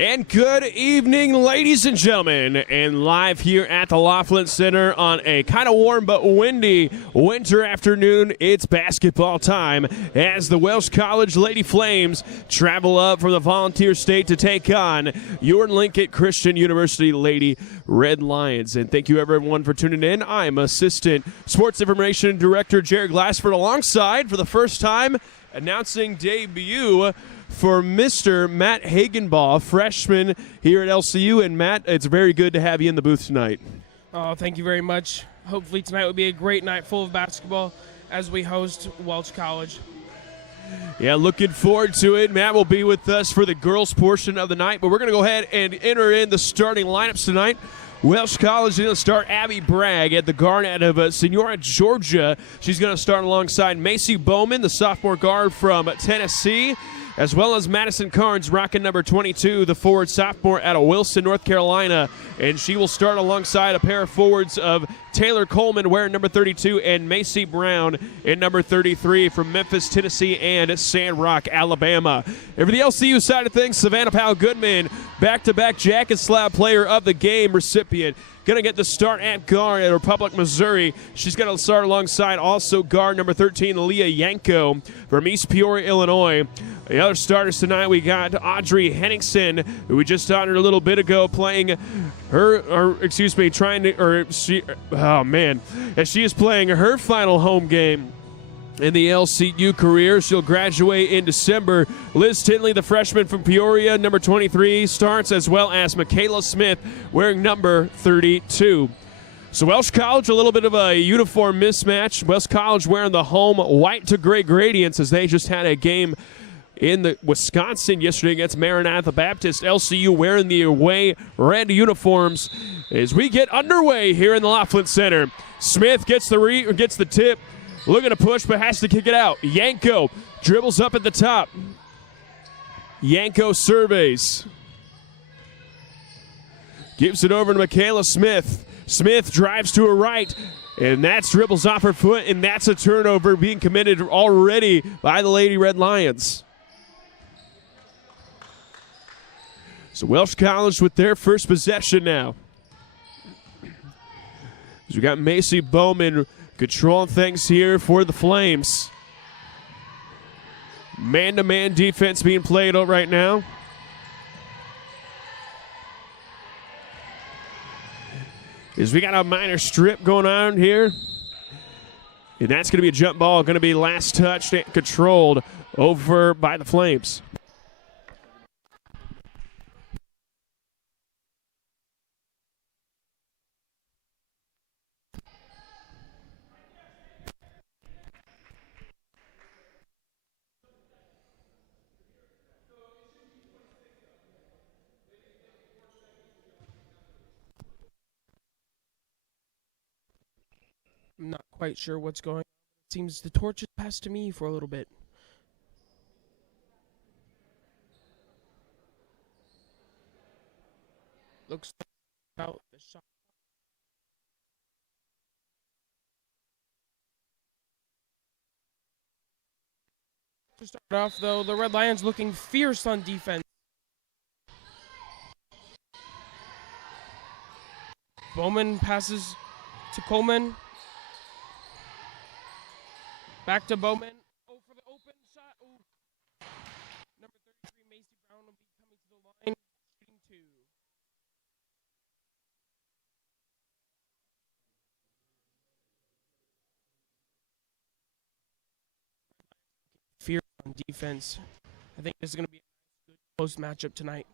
And good evening, ladies and gentlemen, and live here at the Laughlin Center on a kind of warm but windy winter afternoon, it's basketball time as the Welch College Lady Flames travel up from the Volunteer State to take on your Lincoln Christian University Lady Red Lions. And thank you everyone for tuning in. I'm Assistant Sports Information Director Jared Glassford alongside, for the first time, announcing debut for Mr. Matt Hagenbaugh, freshman here at LCU. And Matt, it's very good to have you in the booth tonight. Oh, thank you very much. Hopefully tonight will be a great night full of basketball as we host Welch College. Yeah, looking forward to it. Matt will be with us for the girls portion of the night, but we're going to go ahead and enter in the starting lineups tonight. Welch College is going to start Abby Bragg at the guard out of Senora, Georgia. She's going to start alongside Macy Bowman, the sophomore guard from Tennessee, as well as Madison Carnes, rocking number 22, the forward sophomore out of Wilson, North Carolina. And she will start alongside a pair of forwards of Taylor Coleman wearing number 32 and Macy Brown in number 33 from Memphis, Tennessee and Sandrock, Alabama. And for the LCU side of things, Savannah Powell-Goodman, back-to-back Jacket Slab Player of the Game recipient, going to get the start at guard at Republic, Missouri. She's going to start alongside also guard number 13, Leah Yanko from East Peoria, Illinois. The other starters tonight, we got Audrey Henningsen, who we just honored a little bit ago, playing as she is playing her final home game in the LCU career. She'll graduate in December. Liz Tinley, the freshman from Peoria, number 23, starts, as well as Michaela Smith, wearing number 32. So Welch College, a little bit of a uniform mismatch. Welch College wearing the home white to gray gradients as they just had a game in the Wisconsin yesterday against Maranatha Baptist. LCU wearing the away red uniforms as we get underway here in the Laughlin Center. Smith gets the tip. Looking to push, but has to kick it out. Yanko dribbles up at the top. Yanko surveys. Gives it over to Michaela Smith. Smith drives to her right, and that's dribbles off her foot, and that's a turnover being committed already by the Lady Red Lions. So Welch College with their first possession now. So we got Macy Bowman controlling things here for the Flames. Man-to-man defense being played out right now. As we got a minor strip going on here. And that's going to be a jump ball, going to be last touched and controlled over by the Flames. I'm not quite sure what's going on. It seems the torch is passed to me for a little bit. Looks like about the shot. To start off, though, the Red Lions looking fierce on defense. Bowman passes to Coleman. Back to Bowman. Oh, for the open shot. Oh. Number 33, Macy Brown, will be coming to the line. Shooting two. Fear on defense. I think this is going to be a good close matchup tonight.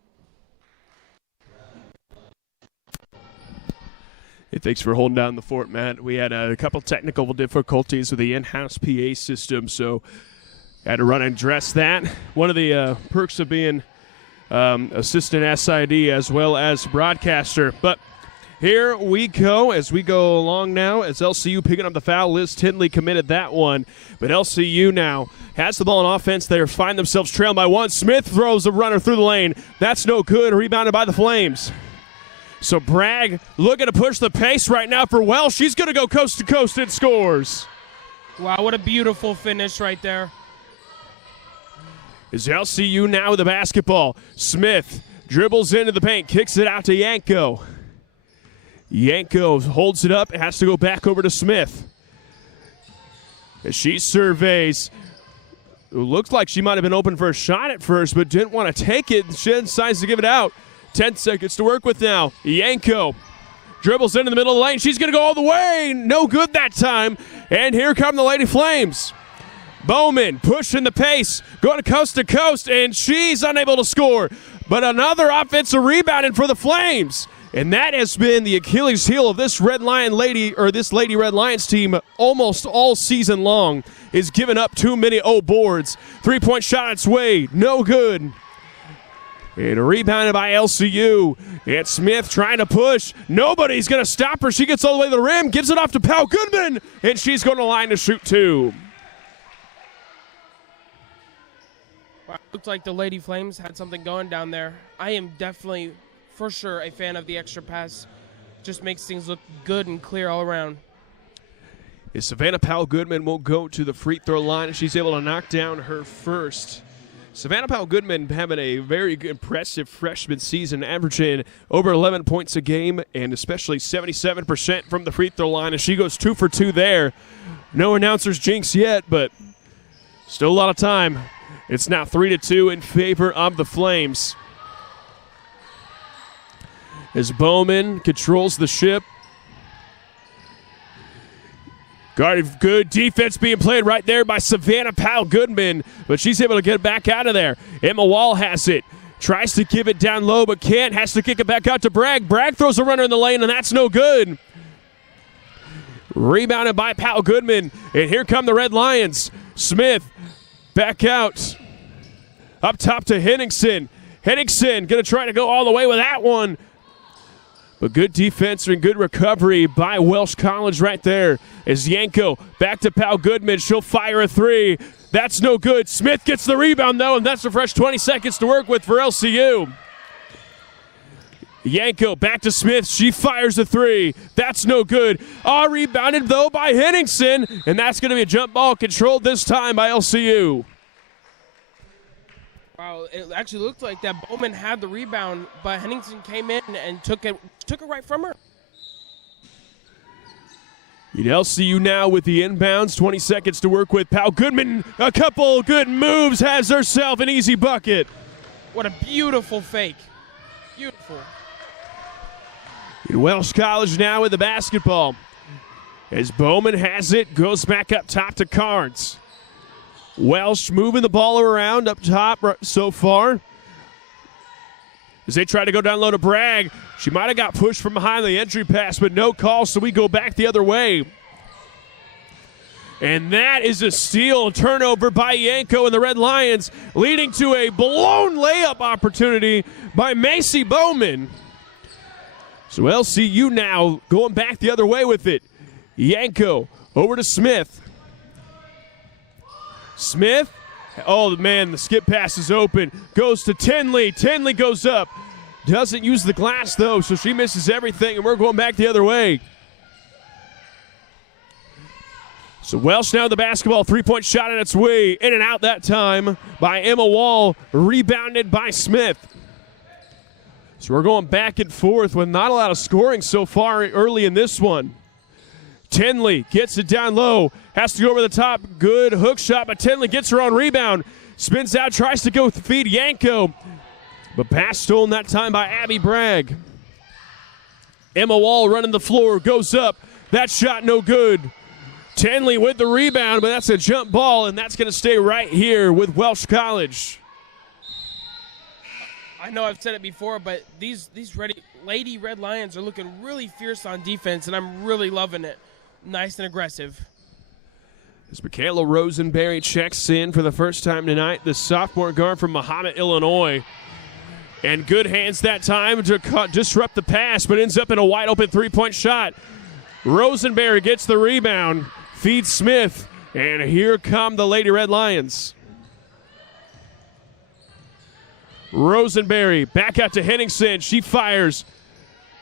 Hey, thanks for holding down the fort, Matt. We had a couple technical difficulties with the in-house PA system, so had to run and address that. One of the perks of being assistant SID as well as broadcaster. But here we go as we go along now as LCU picking up the foul. Liz Tinley committed that one, but LCU now has the ball on offense. They find themselves trailing by one. Smith throws a runner through the lane. That's no good. Rebounded by the Flames. So Bragg looking to push the pace right now for Welch. She's going to go coast to coast and scores. Wow, what a beautiful finish right there. Is LCU now with the basketball. Smith Dribbles into the paint, kicks it out to Yanko. Yanko holds it up, has to go back over to Smith. As she surveys, it looked like she might have been open for a shot at first, but didn't want to take it. She decides to give it out. 10 seconds to work with now. Yanko dribbles into the middle of the lane. She's going to go all the way. No good that time. And here come the Lady Flames. Bowman pushing the pace, going to coast, and she's unable to score. But another offensive rebounding for the Flames. And that has been the Achilles heel of this this Lady Red Lions team almost all season long, is giving up too many boards. 3-point shot its way, no good. And rebounded by LCU. And Smith trying to push. Nobody's going to stop her. She gets all the way to the rim, gives it off to Pal Goodman, and she's going to line to shoot two. Wow, looked like the Lady Flames had something going down there. I am definitely, for sure, a fan of the extra pass. Just makes things look good and clear all around. As Savannah Powell Goodman will go to the free throw line, and she's able to knock down her first. Savannah Powell Goodman having a very impressive freshman season, averaging over 11 points a game, and especially 77% from the free throw line, and she goes 2 for 2 there. No announcer's jinx yet, but still a lot of time. It's now 3-2 in favor of the Flames. As Bowman controls the ship. Good defense being played right there by Savannah Powell Goodman, but she's able to get back out of there. Emma Wall has it. Tries to give it down low, but can't. Has to kick it back out to Bragg. Bragg throws a runner in the lane, and that's no good. Rebounded by Powell Goodman, and here come the Red Lions. Smith back out. Up top to Henningsen. Henningsen going to try to go all the way with that one. But good defense and good recovery by Welch College right there. As Yanko back to Powell Goodman. She'll fire a three. That's no good. Smith gets the rebound, though, and that's a fresh 20 seconds to work with for LCU. Yanko back to Smith. She fires a three. That's no good. Rebounded, though, by Henningsen, and that's going to be a jump ball controlled this time by LCU. Wow, it actually looked like that Bowman had the rebound, but Henningsen came in and took it right from her. LCU now with the inbounds, 20 seconds to work with. Powell Goodman, a couple good moves, has herself an easy bucket. What a beautiful fake. Beautiful. Welch College now with the basketball. As Bowman has it, goes back up top to Carnes. Welch moving the ball around up top so far. As they try to go down low to Bragg. She might have got pushed from behind the entry pass, but no call, so we go back the other way. And that is a steal, turnover by Yanko and the Red Lions, leading to a blown layup opportunity by Macy Bowman. So LCU now going back the other way with it. Yanko over to Smith. Smith, oh man, the skip pass is open. Goes to Tinley. Tinley goes up. Doesn't use the glass though, so she misses everything, and we're going back the other way. So Welch now the basketball, 3-point shot on its way. In and out that time by Emma Wall, rebounded by Smith. So we're going back and forth with not a lot of scoring so far early in this one. Tinley gets it down low, has to go over the top. Good hook shot, but Tinley gets her own rebound. Spins out, tries to go feed Yanko, but pass stolen that time by Abby Bragg. Emma Wall running the floor, goes up. That shot no good. Tinley with the rebound, but that's a jump ball, and that's going to stay right here with Welch College. I know I've said it before, but these Lady Red Lions are looking really fierce on defense, and I'm really loving it. Nice and aggressive. As Michaela Rosenberry checks in for the first time tonight, the sophomore guard from Mahomet, Illinois. And good hands that time to disrupt the pass, but ends up in a wide-open 3-point shot. Rosenberry gets the rebound, feeds Smith, and here come the Lady Red Lions. Rosenberry back out to Henningsen. She fires.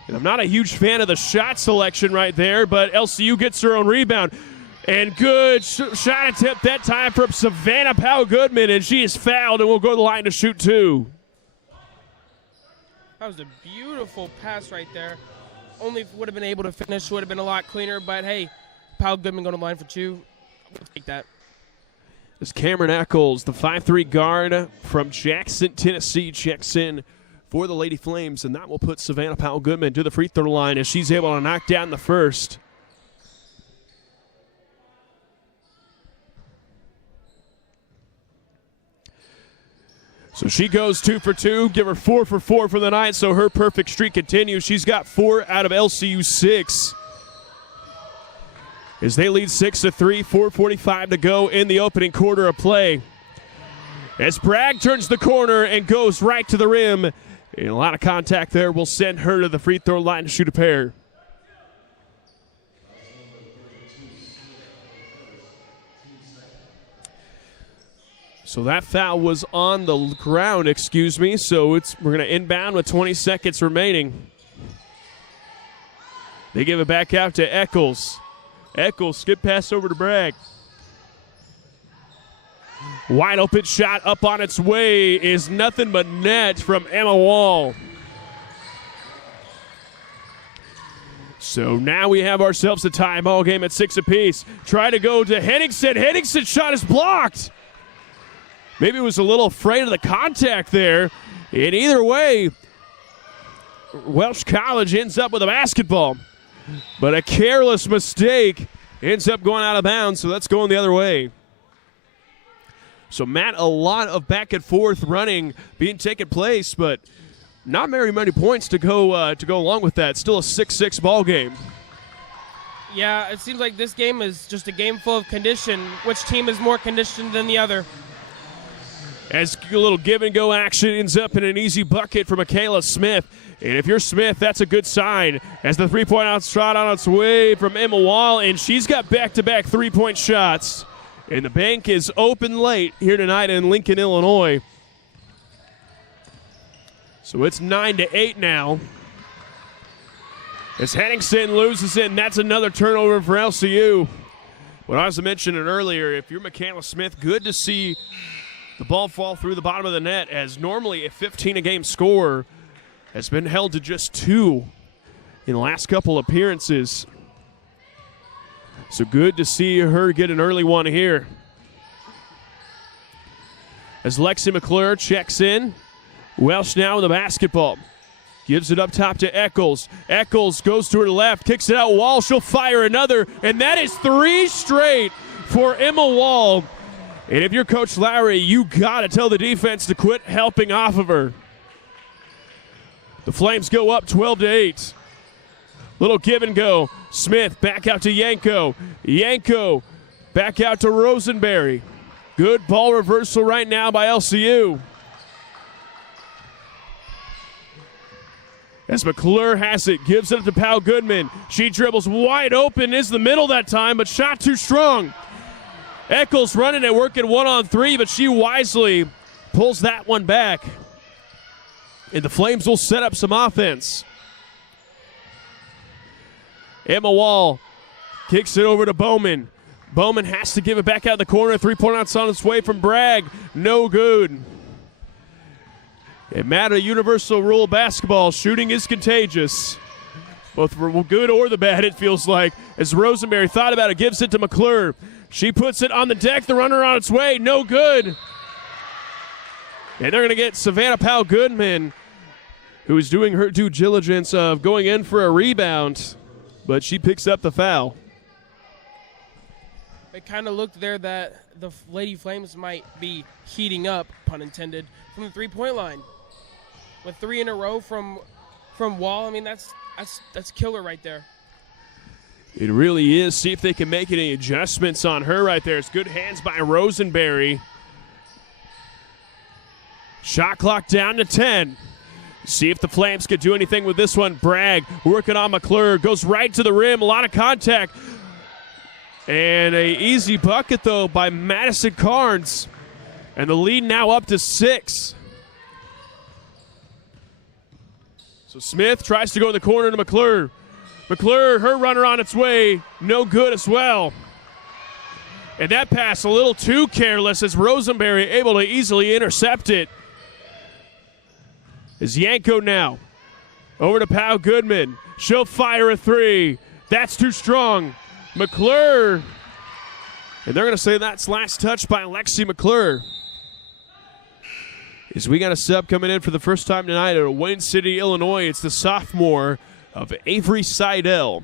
And I'm not a huge fan of the shot selection right there, but LCU gets her own rebound. And good shot attempt that time from Savannah Powell Goodman, and she is fouled and will go to the line to shoot two. That was a beautiful pass right there. Only if would have been able to finish, would have been a lot cleaner. But, hey, Powell Goodman going to the line for 2. We'll take that. As Cameron Eccles, the 5'3 guard from Jackson, Tennessee, checks in for the Lady Flames, and that will put Savannah Powell Goodman to the free throw line as she's able to knock down the first. So she goes 2 for 2, give her 4 for 4 for the night, so her perfect streak continues. She's got 4 out of LCU 6. As they lead 6-3, 4:45 to go in the opening quarter of play. As Bragg turns the corner and goes right to the rim, and a lot of contact there will send her to the free throw line to shoot a pair. So that foul was on the ground, so we're going to inbound with 20 seconds remaining. They give it back out to Eccles. Eccles skip pass over to Bragg. Wide open shot up on its way is nothing but net from Emma Wall. So now we have ourselves a tie ball game at 6 apiece. Try to go to Henningsen. Henningsen's shot is blocked. Maybe it was a little afraid of the contact there. And either way, Welch College ends up with a basketball. But a careless mistake ends up going out of bounds, so that's going the other way. So, Matt, a lot of back and forth running being taken place, but not very many points to go along with that. Still a 6-6 ball game. Yeah, it seems like this game is just a game full of condition. Which team is more conditioned than the other? As a little give-and-go action ends up in an easy bucket for Michaela Smith. And if you're Smith, that's a good sign. As the three-point out shot on its way from Emma Wall, and she's got back-to-back three-point shots. And the bank is open late here tonight in Lincoln, Illinois. So it's 9-8 now. As Henningsen loses it, and that's another turnover for LCU. But as I mentioned earlier, if you're Michaela Smith, good to see the ball fall through the bottom of the net, as normally a 15-a-game score has been held to just 2 in the last couple appearances. So good to see her get an early one here. As Lexi McClure checks in, Welch now with the basketball. Gives it up top to Eccles. Eccles goes to her left, kicks it out. Wall, she'll fire another, and that is 3 straight for Emma Wall. And if you're Coach Lowry, you got to tell the defense to quit helping off of her. The Flames go up 12-8. Little give and go. Smith back out to Yanko. Yanko back out to Rosenberry. Good ball reversal right now by LCU. As McClure has it, gives it up to Powell Goodman. She dribbles wide open, is the middle that time, but shot too strong. Eccles running it, working 1-on-3, but she wisely pulls that one back. And the Flames will set up some offense. Emma Wall kicks it over to Bowman. Bowman has to give it back out the corner. 3-point outs on its way from Bragg. No good. It matters, universal rule of basketball. Shooting is contagious. Both for good or the bad, it feels like. As Rosenberry thought about it, gives it to McClure. She puts it on the deck. The runner on its way. No good. And they're going to get Savannah Powell Goodman, who is doing her due diligence of going in for a rebound, but she picks up the foul. It kind of looked there that the Lady Flames might be heating up, pun intended, from the three-point line. With 3 in a row from Wall, I mean, that's killer right there. It really is. See if they can make any adjustments on her right there. It's good hands by Rosenberry. Shot clock down to 10. See if the Flames could do anything with this one. Bragg working on McClure. Goes right to the rim. A lot of contact. And a easy bucket, though, by Madison Carnes. And the lead now up to 6. So Smith tries to go in the corner to McClure. McClure, her runner on its way. No good as well. And that pass a little too careless as Rosenberry able to easily intercept it. As Yanko now over to Powell Goodman. She'll fire a three. That's too strong. McClure. And they're going to say that's last touch by Lexi McClure. As we got a sub coming in for the first time tonight at Wayne City, Illinois. It's the sophomore of Avery Seidel.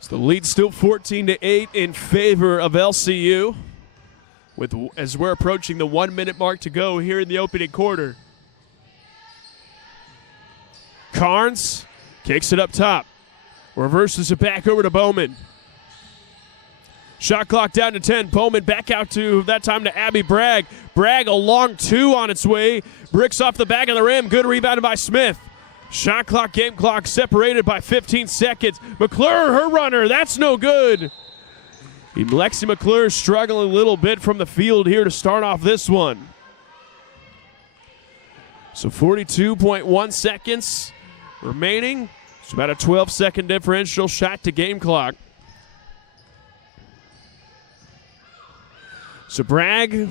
So the lead still 14-8 in favor of LCU. As we're approaching the 1 minute mark to go here in the opening quarter. Carnes kicks it up top. Reverses it back over to Bowman. Shot clock down to 10. Bowman back out to, that time to Abby Bragg. Bragg a long two on its way. Bricks off the back of the rim. Good rebounded by Smith. Shot clock, game clock separated by 15 seconds. McClure, her runner. That's no good. Lexi McClure struggling a little bit from the field here to start off this one. So 42.1 seconds remaining. It's about a 12-second differential shot to game clock. So Bragg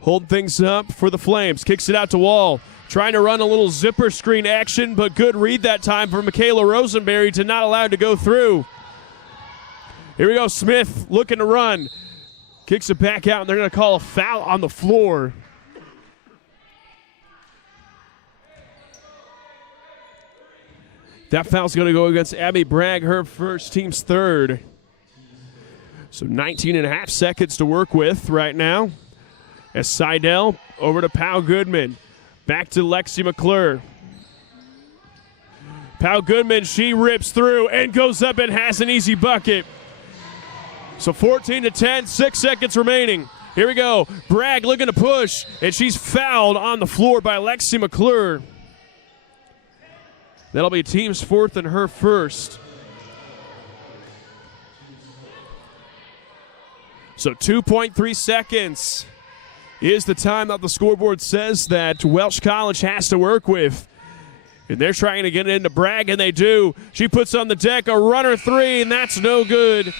hold things up for the Flames. Kicks it out to Wall. Trying to run a little zipper screen action, but good read that time for Michaela Rosenberry to not allow it to go through. Here we go, Smith looking to run. Kicks it back out, and they're going to call a foul on the floor. That foul's going to go against Abby Bragg, her first, team's third. So 19 and a half seconds to work with right now. As Seidel over to Powell Goodman. Back to Lexi McClure. Powell Goodman, she rips through and goes up and has an easy bucket. So 14-10, 6 seconds remaining. Here we go. Bragg looking to push, and she's fouled on the floor by Lexi McClure. That'll be team's fourth and her first. So 2.3 seconds is the time that the scoreboard says that Welch College has to work with. And they're trying to get it into Bragg, and they do. She puts on the deck a runner three, and that's no good.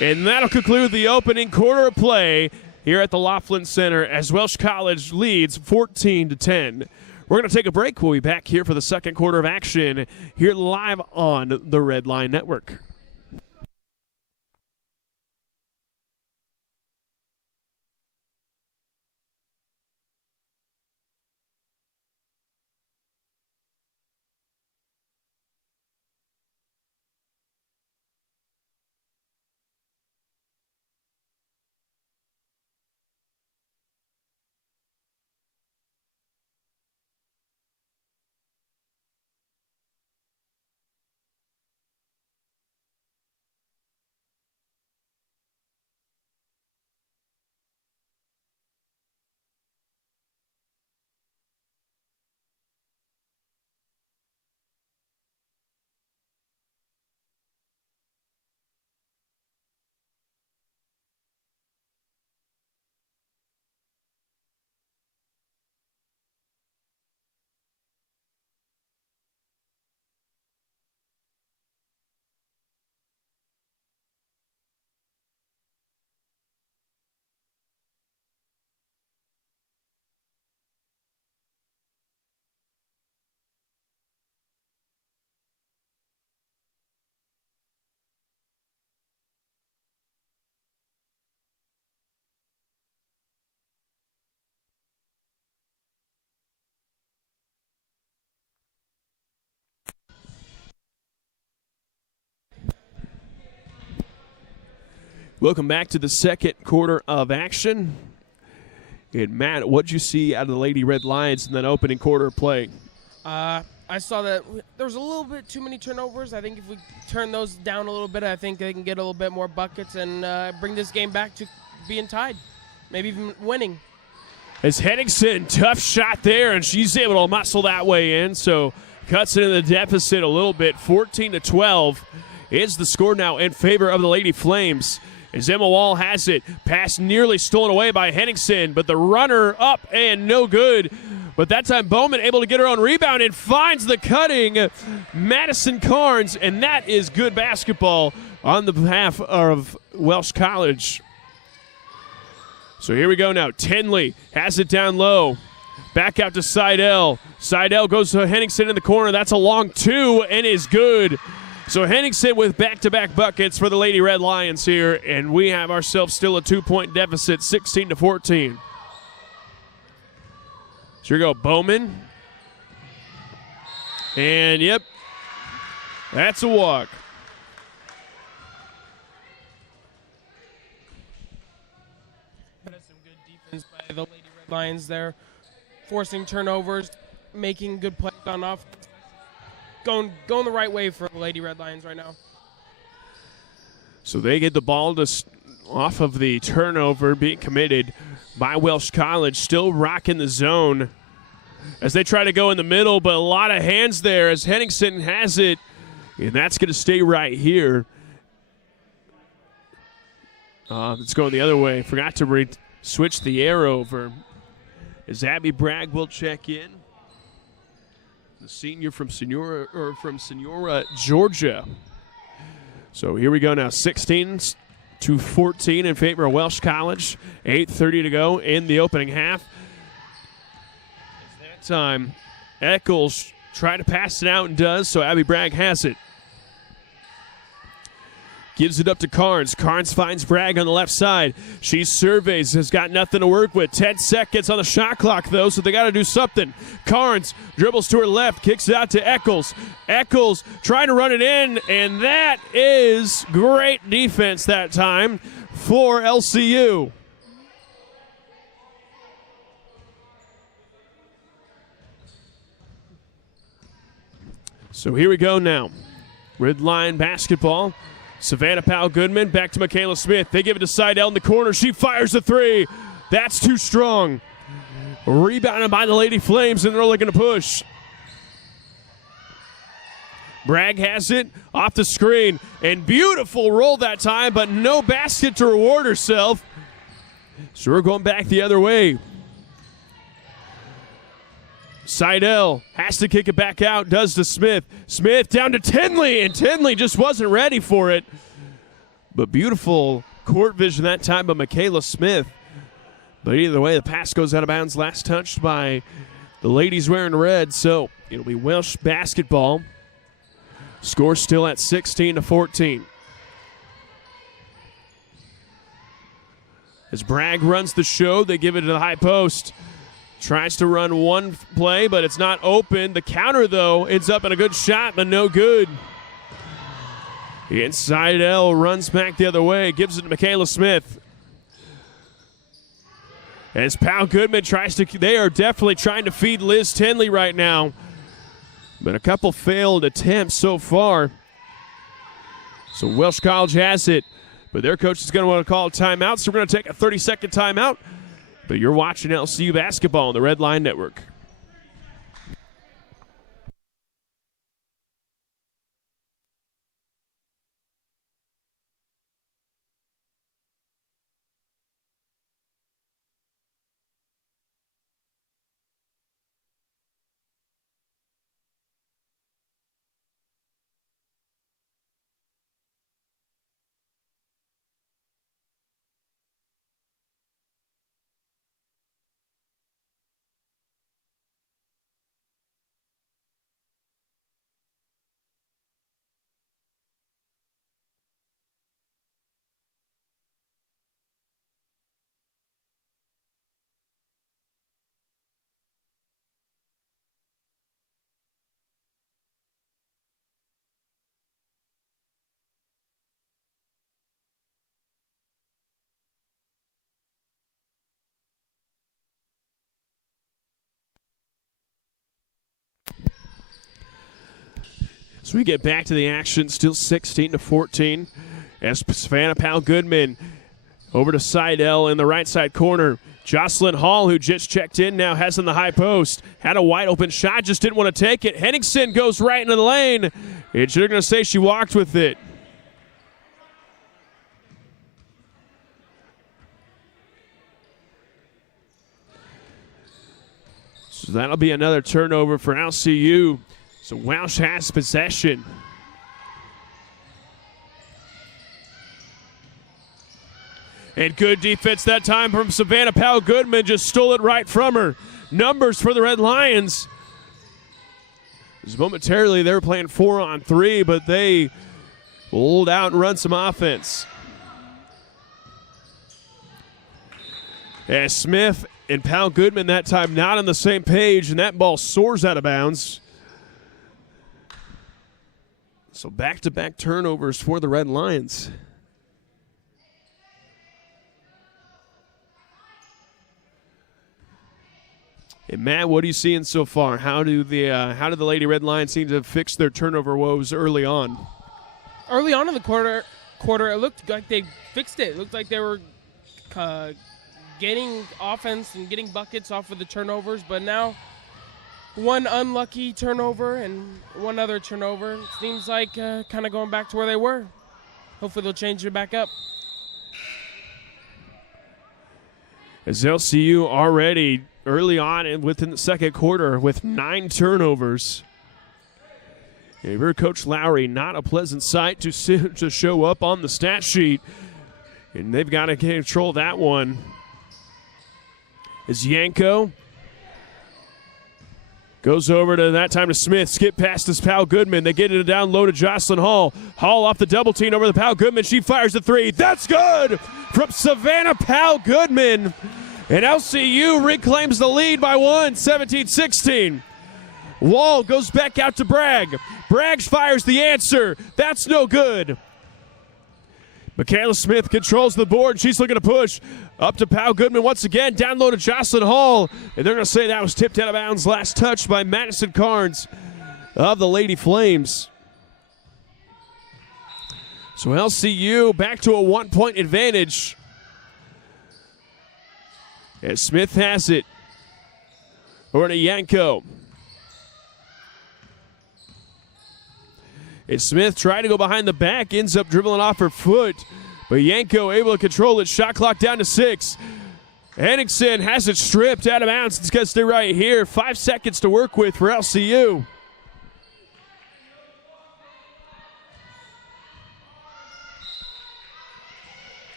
And that'll conclude the opening quarter of play here at the Laughlin Center as Welch College leads 14-10. We're going to take a break. We'll be back here for the second quarter of action here live on the Red Line Network. Welcome back to the second quarter of action. And Matt, what'd you see out of the Lady Red Lions in that opening quarter of play? I saw that there was a little bit too many turnovers. I think if we turn those down a little bit, I think they can get a little bit more buckets and bring this game back to being tied, maybe even winning. As Henningsen, tough shot there, and she's able to muscle that way in, so cuts into the deficit a little bit. 14-12 is the score now in favor of the Lady Flames. As Emma Wall has it, pass nearly stolen away by Henningsen, but the runner up and no good. But that time Bowman able to get her own rebound and finds the cutting Madison Carnes, and that is good basketball on the behalf of Welch College. So here we go now. Tinley has it down low. Back out to Seidel. Seidel goes to Henningsen in the corner. That's a long two and is good. So Henningsen with back-to-back buckets for the Lady Red Lions here, and we have ourselves still a 2-point deficit, 16-14. So here we go, Bowman. And, yep, that's a walk. That's some good defense by the Lady Red Lions there, forcing turnovers, making good plays on offense. Going the right way for the Lady Red Lions right now. So they get the ball off of the turnover being committed by Welch College, still rocking the zone as they try to go in the middle, but a lot of hands there as Henningsen has it, and that's going to stay right here. It's going the other way. Forgot to switch the air over as Abby Bragg will check in. The senior from Sonora, Georgia. So here we go now, 16-14 in favor of Welch College. 8:30 to go in the opening half. It's that time, Eccles tried to pass it out and does, so Abby Bragg has it. Gives it up to Carnes. Carnes finds Bragg on the left side. She surveys, has got nothing to work with. 10 seconds on the shot clock, though, so they got to do something. Carnes dribbles to her left, kicks it out to Eccles. Eccles trying to run it in, and that is great defense that time for LCU. So here we go now. Red line basketball. Savannah Powell-Goodman back to Michaela Smith. They give it to Seidel in the corner. She fires the three. That's too strong. Rebounded by the Lady Flames, and they're looking to push. Bragg has it off the screen. And beautiful roll that time, but no basket to reward herself. So we're going back the other way. Seidel has to kick it back out, does to Smith. Smith down to Tinley, and Tinley just wasn't ready for it. But beautiful court vision that time by Michaela Smith. But either way, the pass goes out of bounds, last touched by the ladies wearing red. So it'll be Welsh basketball. Score still at 16-14. As Bragg runs the show, they give it to the high post. Tries to run one play, but it's not open. The counter, though, ends up in a good shot, but no good. Inside L runs back the other way, gives it to Michaela Smith. As Powell-Goodman tries to, they are definitely trying to feed Liz Tinley right now. But a couple failed attempts so far. So Welsh College has it, but their coach is going to want to call a timeout, so we're going to take a 30-second timeout. But you're watching LCU basketball on the Red Line Network. So we get back to the action, still 16-14. As Savannah Powell-Goodman over to Seidel in the right side corner. Jocelyn Hall, who just checked in now, has in the high post. Had a wide open shot, just didn't want to take it. Henningsen goes right into the lane. And you're going to say she walked with it. So that'll be another turnover for LCU. So Welsh has possession. And good defense that time from Savannah Powell-Goodman. Just stole it right from her. numbers for the Red Lions. Just momentarily, they were playing 4-on-3, but they hold out and run some offense. As Smith and Pal Goodman that time not on the same page, and that ball soars out of bounds. So back-to-back turnovers for the Red Lions. And Matt, what are you seeing so far? How do the Lady Red Lions seem to fix their turnover woes early on? Early on in the quarter, it looked like they fixed it. It looked like they were getting offense and getting buckets off of the turnovers, but now one unlucky turnover and one other turnover. It seems like kind of going back to where they were. Hopefully they'll change it back up. As LCU already early on and within the second quarter with 9 turnovers. And heard Coach Lowry, not a pleasant sight to show up on the stat sheet. And they've got to control that one. As Yanko goes over to that time to Smith. Skip past his Pal Goodman. They get it down low to Jocelyn Hall. Hall off the double team over the Pal Goodman. She fires the 3. That's good from Savannah Pal Goodman. And LCU reclaims the lead by 1, 17-16. Wall goes back out to Bragg. Bragg fires the answer. That's no good. Michaela Smith controls the board. She's looking to push up to Pal Goodman once again. Down low to Jocelyn Hall. And they're going to say that was tipped out of bounds. Last touch by Madison Carnes of the Lady Flames. So LCU back to a 1-point advantage. As Smith has it. Over to Yanko. As Smith tried to go behind the back, ends up dribbling off her foot. But Yanko able to control it. Shot clock down to 6. Henningsen has it stripped out of bounds. It's going to stay right here. 5 seconds to work with for LCU.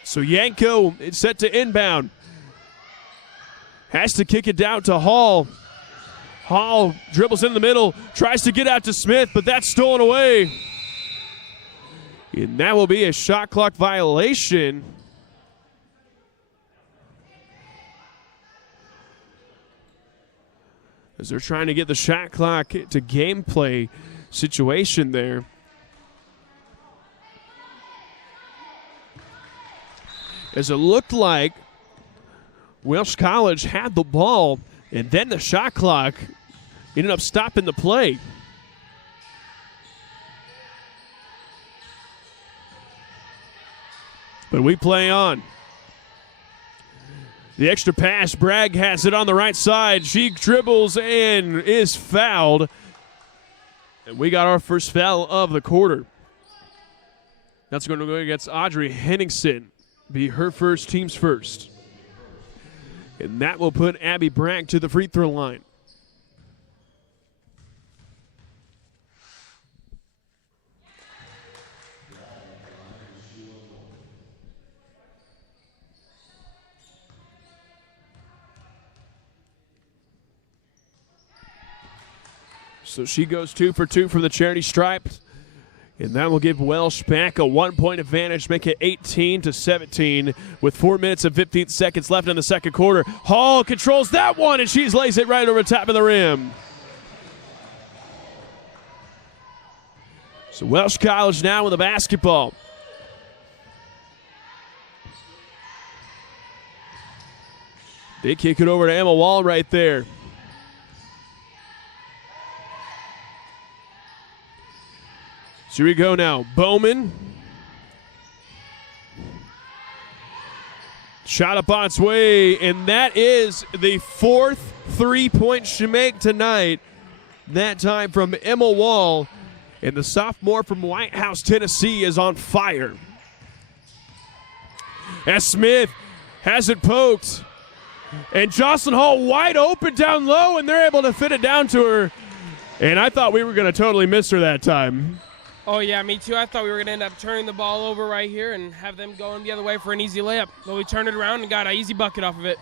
So Yanko is set to inbound. Has to kick it down to Hall. Hall dribbles in the middle, tries to get out to Smith, but that's stolen away. And that will be a shot clock violation. As they're trying to get the shot clock to gameplay situation there. As it looked like Welch College had the ball, and then the shot clock ended up stopping the play. But we play on. The extra pass, Bragg has it on the right side. She dribbles and is fouled. And we got our first foul of the quarter. That's going to go against Audrey Henningsen. Be her first, team's first. And that will put Abby Bragg to the free throw line. So she goes 2 for 2 from the charity stripe. And that will give Welch back a 1-point advantage, make it 18-17 with 4 minutes and 15 seconds left in the second quarter. Hall controls that one, and she lays it right over top of the rim. So Welch College now with a basketball. They kick it over to Emma Wall right there. So here we go now. Bowman. Shot up on its way, and that is the 4th 3-point she make tonight. That time from Emma Wall. And the sophomore from White House, Tennessee is on fire. As Smith has it poked. And Jocelyn Hall wide open down low, and they're able to fit it down to her. And I thought we were going to totally miss her that time. Oh, yeah, me too. I thought we were going to end up turning the ball over right here and have them going the other way for an easy layup. But we turned it around and got an easy bucket off of it.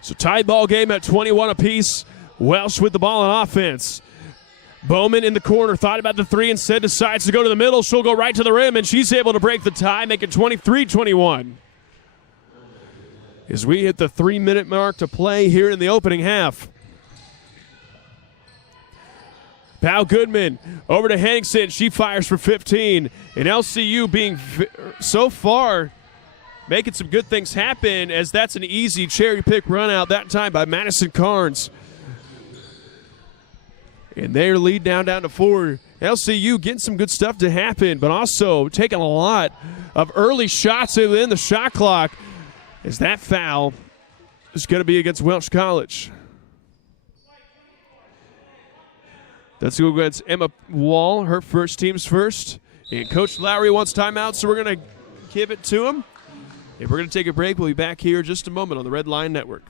So tied ball game at 21 apiece. Welch with the ball on offense. Bowman in the corner, thought about the three, instead decides to go to the middle. She'll go right to the rim, and she's able to break the tie, make it 23-21. As we hit the 3-minute mark to play here in the opening half. Pal Goodman over to Henningsen. She fires for 15. And LCU being so far making some good things happen, as that's an easy cherry pick run out that time by Madison Carnes. And their lead down to 4. LCU getting some good stuff to happen, but also taking a lot of early shots within the shot clock, as that foul is going to be against Welch College. That's going to go against Emma Wall, her first team's first. And Coach Lowry wants timeout, so we're going to give it to him. And we're going to take a break. We'll be back here in just a moment on the Red Line Network.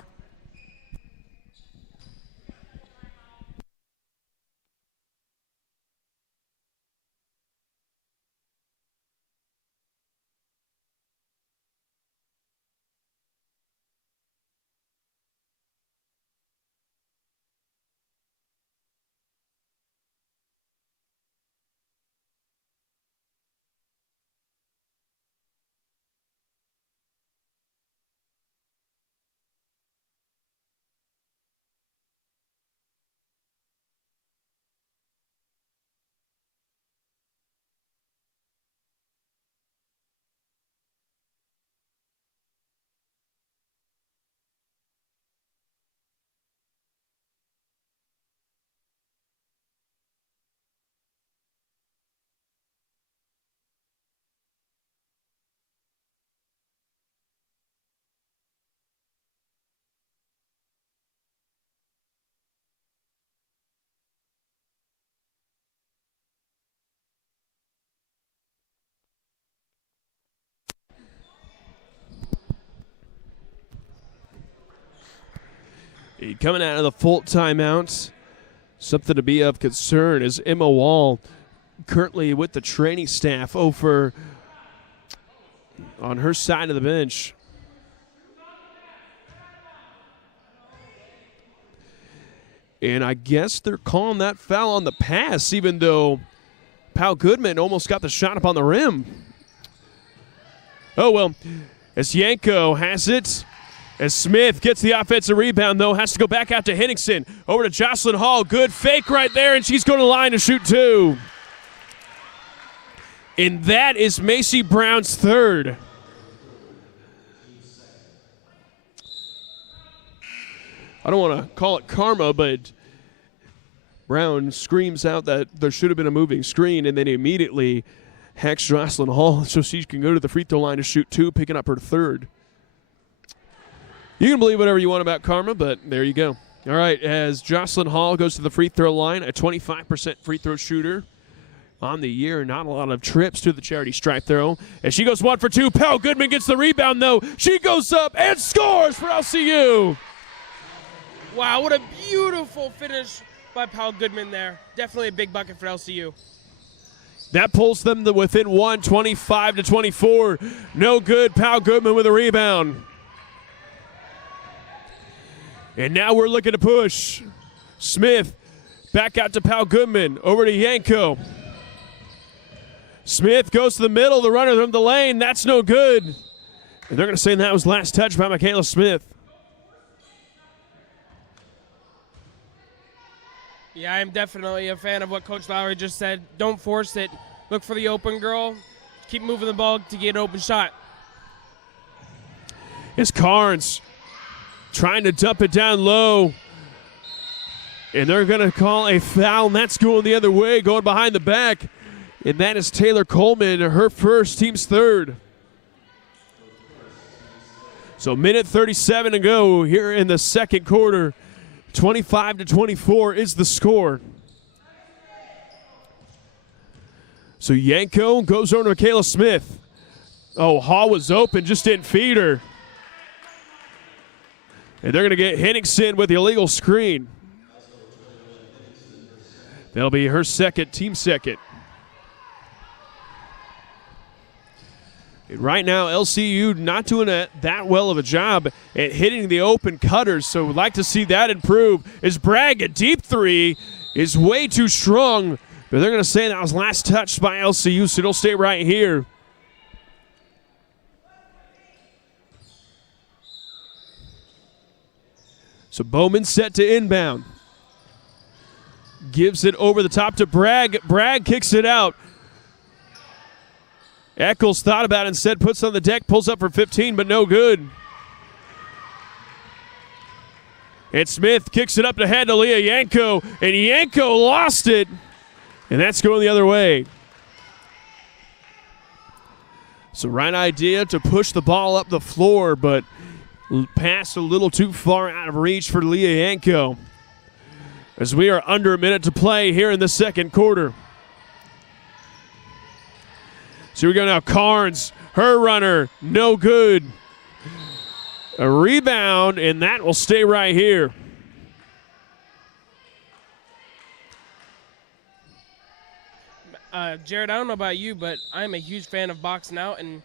Coming out of the full timeout, something to be of concern is Emma Wall, currently with the training staff over on her side of the bench. And I guess they're calling that foul on the pass, even though Pal Goodman almost got the shot up on the rim. Oh, well, as Yanko has it. As Smith gets the offensive rebound, though, has to go back out to Henningsen. Over to Jocelyn Hall. Good fake right there, and she's going to the line to shoot 2. And that is Macy Brown's third. I don't want to call it karma, but Brown screams out that there should have been a moving screen, and then immediately hacks Jocelyn Hall so she can go to the free throw line to shoot 2, picking up her third. You can believe whatever you want about karma, but there you go. All right, as Jocelyn Hall goes to the free throw line, a 25% free throw shooter on the year. Not a lot of trips to the charity stripe throw. As she goes 1 for 2, Pal Goodman gets the rebound, though. She goes up and scores for LCU. Wow, what a beautiful finish by Pal Goodman there. Definitely a big bucket for LCU. That pulls them to within 1, 25-24. No good. Pal Goodman with a rebound. And now we're looking to push. Smith back out to Pal Goodman. Over to Yanko. Smith goes to the middle. The runner from the lane. That's no good. And they're going to say that was last touch by Michaela Smith. Yeah, I'm definitely a fan of what Coach Lowry just said. Don't force it. Look for the open girl. Keep moving the ball to get an open shot. It's Carnes trying to dump it down low. And they're going to call a foul, and that's going the other way, going behind the back. And that is Taylor Coleman, her first, team's third. So minute 37 to go here in the second quarter. 25-24 is the score. So Yanko goes over to Michaela Smith. Oh, Hall was open, just didn't feed her. And they're going to get Henningsen with the illegal screen. That'll be her second, team second. Right now, LCU not doing that well of a job at hitting the open cutters, so we'd like to see that improve. As Bragg, a deep three, is way too strong, but they're going to say that was last touched by LCU, so it'll stay right here. So Bowman set to inbound. Gives it over the top to Bragg. Bragg kicks it out. Eccles thought about it, instead puts on the deck, pulls up for 15, but no good. And Smith kicks it up to head to Leah Yanko, and Yanko lost it, and that's going the other way. So right idea to push the ball up the floor, but passed a little too far out of reach for Leah Yanko. As we are under a minute to play here in the second quarter. So here we go now. Carnes, her runner, no good. A rebound, and that will stay right here. Jared, I don't know about you, but I'm a huge fan of boxing out, and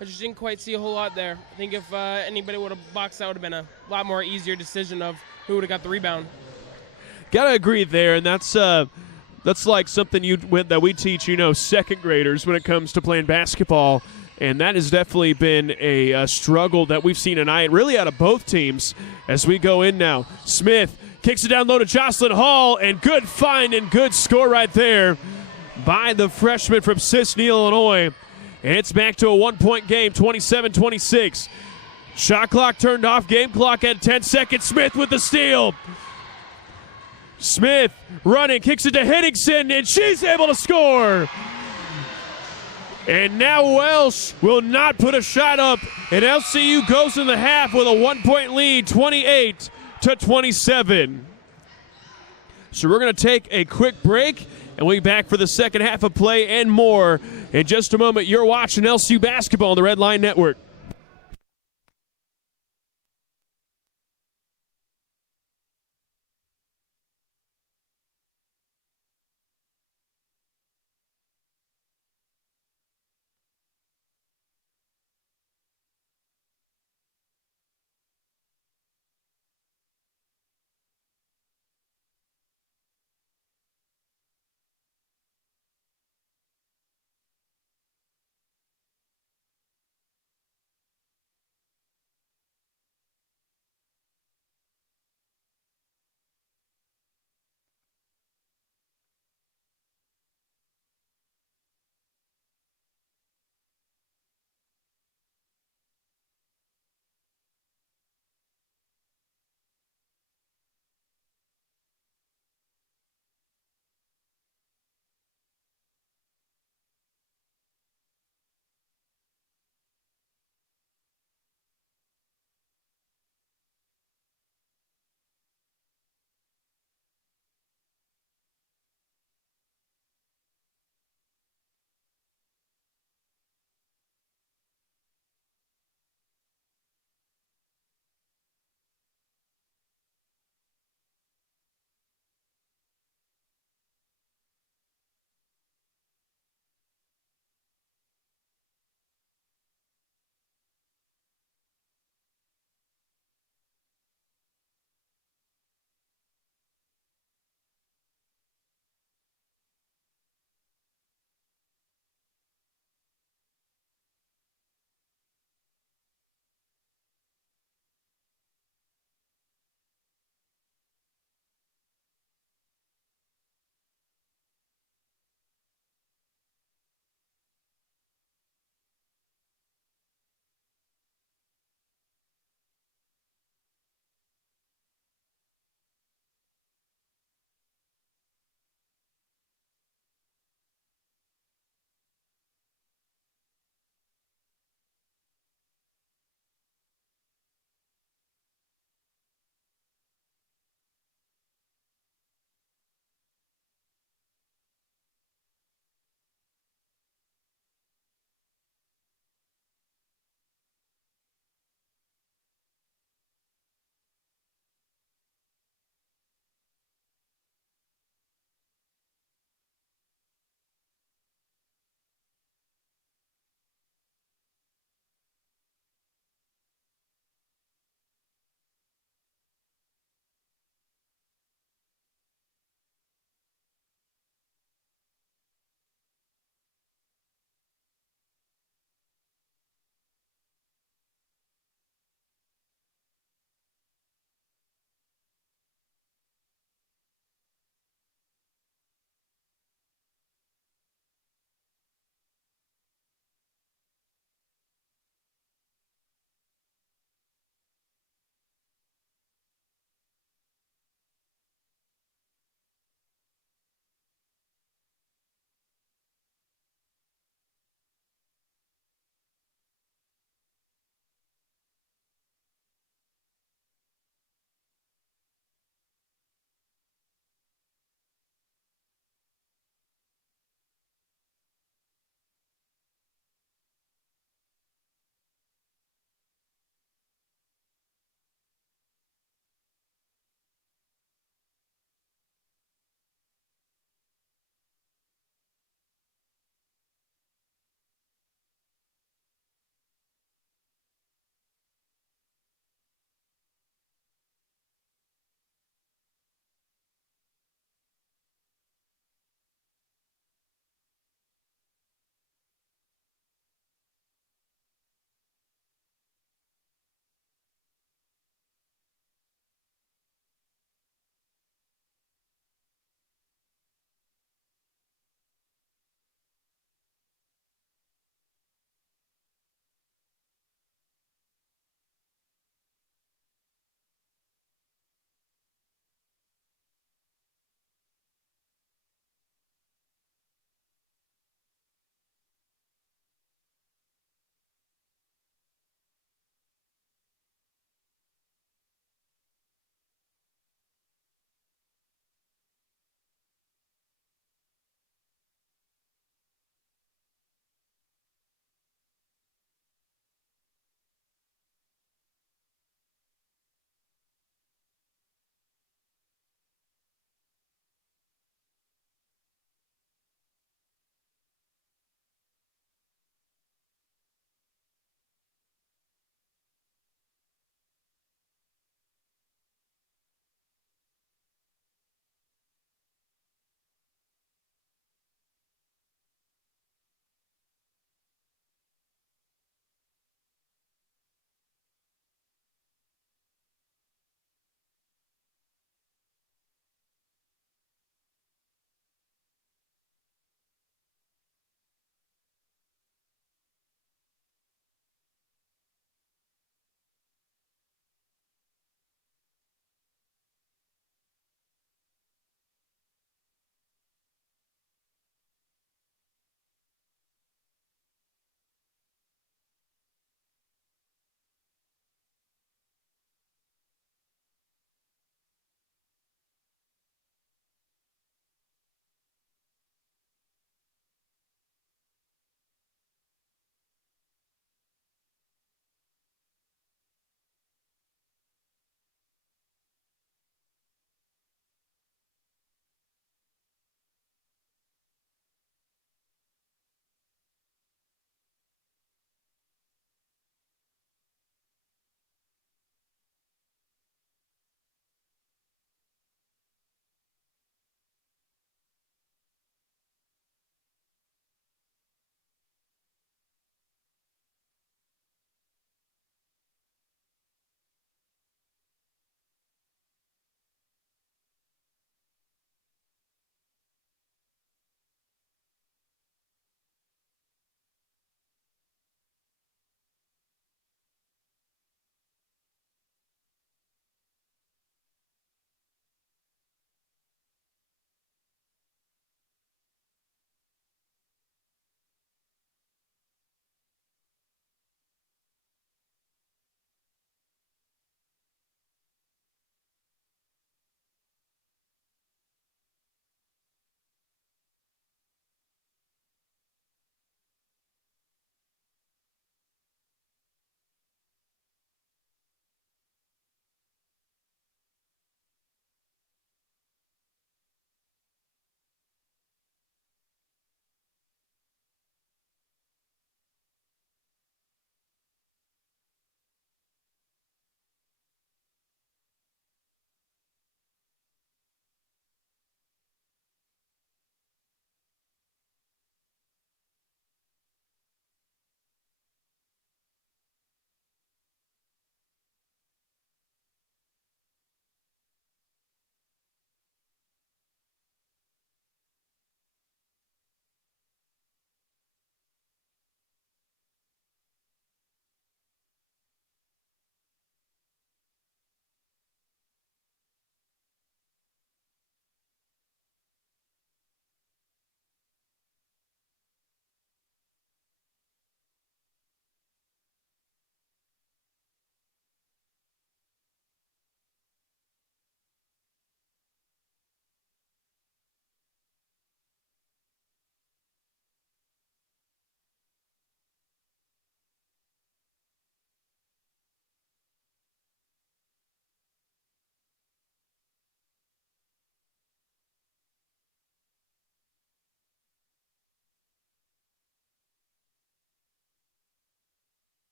I just didn't quite see a whole lot there. I think if anybody would have boxed out, it would have been a lot more easier decision of who would have got the rebound. Gotta agree there, and that's like something that we teach, second graders when it comes to playing basketball, and that has definitely been a struggle that we've seen tonight, really out of both teams as we go in now. Smith kicks it down low to Jocelyn Hall, and good find and good score right there by the freshman from Sisney, Illinois. And it's back to a one-point game, 27-26. Shot clock turned off, game clock at 10 seconds. Smith with the steal. Smith running, kicks it to Henningsen, and she's able to score. And now Welch will not put a shot up, and LCU goes in the half with a one-point lead, 28-27. So we're going to take a quick break, and we'll be back for the second half of play and more in just a moment. You're watching LCU basketball on the Red Line Network.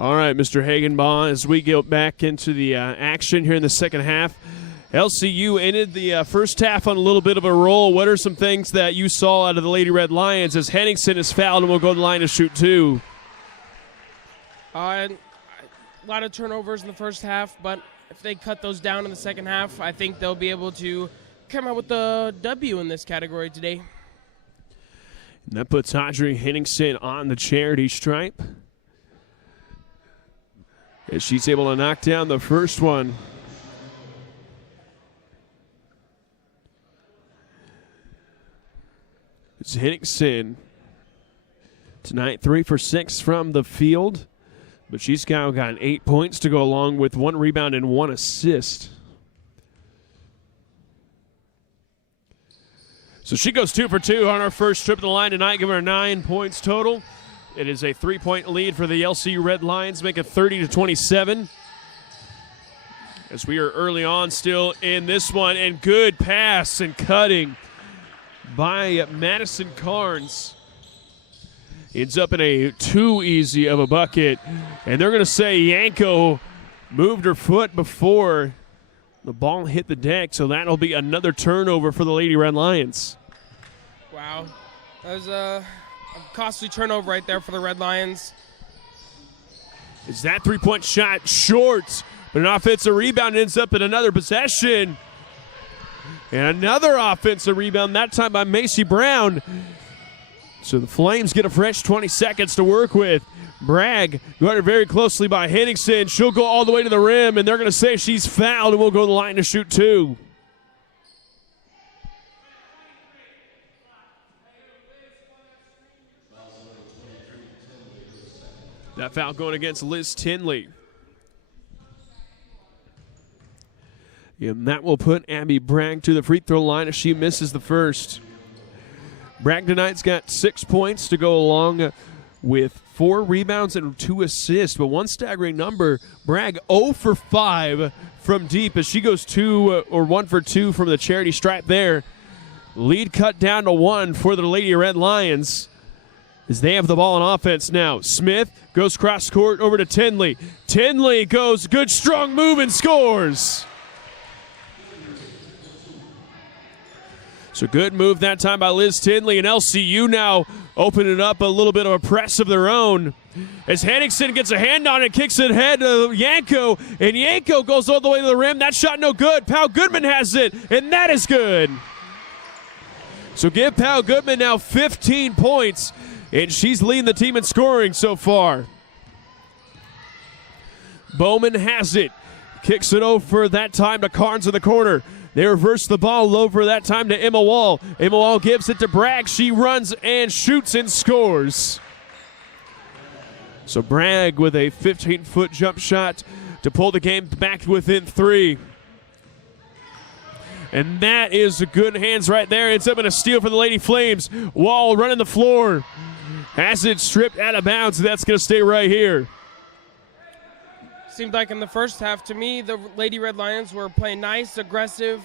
All right, Mr. Hagenbaugh, as we get back into the action here in the second half, LCU ended the first half on a little bit of a roll. What are some things that you saw out of the Lady Red Lions as Henningsen is fouled and will go to the line to shoot two? A lot of turnovers in the first half, but if they cut those down in the second half, I think they'll be able to come out with the W in this category today. And that puts Audrey Henningsen on the charity stripe, as she's able to knock down the first one. It's Henningsen tonight, 3 for 6 from the field, but she's now got 8 points to go along with 1 rebound and 1 assist. So she goes 2 for 2 on her first trip to the line tonight, giving her 9 points total. It is a 3-point lead for the LCU Red Lions, make it 30-27. As we are early on still in this one, and good pass and cutting by Madison Carnes. Ends up in a too easy of a bucket. And they're going to say Yanko moved her foot before the ball hit the deck, so that'll be another turnover for the Lady Red Lions. Wow. That was a costly turnover right there for the Red Lions. Is that three-point shot short? But an offensive rebound ends up in another possession. And another offensive rebound, that time by Macy Brown. So the Flames get a fresh 20 seconds to work with. Bragg guarded very closely by Henningsen. She'll go all the way to the rim, and they're going to say she's fouled, and we'll go to the line to shoot two. That foul going against Liz Tinley. And that will put Abby Bragg to the free throw line as she misses the first. Bragg tonight's got 6 points to go along with 4 rebounds and 2 assists. But one staggering number, Bragg 0 for 5 from deep as she goes 1 for 2 from the charity stripe there. Lead cut down to 1 for the Lady Red Lions as they have the ball on offense now. Smith goes cross court over to Tinley. Tinley goes good strong move and scores. So good move that time by Liz Tinley, and LCU now opening up a little bit of a press of their own. As Henningsen gets a hand on it, kicks it ahead to Yanko, and Yanko goes all the way to the rim. That shot no good. Pau Goodman has it, and that is good. So give Pau Goodman now 15 points, and she's leading the team in scoring so far. Bowman has it. Kicks it over that time to Carnes in the corner. They reverse the ball over that time to Emma Wall. Emma Wall gives it to Bragg. She runs and shoots and scores. So Bragg with a 15-foot jump shot to pull the game back within 3. And that is good hands right there. It's up in a steal for the Lady Flames. Wall running the floor. Has it stripped out of bounds. That's going to stay right here. Seemed like in the first half, to me, the Lady Red Lions were playing nice, aggressive,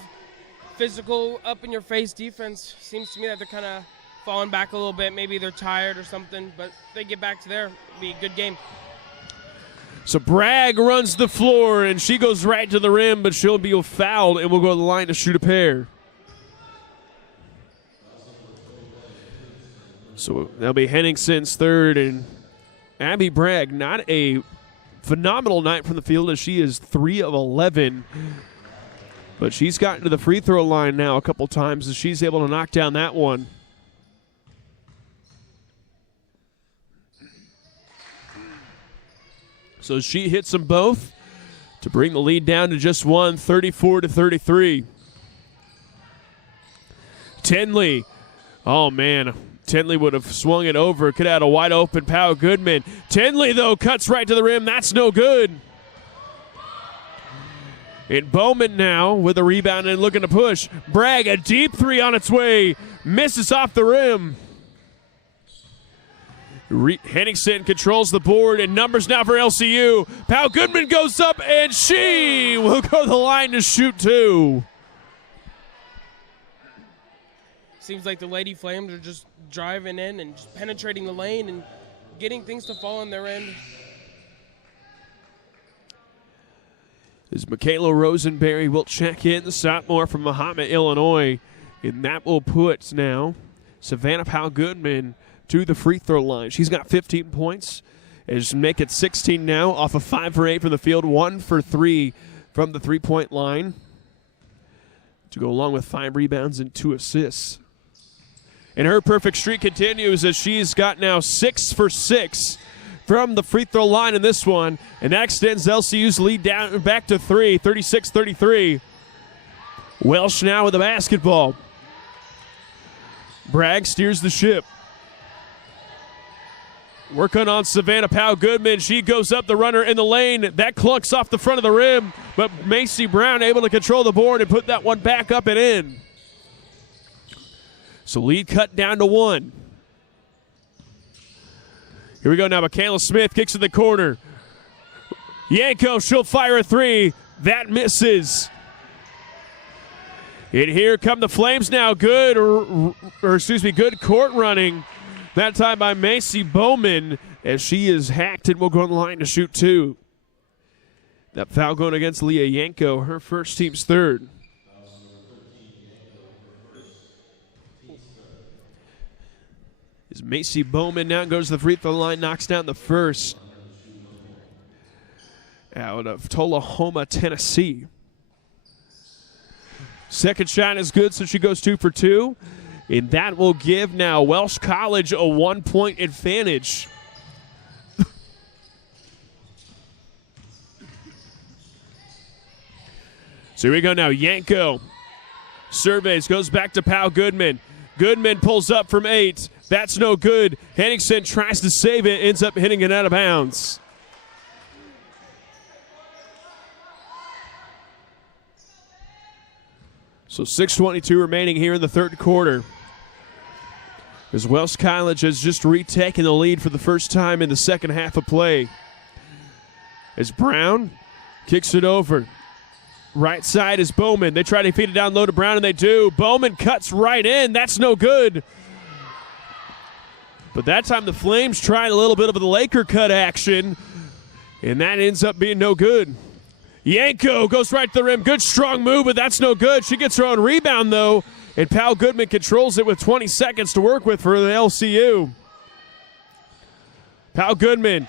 physical, up-in-your-face defense. Seems to me that they're kind of falling back a little bit. Maybe they're tired or something, but if they get back to there, it'll be a good game. So Bragg runs the floor, and she goes right to the rim, but she'll be fouled, and we'll go to the line to shoot a pair. So that'll be Henningsen's third, and Abby Bragg, not a phenomenal night from the field as she is 3 of 11. But she's gotten to the free throw line now a couple times as she's able to knock down that one. So she hits them both to bring the lead down to just 1, 34-33. Tinley. Oh, man. Tinley would have swung it over. Could have had a wide open Pau Goodman. Tinley, though, cuts right to the rim. That's no good. And Bowman now with a rebound and looking to push. Bragg, a deep 3 on its way. Misses off the rim. Henningsen controls the board, and numbers now for LCU. Pau Goodman goes up, and she will go to the line to shoot 2. Seems like the Lady Flames are just driving in and just penetrating the lane and getting things to fall on their end. As Michaela Rosenberry will check in, the sophomore from Mahomet, Illinois. And that will put now Savannah Powell-Goodman to the free throw line. She's got 15 points. As make it 16 now off of 5 for 8 from the field, 1 for 3 from the three-point line. To go along with 5 rebounds and 2 assists. And her perfect streak continues as she's got now 6 for 6 from the free throw line in this one. And that extends LCU's lead down back to 3, 36-33. Welch now with the basketball. Bragg steers the ship. Working on Savannah Powell-Goodman. She goes up the runner in the lane. That clunks off the front of the rim, but Macy Brown able to control the board and put that one back up and in. So lead cut down to 1. Here we go now. Michaela Smith kicks in the corner. Yanko, she'll fire a 3. That misses. And here come the Flames now. Good court running. That time by Macy Bowman as she is hacked and will go on the line to shoot 2. That foul going against Leah Yanko, her first, team's third. As Macy Bowman now goes to the free throw line, knocks down the first. Out of Tullahoma, Tennessee. Second shot is good, so she goes 2 for 2. And that will give now Welch College a 1-point advantage. So here we go now. Yanko surveys, goes back to Powell-Goodman. Goodman pulls up from 8. That's no good. Henningsen tries to save it, ends up hitting it out of bounds. So 6:22 remaining here in the third quarter. As Welch College has just retaken the lead for the first time in the second half of play. As Brown kicks it over. Right side is Bowman. They try to feed it down low to Brown, and they do. Bowman cuts right in. That's no good. But that time the Flames tried a little bit of the Laker cut action, and that ends up being no good. Yanko goes right to the rim. Good strong move, but that's no good. She gets her own rebound, though, and Powell-Goodman controls it with 20 seconds to work with for the LCU. Powell-Goodman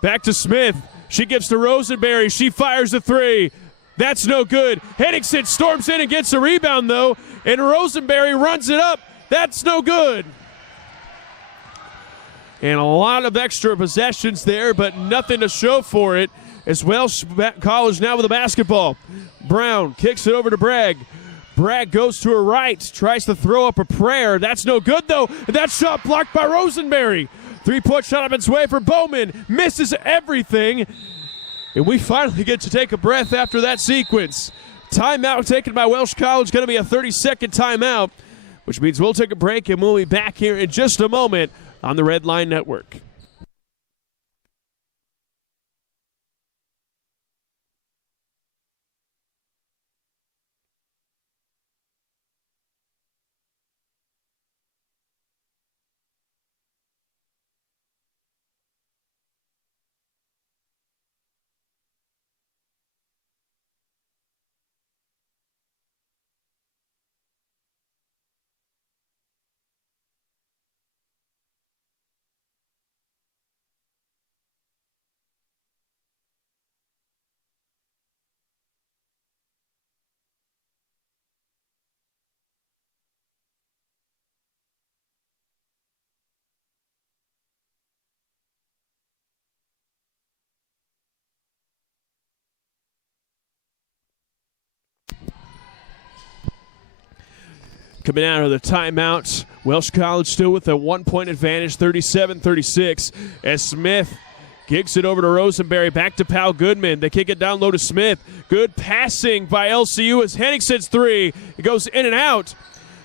back to Smith. She gives to Rosenberry. She fires a 3. That's no good. Henningsen storms in and gets a rebound, though, and Rosenberry runs it up. That's no good. And a lot of extra possessions there, but nothing to show for it. As Welch College now with the basketball. Brown kicks it over to Bragg. Bragg goes to her right, tries to throw up a prayer. That's no good, though. That shot blocked by Rosenberry. 3-point shot up its way for Bowman. Misses everything. And we finally get to take a breath after that sequence. Timeout taken by Welch College. Going to be a 30-second timeout, which means we'll take a break and we'll be back here in just a moment on the Red Line Network. Coming out of the timeout, Welch College still with a 1-point advantage, 37-36, as Smith kicks it over to Rosenberry, back to Powell-Goodman. They kick it down low to Smith. Good passing by LCU as Henningsen's 3. It goes in and out.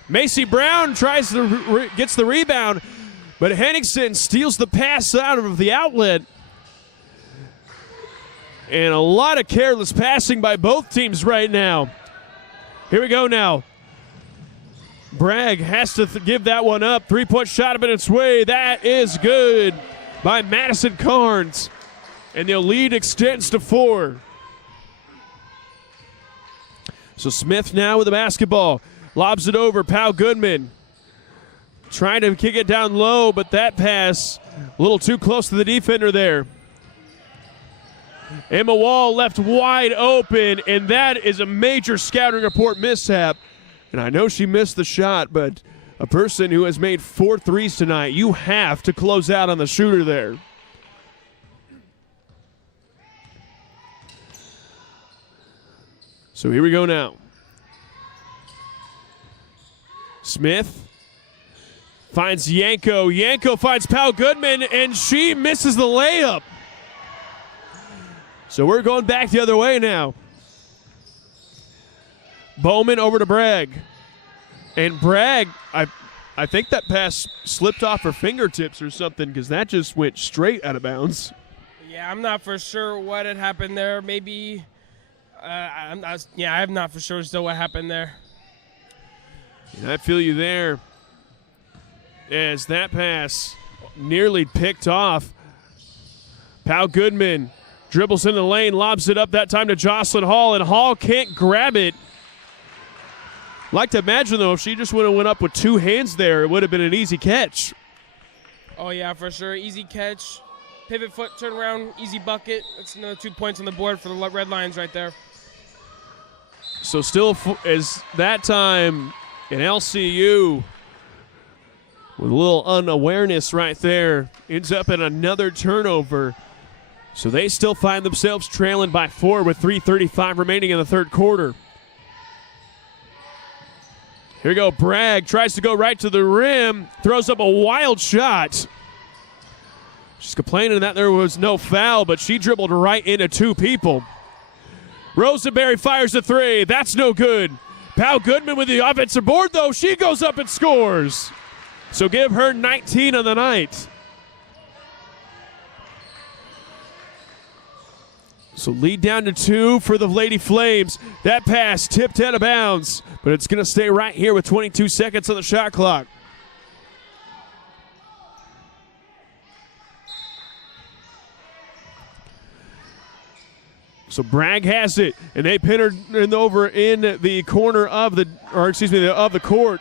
Macy Brown gets the rebound, but Henningsen steals the pass out of the outlet. And a lot of careless passing by both teams right now. Here we go now. Bragg has to give that one up. 3-point shot up in its way. That is good by Madison Carnes. and the lead extends to 4. So Smith now with the basketball. Lobs it over. Pau Goodman trying to kick it down low, but that pass a little too close to the defender there. Emma Wall left wide open, and that is a major scouting report mishap. And I know she missed the shot, but a person who has made 4 threes tonight, you have to close out on the shooter there. So here we go now. Smith finds Yanko. Yanko finds Pau Goodman, and she misses the layup. So we're going back the other way now. Bowman over to Bragg. And Bragg, I think that pass slipped off her fingertips or something, because that just went straight out of bounds. Yeah, I'm not for sure what had happened there. Maybe, I'm not for sure still what happened there. And I feel you there, as that pass nearly picked off. Pau Goodman dribbles in the lane, lobs it up that time to Jocelyn Hall, and Hall can't grab it. Like to imagine, though, if she just would have went up with 2 hands there, it would have been an easy catch. Oh, yeah, for sure. Easy catch. Pivot foot, turn around, easy bucket. That's another 2 points on the board for the Red Lions right there. So still is that time in LCU with a little unawareness right there. Ends up in another turnover. So they still find themselves trailing by 4 with 3:35 remaining in the third quarter. Here we go. Bragg tries to go right to the rim, throws up a wild shot. She's complaining that there was no foul, but she dribbled right into 2 people. Rosenberry fires the 3. That's no good. Pau Goodman with the offensive board, though. She goes up and scores. So give her 19 on the night. So lead down to 2 for the Lady Flames. That pass tipped out of bounds, but it's going to stay right here with 22 seconds on the shot clock. So Bragg has it, and they pin her over in the corner of the court.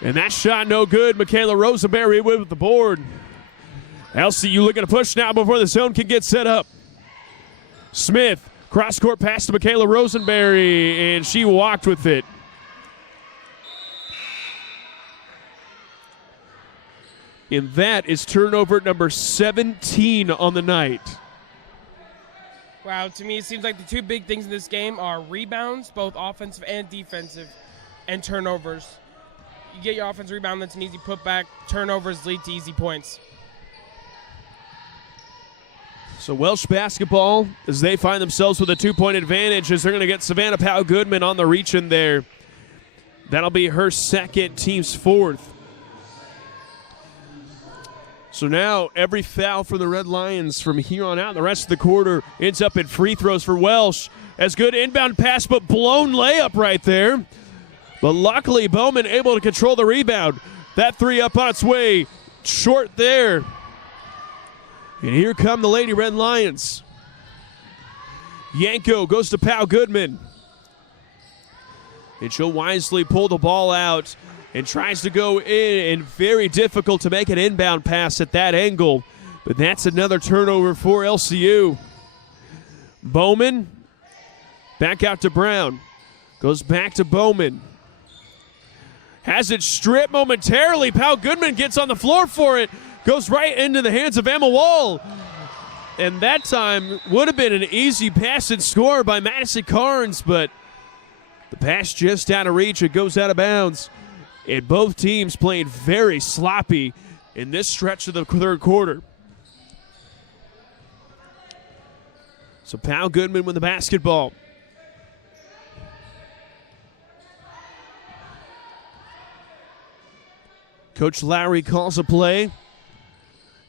And that shot no good. Michaela Rosenberry with the board. LCU looking to push now before the zone can get set up. Smith, cross-court pass to Michaela Rosenberry, and she walked with it. And that is turnover number 17 on the night. Wow, to me it seems like the 2 big things in this game are rebounds, both offensive and defensive, and turnovers. You get your offensive rebound, that's an easy putback. Turnovers lead to easy points. So Welch basketball, as they find themselves with a 2-point advantage, as they're going to get Savannah Pau Goodman on the reach in there. That'll be her 2nd, team's 4th. So now every foul for the Red Lions from here on out, the rest of the quarter ends up in free throws for Welch. As good inbound pass, but blown layup right there. But luckily, Bowman able to control the rebound. That 3 up on its way, short there. And here come the Lady Red Lions. Yanko goes to Pau Goodman. And she'll wisely pull the ball out and tries to go in, and very difficult to make an inbound pass at that angle. But that's another turnover for LCU. Bowman, back out to Brown. Goes back to Bowman. Has it stripped momentarily. Pau Goodman gets on the floor for it. Goes right into the hands of Emma Wall. And that time would have been an easy pass and score by Madison Carnes, but the pass just out of reach. It goes out of bounds. And both teams playing very sloppy in this stretch of the third quarter. So Pau Goodman with the basketball. Coach Lowry calls a play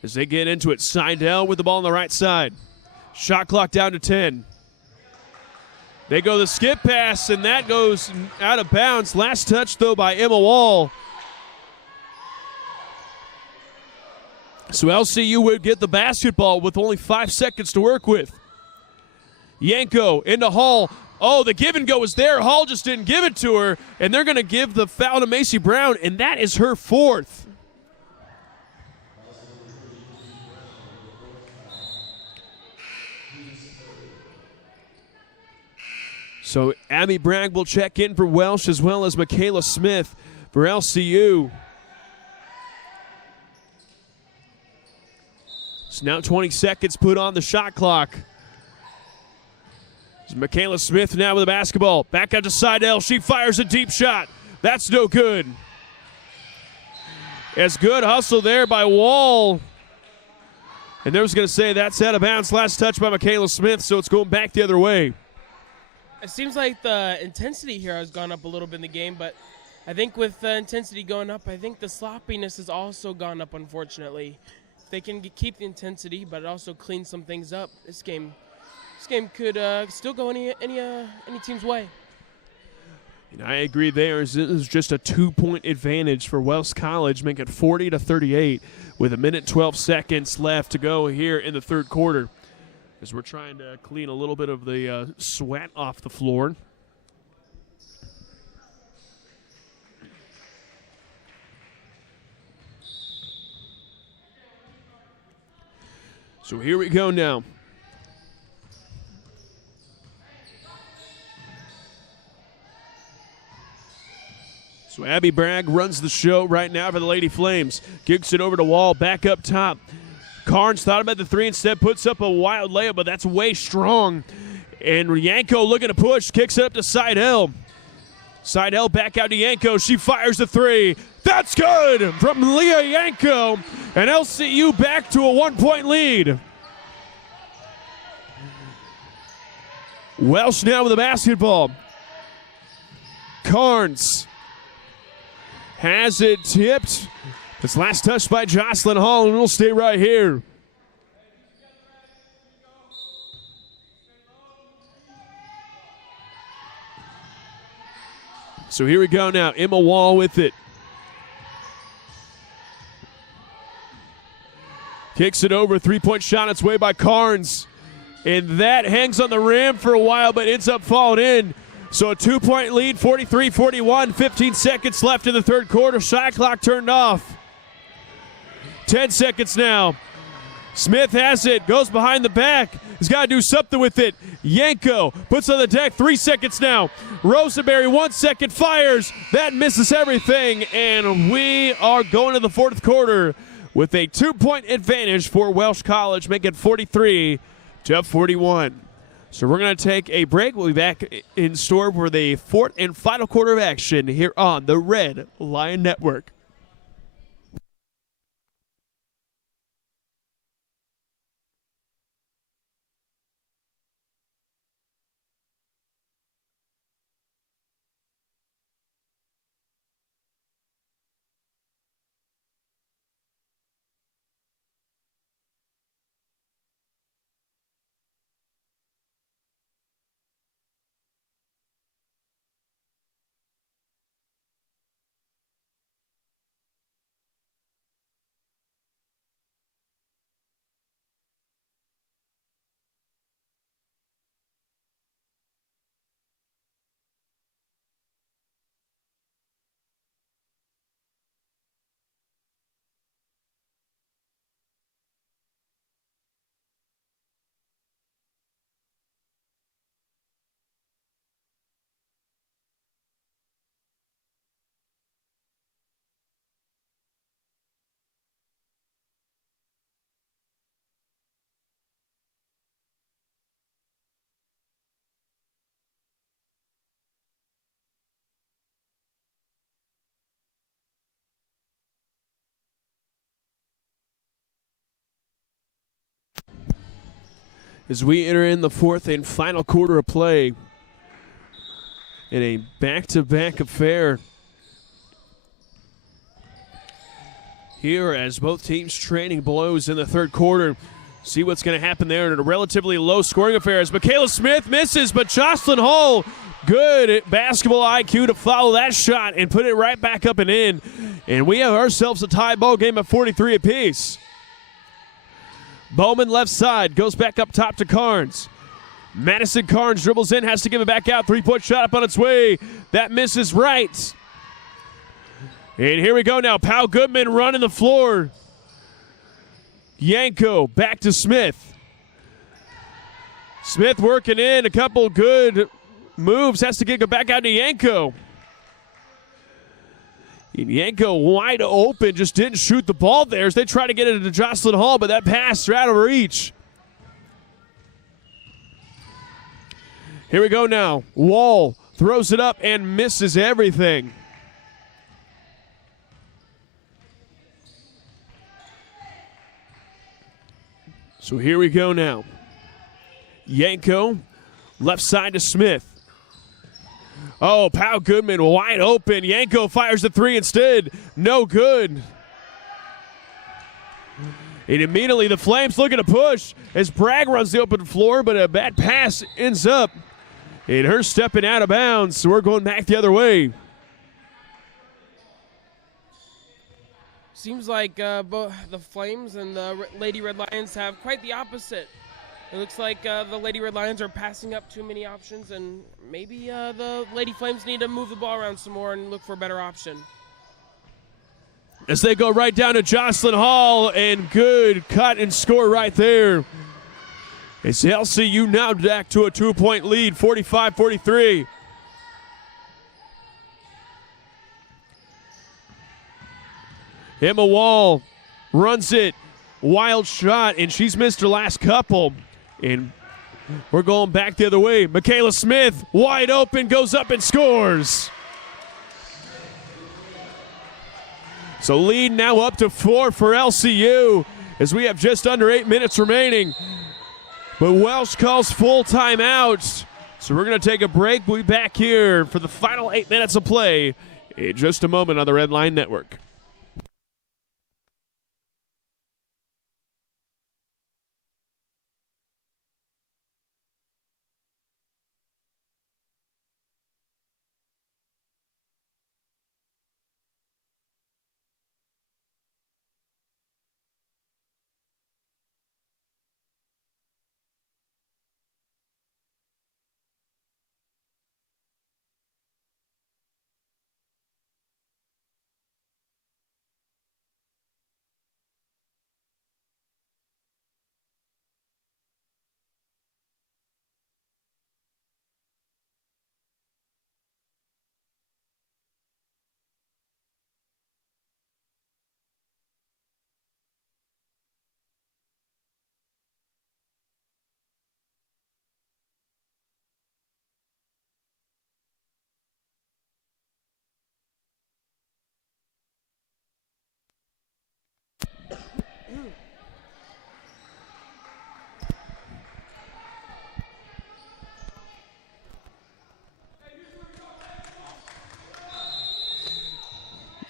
as they get into it. Seidel with the ball on the right side. Shot clock down to 10. They go the skip pass, and that goes out of bounds. Last touch, though, by Emma Wall. So LCU would get the basketball with only 5 seconds to work with. Yanko into Hall. Oh, the give and go was there. Hall just didn't give it to her, and they're going to give the foul to Macy Brown, and that is her 4th. So Abby Bragg will check in for Welch as well as Michaela Smith for LCU. So now 20 seconds put on the shot clock. Michaela Smith now with the basketball. Back out to Seidel. She fires a deep shot. That's no good. As good hustle there by Wall. And they was going to say that's out of bounds. Last touch by Michaela Smith, so it's going back the other way. It seems like the intensity here has gone up a little bit in the game, but I think with the intensity going up, I think the sloppiness has also gone up, unfortunately. If they can keep the intensity, but also clean some things up, this game could still go any team's way. And I agree there. This is just a 2-point advantage for Welch College, making it 40-38 with 1:12 seconds left to go here in the third quarter. As we're trying to clean a little bit of the sweat off the floor. So here we go now. So Abby Bragg runs the show right now for the Lady Flames. Kicks it over to Wall, back up top. Carnes thought about the three, instead puts up a wild layup, but that's way strong. And Yanko looking to push, kicks it up to Seidel. Seidel back out to Yanko. She fires the three. That's good from Leah Yanko. And LCU back to a 1-point lead. Welch now with the basketball. Carnes has it tipped. It's last touched by Jocelyn Hall, and it'll stay right here. So here we go now. Emma Wall with it. Kicks it over. 3-point shot its way by Carnes. And that hangs on the rim for a while, but ends up falling in. So a 2-point lead, 43-41. 15 seconds left in the third quarter. Shot clock turned off. 10 seconds now. Smith has it, goes behind the back. He's got to do something with it. Yanko puts on the deck. 3 seconds now. Rosenberry, 1 second, fires. That misses everything, and we are going to the fourth quarter with a 2-point advantage for Welch College, making it 43-41. So we're going to take a break. We'll be back in store for the fourth and final quarter of action here on the Red Lion Network. As we enter in the fourth and final quarter of play in a back-to-back affair here as both teams trading blows in the third quarter. See what's going to happen there in a relatively low-scoring affair as Michaela Smith misses, but Jocelyn Hall, good basketball IQ to follow that shot and put it right back up and in. And we have ourselves a tie ball game at 43 apiece. Bowman left side, goes back up top to Carnes. Madison Carnes dribbles in, has to give it back out. 3-point shot up on its way. That misses right. And here we go now. Pal Goodman running the floor. Yanko back to Smith. Smith working in a couple good moves. Has to get it back out to Yanko. And Yanko wide open, just didn't shoot the ball there as they try to get it into Jocelyn Hall, but that pass out of reach. Here we go now. Wall throws it up and misses everything. So here we go now. Yanko, left side to Smith. Oh, Pal Goodman wide open. Yanko fires the three instead. No good. And immediately the Flames looking to push as Bragg runs the open floor, but a bad pass ends up in her stepping out of bounds. So we're going back the other way. Seems like both the Flames and the Lady Red Lions have quite the opposite. It looks like the Lady Red Lions are passing up too many options, and maybe the Lady Flames need to move the ball around some more and look for a better option. As they go right down to Jocelyn Hall, and good cut and score right there. It's LCU now back to a 2-point lead, 45-43. Emma Wall runs it. Wild shot, and she's missed her last couple. And we're going back the other way. Michaela Smith, wide open, goes up and scores. So lead now up to 4 for LCU as we have just under 8 minutes remaining. But Welch calls full timeout. So we're going to take a break. We'll be back here for the final 8 minutes of play in just a moment on the Red Line Network.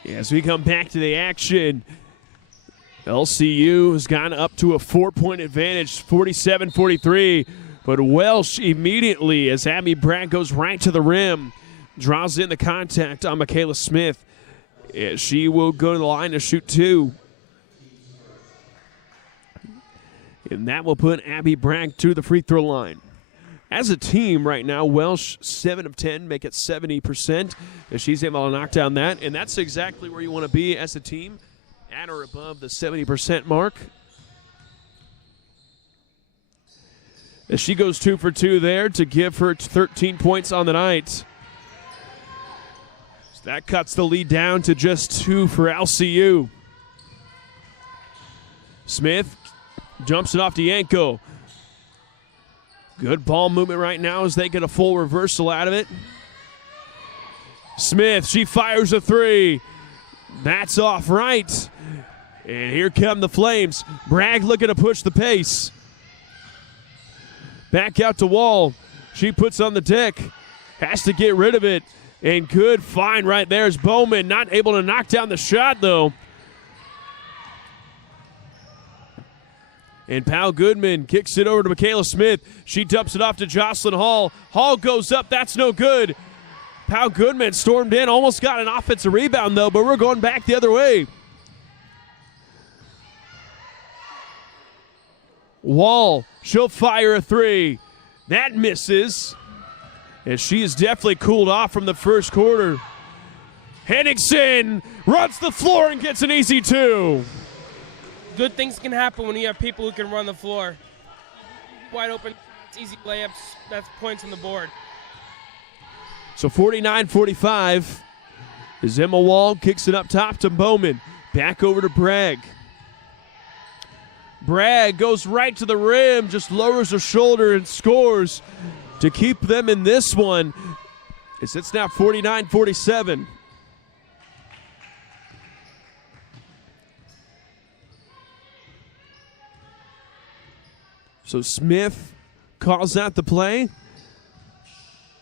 As we come back to the action, LCU has gone up to a 4-point advantage, 47-43. But Welch immediately, as Abby Bragg goes right to the rim, draws in the contact on Michaela Smith. She will go to the line to shoot 2. And that will put Abby Bragg to the free throw line. As a team right now, Welch 7 of 10, make it 70%. As she's able to knock down that. And that's exactly where you want to be as a team, at or above the 70% mark. As she goes 2 for 2 there to give her 13 points on the night. So that cuts the lead down to just 2 for LCU. Smith jumps it off to Yanko. Good ball movement right now as they get a full reversal out of it. Smith, she fires a 3. That's off right. And here come the Flames. Bragg looking to push the pace. Back out to Wall. She puts on the deck. Has to get rid of it. And good find right there is Bowman. Not able to knock down the shot, though. And Pal Goodman kicks it over to Michaela Smith. She dumps it off to Jocelyn Hall. Hall goes up. That's no good. Pal Goodman stormed in. Almost got an offensive rebound, though, but we're going back the other way. Wall, she'll fire a three. That misses. And she is definitely cooled off from the first quarter. Henningsen runs the floor and gets an easy two. Good things can happen when you have people who can run the floor. Wide open, it's easy layups, that's points on the board. So 49-45 as Emma Wall kicks it up top to Bowman. Back over to Bragg. Bragg goes right to the rim, just lowers her shoulder and scores to keep them in this one. It's now 49-47. So Smith calls out the play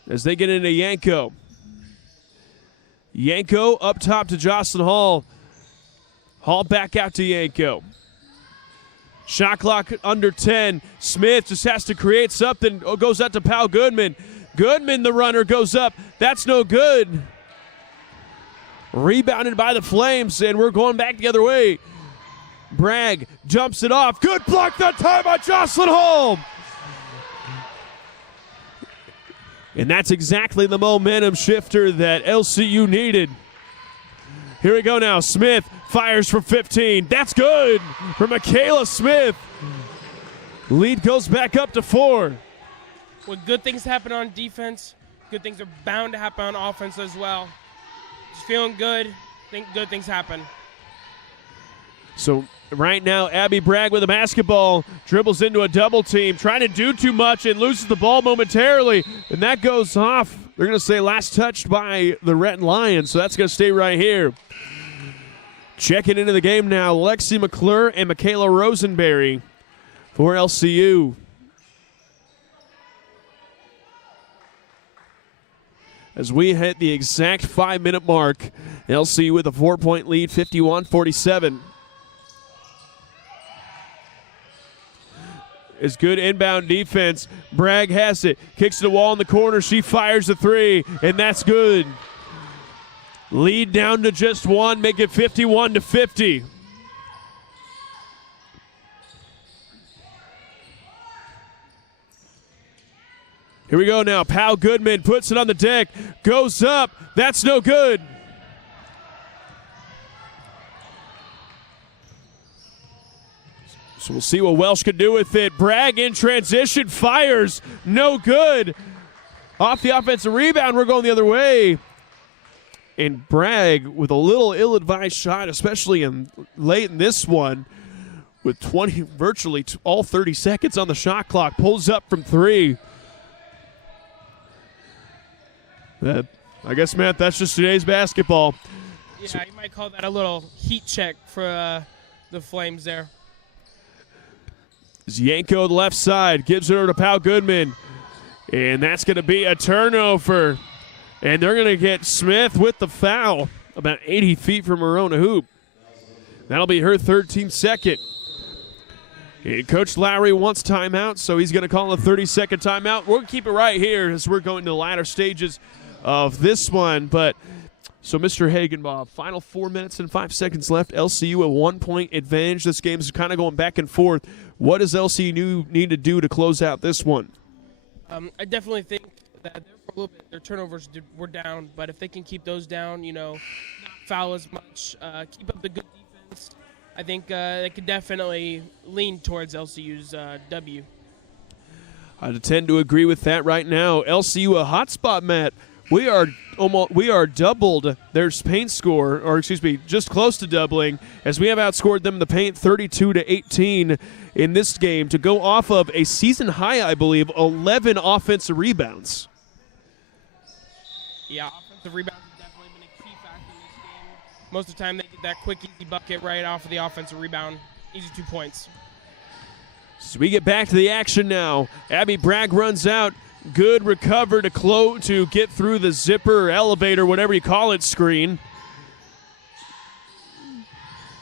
as they get into Yanko. Yanko up top to Jocelyn Hall. Hall back out to Yanko. Shot clock under 10. Smith just has to create something. Goes out to Pal Goodman. Goodman, the runner, goes up. That's no good. Rebounded by the Flames, and we're going back the other way. Bragg jumps it off. Good block that time by Jocelyn Hall. And that's exactly the momentum shifter that LCU needed. Here we go now. Smith fires from 15. That's good for Michaela Smith. Lead goes back up to 4. When good things happen on defense, good things are bound to happen on offense as well. Just feeling good, think good things happen. So right now, Abby Bragg with the basketball, dribbles into a double team, trying to do too much and loses the ball momentarily, and that goes off. They're going to say last touched by the Red Lions, so that's going to stay right here. Checking into the game now, Lexi McClure and Michaela Rosenberry for LCU. As we hit the exact 5-minute mark, LCU with a 4-point lead, 51-47. Is good inbound defense. Bragg has it. Kicks to the wall in the corner. She fires a three, and that's good. Lead down to just one, make it 51-50. Here we go now. Pal Goodman puts it on the deck. Goes up. That's no good. So we'll see what Welch can do with it. Bragg in transition, fires, no good. Off the offensive rebound, we're going the other way. And Bragg with a little ill-advised shot, especially late in this one, with virtually all 30 seconds on the shot clock, pulls up from 3. I guess, Matt, that's just today's basketball. Yeah, you might call that a little heat check for the Flames there. Yanko the left side, gives it over to Pal Goodman. And that's going to be a turnover. And they're going to get Smith with the foul about 80 feet from her own hoop. That'll be her third team second. And Coach Lowry wants timeout, so he's going to call a 30-second timeout. We're going to keep it right here as we're going to the latter stages of this one. But so, Mr. Hagenbaugh, final 4 minutes and 5 seconds left. LCU a 1-point advantage. This game's kind of going back and forth. What does LCU need to do to close out this one? I definitely think that for a little bit their turnovers were down, but if they can keep those down, not foul as much, keep up the good defense, I think they could definitely lean towards LCU's W. I tend to agree with that right now. LCU a hot spot, Matt. We are doubled their paint score, or excuse me, just close to doubling, as we have outscored them in the paint 32-18 in this game to go off of a season high, I believe, 11 offensive rebounds. Yeah, offensive rebounds have definitely been a key factor in this game. Most of the time they get that quick, easy bucket right off of the offensive rebound. Easy 2 points. So we get back to the action now. Abby Bragg runs out. Good recover to get through the zipper or elevator, whatever you call it, screen.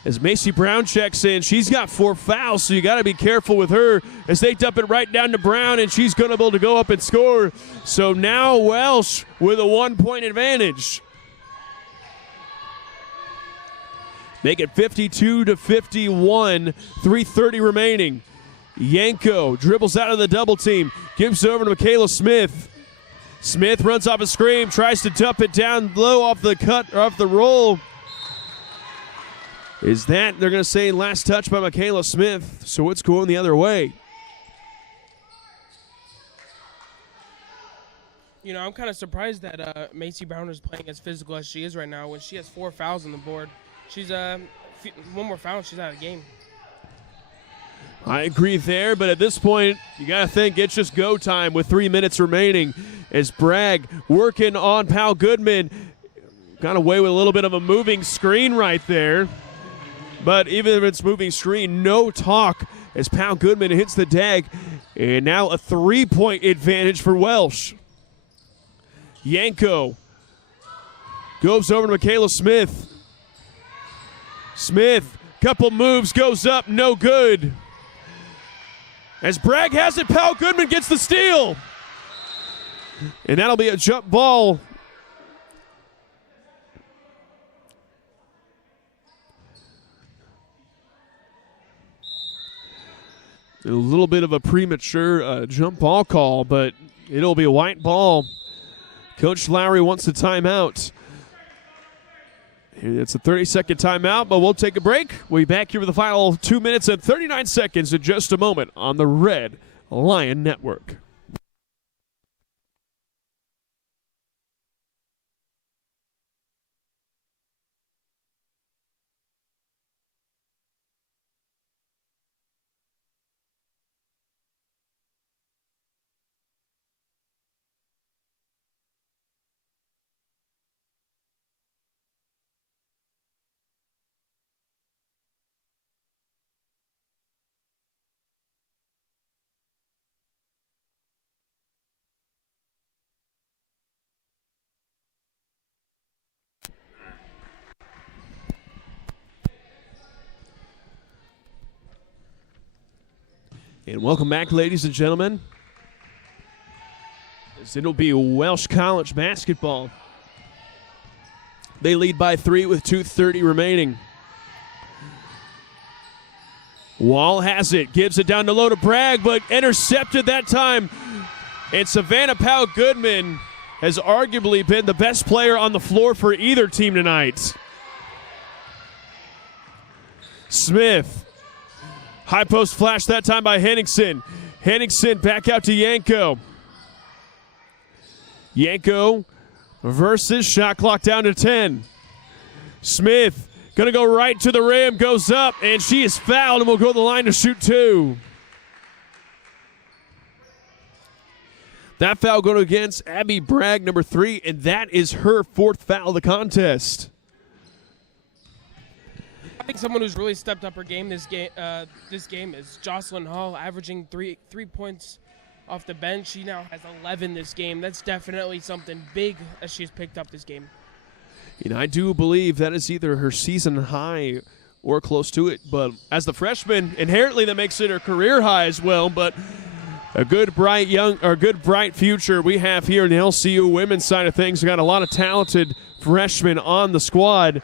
As Macy Brown checks in, she's got 4 fouls, so you got to be careful with her as they dump it right down to Brown, and she's going to be able to go up and score. So now Welch with a 1-point advantage. Make it 52-51, 3:30 remaining. Yanko dribbles out of the double team, gives it over to Michaela Smith. Smith runs off a screen, tries to dump it down low off the cut, or off the roll. Is that, they're going to say, last touch by Michaela Smith, so it's going the other way. You know, I'm kind of surprised that Macy Brown is playing as physical as she is right now when she has 4 fouls on the board. She's one more foul, she's out of the game. I agree there, but at this point, you got to think it's just go time with 3 minutes remaining as Bragg working on Pal Goodman. Got away with a little bit of a moving screen right there. But even if it's moving screen, no talk as Pal Goodman hits the deck. And now a 3-point advantage for Welch. Yanko goes over to Michaela Smith. Smith, couple moves, goes up, no good. As Bragg has it, Pal Goodman gets the steal. And that'll be a jump ball. A little bit of a premature jump ball call, but it'll be a white ball. Coach Lowry wants the timeout. It's a 30-second timeout, but we'll take a break. We'll be back here with the final 2 minutes and 39 seconds in just a moment on the Red Lion Network. And welcome back, ladies and gentlemen. As it'll be Welsh College basketball. They lead by 3 with 2:30 remaining. Wall has it, gives it down to low to Bragg, but intercepted that time. And Savannah Pal Goodman has arguably been the best player on the floor for either team tonight. Smith. High post flash that time by Henningsen. Henningsen back out to Yanko. Yanko versus shot clock down to 10. Smith going to go right to the rim, goes up, and she is fouled and will go to the line to shoot 2. That foul going against Abby Bragg, number 3, and that is her 4th foul of the contest. I think someone who's really stepped up her game this game is Jocelyn Hall, averaging three points off the bench. She now has 11 this game. That's definitely something big that she's picked up this game. And I do believe that is either her season high or close to it. But as the freshman, inherently that makes it her career high as well. But a good bright future we have here in the LCU women's side of things. We got a lot of talented freshmen on the squad.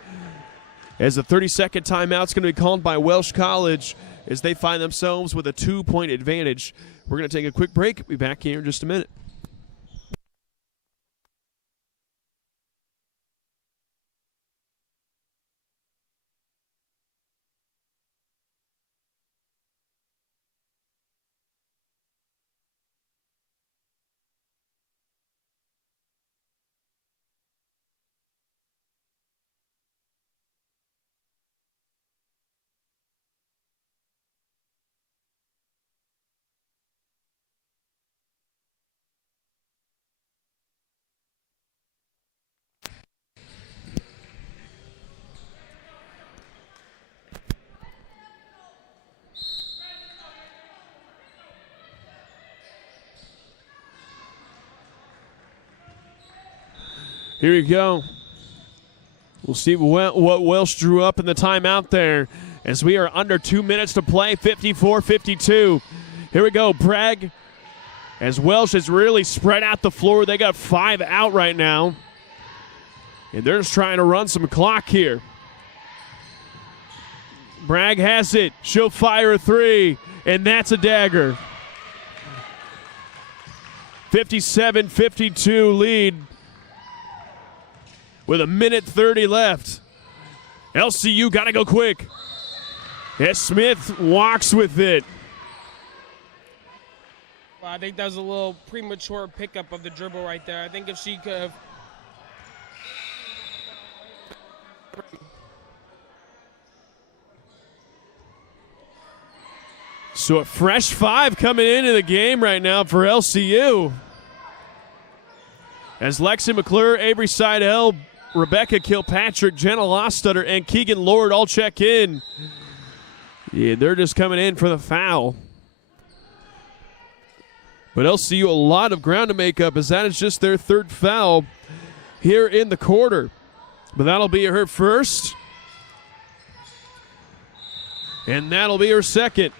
As the 30-second timeout is going to be called by Welsh College as they find themselves with a 2-point advantage. We're going to take a quick break. We'll be back here in just a minute. Here you go. We'll see what Welsh drew up in the timeout there as we are under 2 minutes to play, 54-52. Here we go, Bragg. As Welsh has really spread out the floor. They got 5 out right now. And they're just trying to run some clock here. Bragg has it. She'll fire a three, and that's a dagger. 57-52 lead with 1:30 left. LCU got to go quick. As Smith walks with it. Well, I think that was a little premature pickup of the dribble right there. I think if she could have. So a fresh 5 coming into the game right now for LCU. As Lexi McClure, Avery Seidel, Rebecca Kilpatrick, Jenna Lostutter, and Keegan Lord all check in. Yeah, they're just coming in for the foul. But LCU a lot of ground to make up as that is just their 3rd foul here in the quarter. But that'll be her first. And that'll be her second.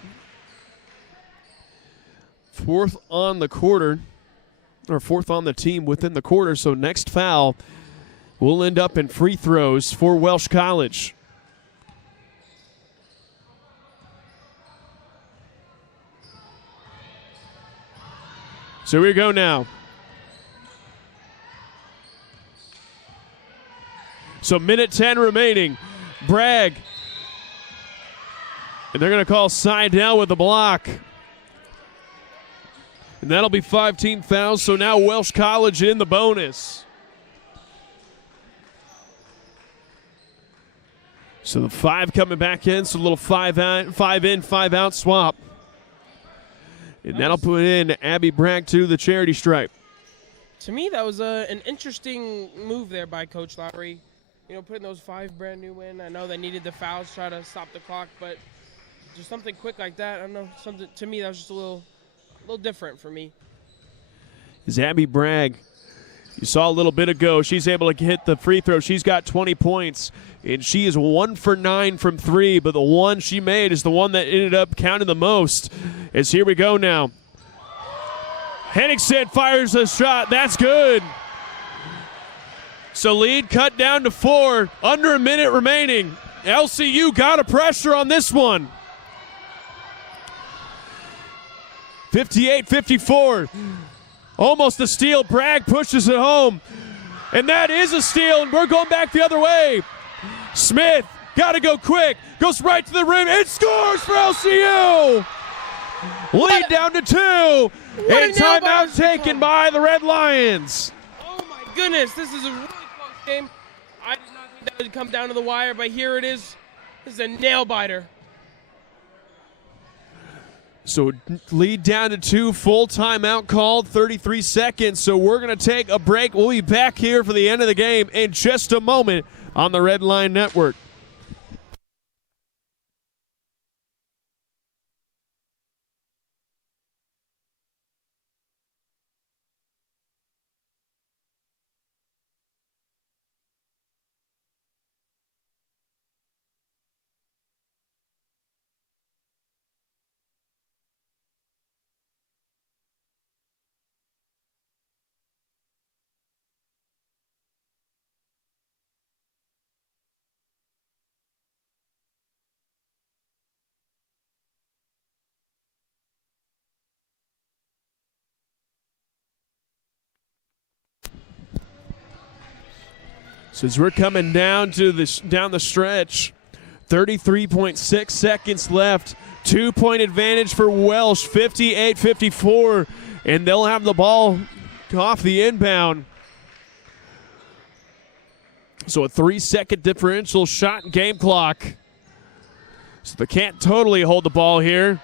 4th on the quarter, or 4th on the team within the quarter. So next foul will end up in free throws for Welch College. So here we go now. So minute 10 remaining. Bragg. And they're going to call Seidel with the block. And that'll be 5 team fouls, so now Welch College in the bonus. So the 5 coming back in, so a little 5 in, 5 out swap. And that'll put in Abby Bragg to the charity stripe. To me, that was an interesting move there by Coach Lowry. You know, putting those 5 brand new in. I know they needed the fouls, try to stop the clock, but just something quick like that, I don't know. Something to me that was just a little different for me. Is Abby Bragg. You saw a little bit ago, she's able to hit the free throw. She's got 20 points, and she is 1 for 9 from 3, but the one she made is the one that ended up counting the most. As here we go now. Henningsen fires a shot. That's good. So lead cut down to 4. Under a minute remaining. LCU got a pressure on this one. 58-54. Almost a steal. Bragg pushes it home. And that is a steal, and we're going back the other way. Smith, got to go quick. Goes right to the rim and scores for LCU. Lead down to 2. And timeout taken by the Red Lions. Oh, my goodness. This is a really close game. I did not think that would come down to the wire, but here it is. This is a nail-biter. So lead down to 2, full timeout called, 33 seconds. So we're going to take a break. We'll be back here for the end of the game in just a moment on the Red Line Network. So as we're coming down to down the stretch, 33.6 seconds left. 2-point advantage for Welch, 58-54, and they'll have the ball off the inbound. So a 3-second differential shot and game clock. So they can't totally hold the ball here.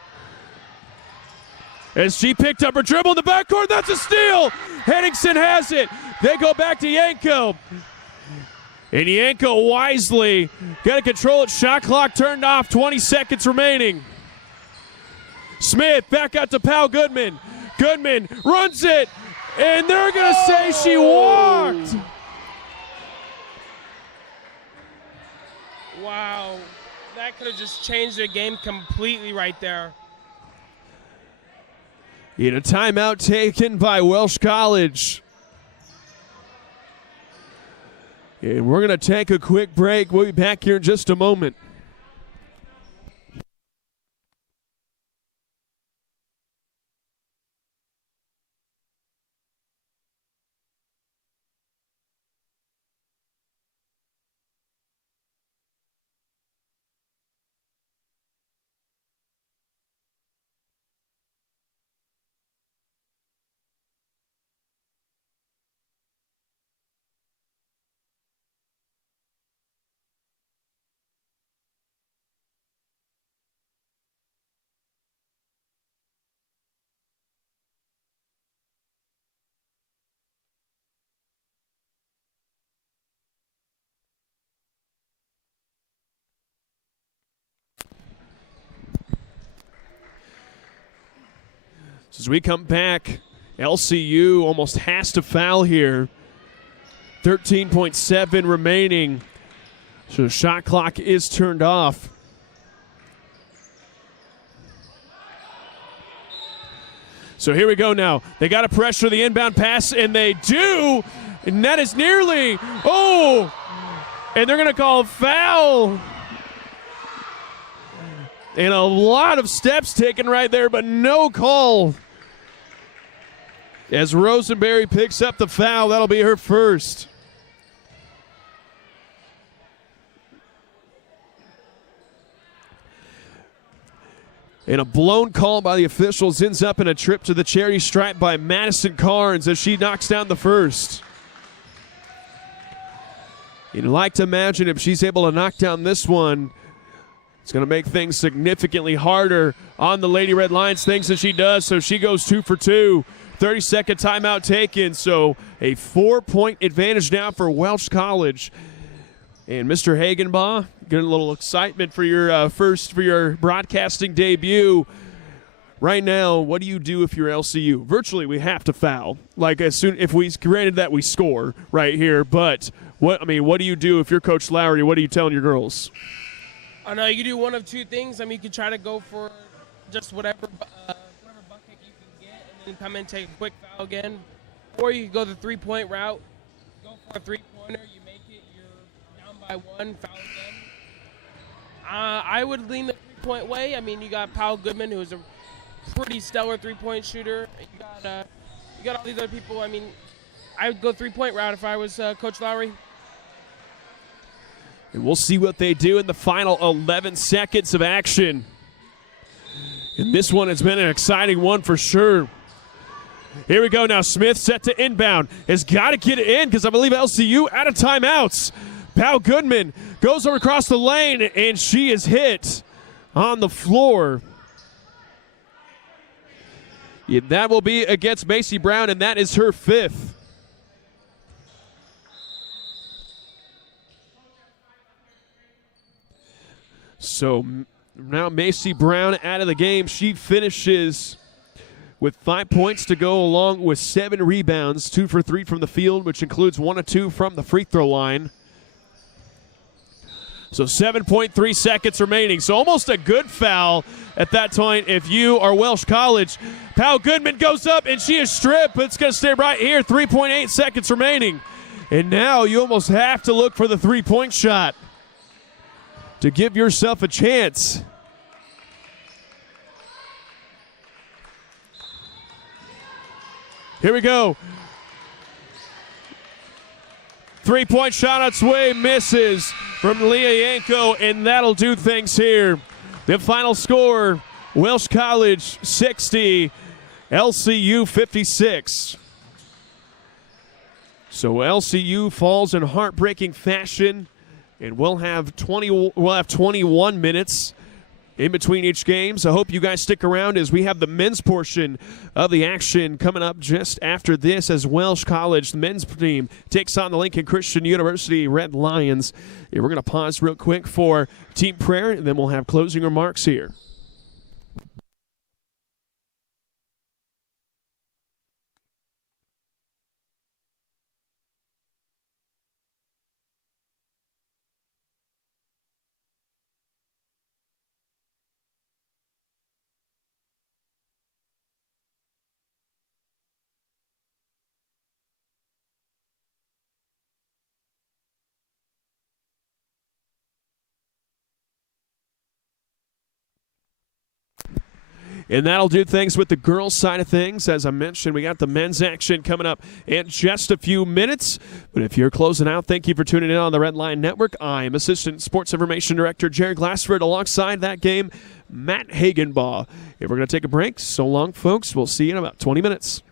As she picked up her dribble in the backcourt, that's a steal. Henningsen has it. They go back to Yanko. And Yanko wisely got to control it. Shot clock turned off, 20 seconds remaining. Smith back out to Pal Goodman. Goodman runs it, and they're going to say she walked. Wow, that could have just changed the game completely right there. In a timeout taken by Welch College. And we're going to take a quick break. We'll be back here in just a moment. As we come back, LCU almost has to foul here. 13.7 remaining. So the shot clock is turned off. So here we go now. They got to pressure the inbound pass, and they do. And that is nearly. Oh! And they're going to call a foul. And a lot of steps taken right there, but no call. As Rosenberry picks up the foul, that'll be her first. And a blown call by the officials ends up in a trip to the charity stripe by Madison Carnes as she knocks down the first. You'd like to imagine if she's able to knock down this one, it's going to make things significantly harder on the Lady Red Lions, things that she does. So she goes 2 for 2. 30-second timeout taken. So a 4-point advantage now for Welch College. And Mr. Hagenbaugh, getting a little excitement for your broadcasting debut. Right now, what do you do if you're LCU? Virtually, we have to foul. Like granted that we score right here, but what do you do if you're Coach Lowry? What are you telling your girls? I know you can do one of two things. I mean, you can try to go for just whatever bucket you can get, and then come in and take a quick foul again, or you can go the 3-point route, go for a 3-pointer. You make it, you're down by 1, foul again. I would lean the 3-point way. I mean, you got Powell Goodman, who is a pretty stellar 3-point shooter. You got all these other people. I mean, I would go 3-point route if I was Coach Lowry. And we'll see what they do in the final 11 seconds of action. And this one has been an exciting one for sure. Here we go now. Smith set to inbound. Has got to get it in because I believe LCU out of timeouts. Powell Goodman goes over across the lane, and she is hit on the floor. Yeah, that will be against Macy Brown, and that is her 5th. So now Macy Brown out of the game. She finishes with 5 points to go, along with 7 rebounds, 2 for 3 from the field, which includes 1 of 2 from the free throw line. So 7.3 seconds remaining. So almost a good foul at that point if you are Welsh College. Powell Goodman goes up, and she is stripped, but it's going to stay right here. 3.8 seconds remaining. And now you almost have to look for the 3-point shot to give yourself a chance. Here we go. 3-point shot on its way, misses from Leah Yanko, and that'll do things here. The final score, Welsh College 60, LCU 56. So LCU falls in heartbreaking fashion, and we'll have 21 minutes in between each game. So I hope you guys stick around as we have the men's portion of the action coming up just after this, as Welsh College, the men's team, takes on the Lincoln Christian University Red Lions. And we're going to pause real quick for team prayer, and then we'll have closing remarks here. And that'll do things with the girls' side of things. As I mentioned, we got the men's action coming up in just a few minutes. But if you're closing out, thank you for tuning in on the Red Line Network. I'm Assistant Sports Information Director Jerry Glassford. Alongside that game, Matt Hagenbaugh. And we're going to take a break. So long, folks. We'll see you in about 20 minutes.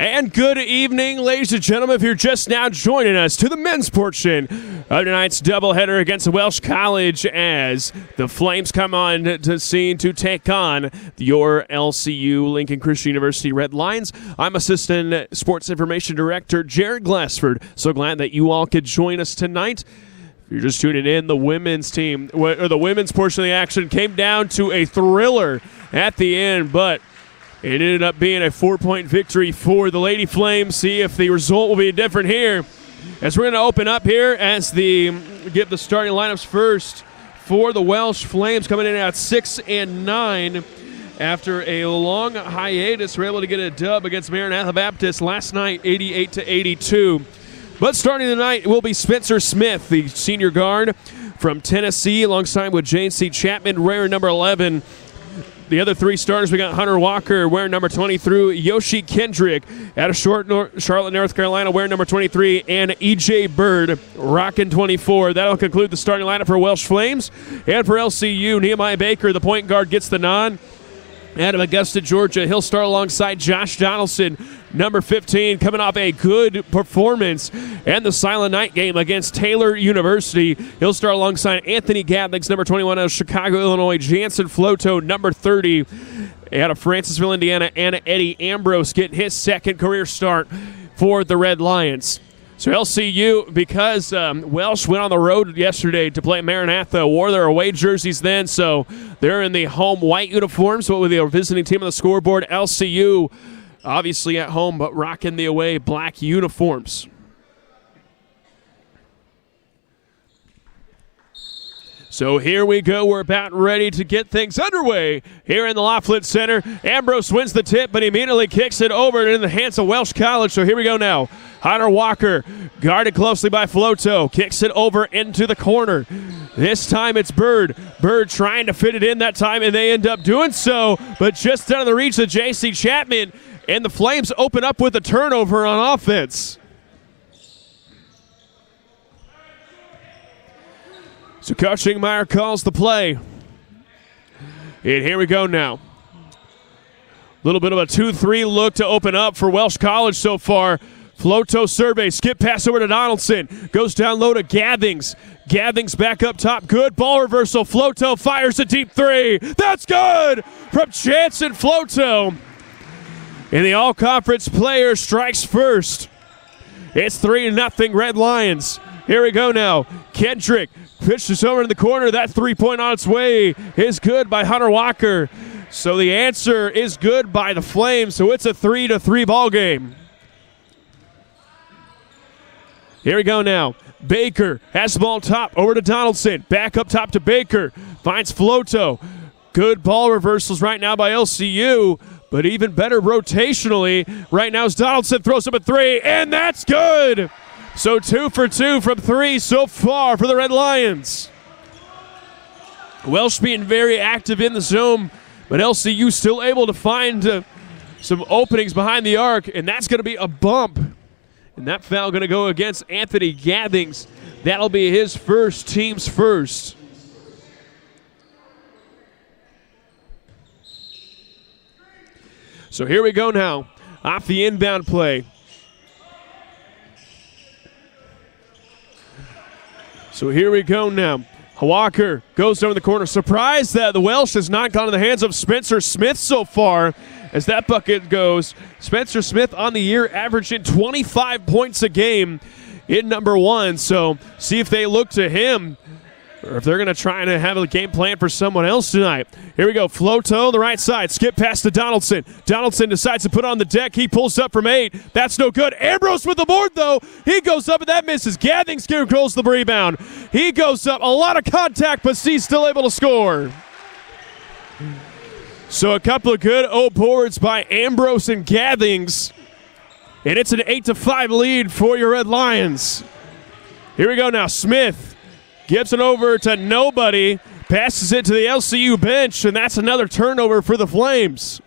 And good evening, ladies and gentlemen. If you're just now joining us to the men's portion of tonight's doubleheader against Welch College as the Flames come on to scene to take on your LCU, Lincoln Christian University Red Lions. I'm Assistant Sports Information Director Jared Glassford. So glad that you all could join us tonight. If you're just tuning in, the women's team, or the women's portion of the action came down to a thriller at the end, but it ended up being a 4-point victory for the Lady Flames. See if the result will be different here. As we're going to open up here as get the starting lineups first for the Welsh Flames, coming in at 6 and 9 after a long hiatus. We're able to get a dub against Maranatha Baptist last night, 88-82. But starting tonight will be Spencer Smith, the senior guard from Tennessee, alongside with J.C. Chapman, wearing number 11. The other three starters, we got Hunter Walker wearing number 23, Yoshi Kendrick out of Charlotte, North Carolina, wearing number 23, and E.J. Bird rocking 24. That'll conclude the starting lineup for Welsh Flames. And for LCU, Nehemiah Baker, the point guard, gets the nod. Out of Augusta, Georgia, he'll start alongside Josh Donaldson, number 15, coming off a good performance and the Silent Night game against Taylor University. He'll start alongside Anthony Gathings, number 21, out of Chicago, Illinois, Jansen Floto, number 30, out of Francisville, Indiana, and Eddie Ambrose getting his second career start for the Red Lions. So LCU, because Welsh went on the road yesterday to play Maranatha, wore their away jerseys then, so they're in the home white uniforms. So with the visiting team on the scoreboard, LCU obviously at home, but rocking the away black uniforms. So here we go. We're about ready to get things underway here in the Laughlin Center. Ambrose wins the tip, but immediately kicks it over in the hands of Welsh College. So here we go now. Hunter Walker, guarded closely by Floto, kicks it over into the corner. This time it's Bird. Bird trying to fit it in that time, and they end up doing so, but just out of the reach of J.C. Chapman, and the Flames open up with a turnover on offense. So Coach Ingmeyer calls the play. And here we go now. A little bit of a 2-3 look to open up for Welsh College so far. Floto survey, skip pass over to Donaldson. Goes down low to Gathings. Gathings back up top. Good ball reversal. Floto fires a deep three. That's good from Jansen Floto. And the all-conference player strikes first. It's 3-0 Red Lions. Here we go now. Kendrick pitches over in the corner. That three-point on its way is good by Hunter Walker. So the answer is good by the Flames. So it's a 3-3 ball game. Here we go now. Baker has the ball top over to Donaldson. Back up top to Baker. Finds Floto. Good ball reversals right now by LCU. But even better rotationally right now is Donaldson throws up a three. And that's good. So 2 for 2 from 3 so far for the Red Lions. Welsh being very active in the zone, but LCU still able to find some openings behind the arc, and that's going to be a bump. And that foul going to go against Anthony Gathings. That'll be his first, team's first. So here we go now, off the inbound play. So here we go now. Walker goes down the corner. Surprised that the Welsh has not gone in the hands of Spencer Smith so far as that bucket goes. Spencer Smith on the year averaging 25 points a game in number 1. So see if they look to him or if they're going to try and have a game plan for someone else tonight. Here we go. Floto on the right side. Skip pass to Donaldson. Donaldson decides to put on the deck. He pulls up from 8. That's no good. Ambrose with the board, though. He goes up, and that misses. Gathings controls the rebound. He goes up. A lot of contact, but he's still able to score. So a couple of good boards by Ambrose and Gathings. And it's an 8-5 lead for your Red Lions. Here we go now. Smith gives it over to nobody. Passes it to the LCU bench, and that's another turnover for the Flames.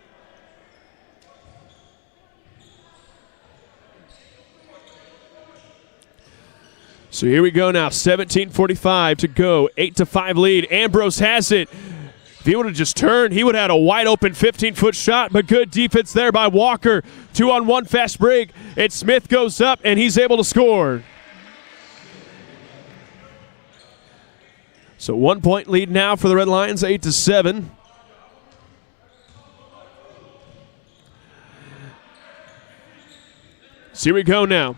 So here we go now, 17:45 to go, 8-5 lead. Ambrose has it. If he would have just turned, he would have had a wide-open 15-foot shot, but good defense there by Walker. 2-on-1 fast break, and Smith goes up, and he's able to score. So 1 point lead now for the Red Lions, 8-7. So here we go now.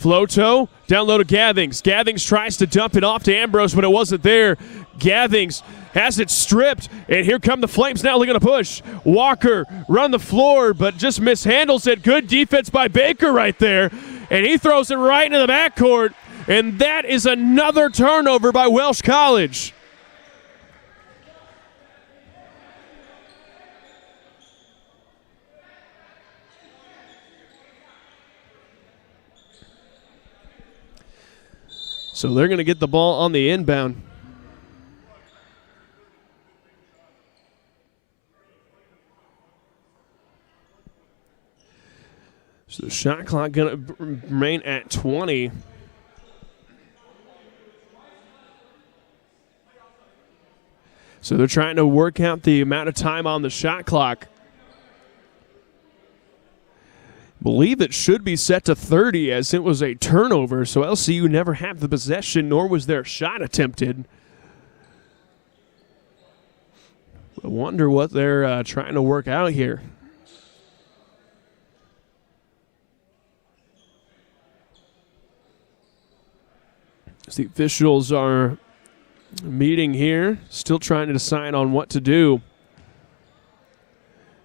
Floto, down low to Gathings. Gathings tries to dump it off to Ambrose, but it wasn't there. Gathings has it stripped, and here come the Flames now looking to push. Walker run the floor, but just mishandles it. Good defense by Baker right there, and he throws it right into the backcourt, and that is another turnover by Welch College. So they're going to get the ball on the inbound. So the shot clock going to remain at 20. So they're trying to work out the amount of time on the shot clock. Believe it should be set to 30 as it was a turnover, so LCU never had the possession, nor was their shot attempted. I wonder what they're trying to work out here. As the officials are meeting here, still trying to decide on what to do.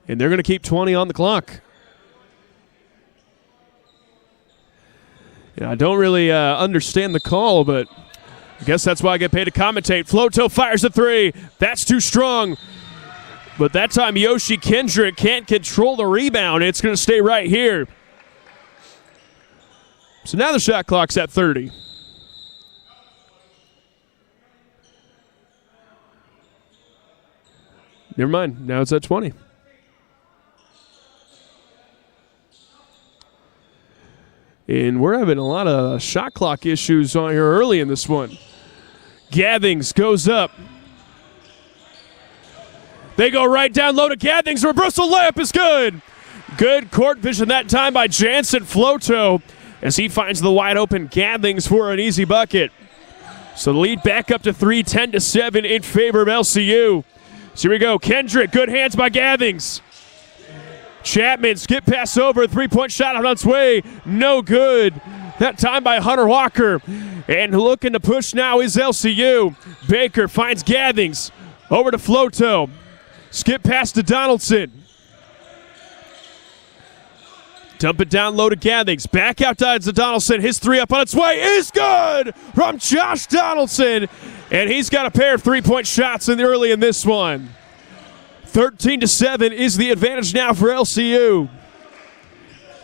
And they're going to keep 20 on the clock. Yeah, I don't really understand the call, but I guess that's why I get paid to commentate. Floto fires a three. That's too strong. But that time Yoshi Kendrick can't control the rebound. It's going to stay right here. So now the shot clock's at 30. Never mind. Now it's at 20. And we're having a lot of shot clock issues on here early in this one. Gathings goes up. They go right down low to Gathings. Reversal layup is good. Good court vision that time by Jansen Floto as he finds the wide open Gathings for an easy bucket. So the lead back up to 3, 10-7 in favor of LCU. So here we go. Kendrick, good hands by Gathings. Chapman, skip pass over, three-point shot on its way, no good. That time by Hunter Walker. And looking to push now is LCU. Baker finds Gathings, over to Floto. Skip pass to Donaldson. Dump it down low to Gathings. Back out to Donaldson. His three up on its way is good from Josh Donaldson. And he's got a pair of three-point shots early in this one. 13-7 is the advantage now for LCU.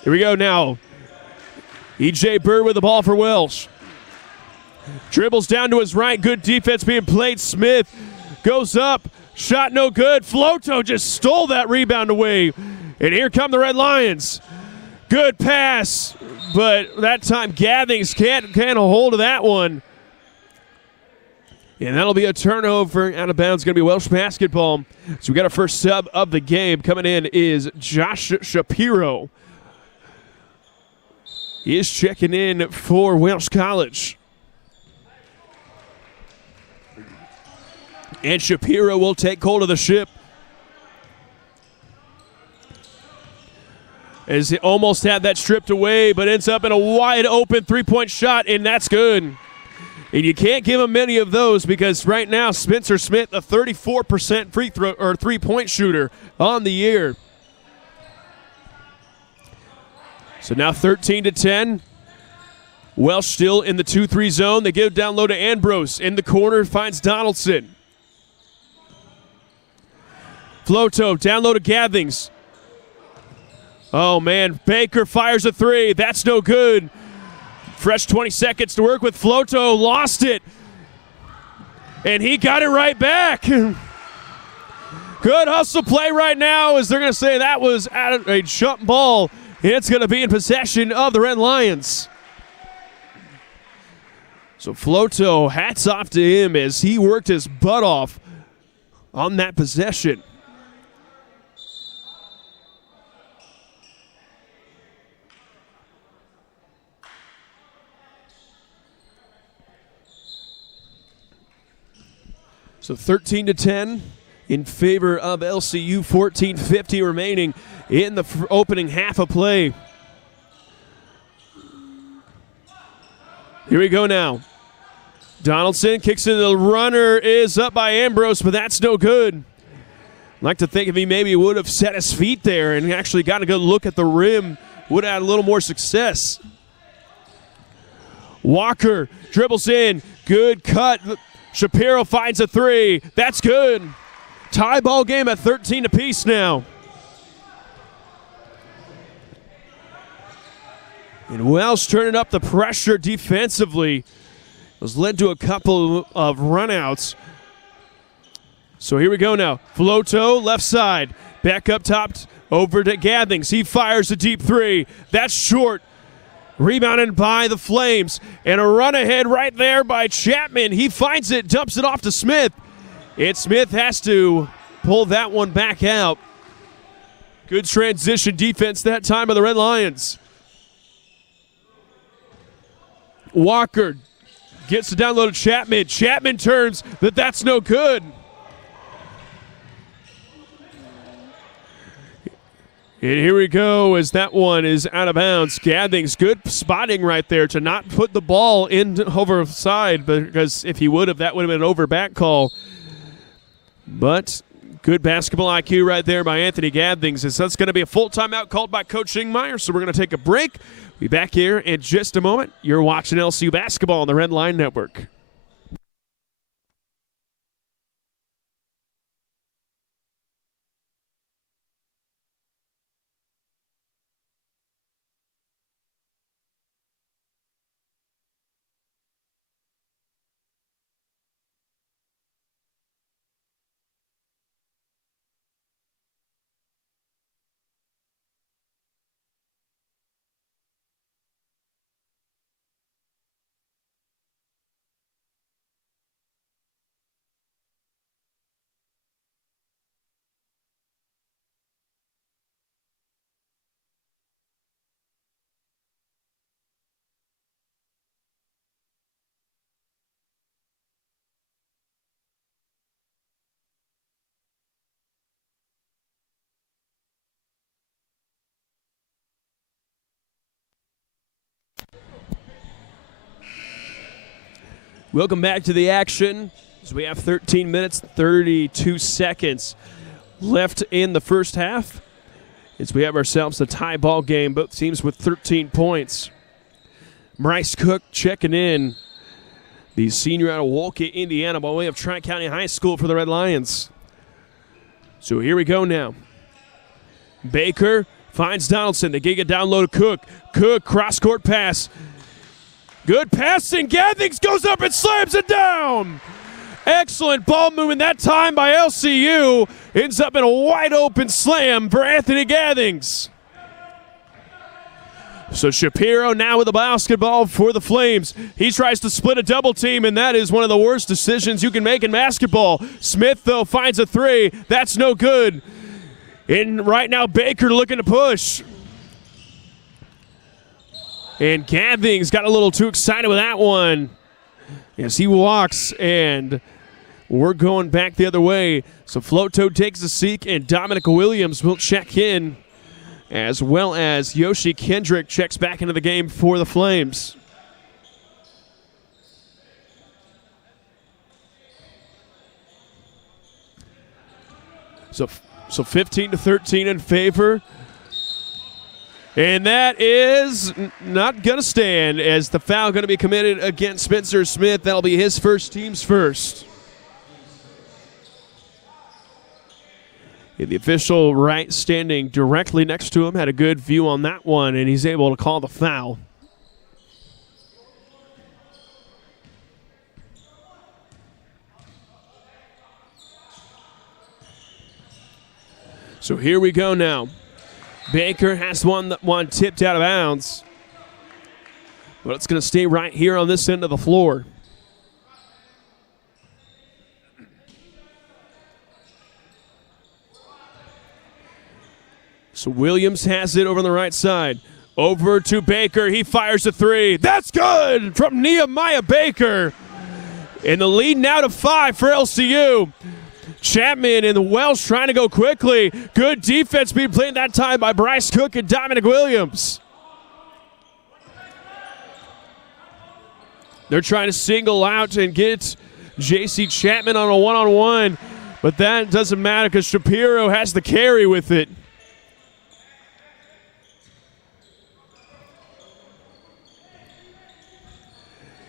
Here we go now. E.J. Bird with the ball for Welch. Dribbles down to his right. Good defense being played. Smith goes up. Shot no good. Floto just stole that rebound away. And here come the Red Lions. Good pass. But that time Gathings can't get a hold of that one. And that'll be a turnover out of bounds. Going to be Welsh basketball. So we got our first sub of the game. Coming in is Josh Shapiro. He is checking in for Welsh College. And Shapiro will take hold of the ship. As he almost had that stripped away, but ends up in a wide open three-point shot, and that's good. And you can't give him many of those because right now Spencer Smith, a 34% free throw or three-point shooter on the year. So now 13-10. Welsh still in the 2-3 zone. They give down low to Ambrose. In the corner, finds Donaldson. Floto down low to Gathings. Oh, man. Baker fires a three. That's no good. Fresh 20 seconds to work with. Floto lost it. And he got it right back. Good hustle play right now as they're going to say that was a jump ball. It's going to be in possession of the Red Lions. So Floto, hats off to him as he worked his butt off on that possession. So 13-10 in favor of LCU, 14:50 remaining in the opening half of play. Here we go now. Donaldson kicks it. The runner is up by Ambrose, but that's no good. I'd like to think if he maybe would have set his feet there and actually got a good look at the rim, would have had a little more success. Walker dribbles in. Good cut. Shapiro finds a three. That's good. Tie ball game at 13 apiece now. And Welch turning up the pressure defensively. It was led to a couple of runouts. So here we go now. Floto, left side. Back up top over to Gathings. He fires a deep three. That's short. Rebounded by the Flames. And a run ahead right there by Chapman. He finds it, dumps it off to Smith. And Smith has to pull that one back out. Good transition defense that time by the Red Lions. Walker gets the down low to Chapman. Chapman turns, but that's no good. And here we go as that one is out of bounds. Gathings, good spotting right there to not put the ball in over side, because if he would have, that would have been an over back call. But good basketball IQ right there by Anthony Gathings. As that's going to be a full timeout called by Coach Ingmeyer, so we're going to take a break. Be back here in just a moment. You're watching LCU basketball on the Red Line Network. Welcome back to the action. So we have 13 minutes, 32 seconds left in the first half. As we have ourselves a tie ball game, both teams with 13 points. Bryce Cook checking in. The senior out of Wolcott, Indiana, by way of Tri-County High School for the Red Lions. So here we go now. Baker finds Donaldson. They get down low to Cook. Cook, cross-court pass. Good passing. Gathings goes up and slams it down. Excellent ball movement that time by LCU. Ends up in a wide open slam for Anthony Gathings. So Shapiro now with the basketball for the Flames. He tries to split a double team, and that is one of the worst decisions you can make in basketball. Smith, though, finds a three. That's no good. And right now Baker looking to push. And Gathings got a little too excited with that one. As he walks, and we're going back the other way. So Floto takes a seek, and Dominic Williams will check in, as well as Yoshi Kendrick checks back into the game for the Flames. So 15-13 in favor. And that is not going to stand, as the foul going to be committed against Spencer Smith. That'll be his first, team's first. And the official right standing directly next to him had a good view on that one, and he's able to call the foul. So here we go now. Baker has one tipped out of bounds. But it's going to stay right here on this end of the floor. So Williams has it over on the right side. Over to Baker. He fires a three. That's good from Nehemiah Baker. And the lead now to 5 for LCU. Chapman and the Welch trying to go quickly. Good defense being played that time by Bryce Cook and Dominic Williams. They're trying to single out and get J.C. Chapman on a one-on-one, but that doesn't matter because Shapiro has the carry with it.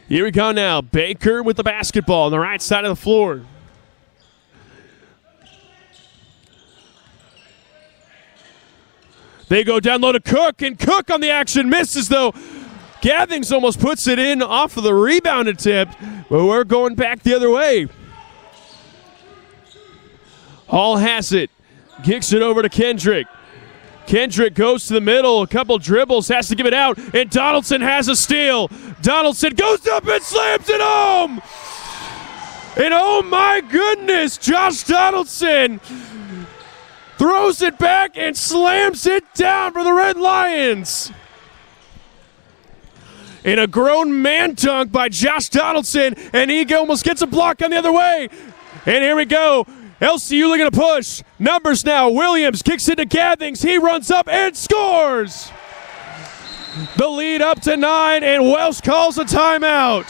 Here we go now. Baker with the basketball on the right side of the floor. They go down low to Cook, and Cook on the action misses, though. Gathings almost puts it in off of the rebound attempt, but we're going back the other way. Hall has it. Kicks it over to Kendrick. Kendrick goes to the middle, a couple dribbles, has to give it out, and Donaldson has a steal. Donaldson goes up and slams it home! And oh my goodness, Josh Donaldson throws it back and slams it down for the Red Lions. And a grown man dunk by Josh Donaldson, and he almost gets a block on the other way. And here we go. LCU looking to push. Numbers now. Williams kicks it to Gathings. He runs up and scores. The lead up to 9, and Welch calls a timeout.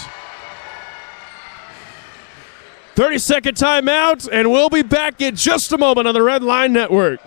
30-second timeout, and we'll be back in just a moment on the Red Line Network.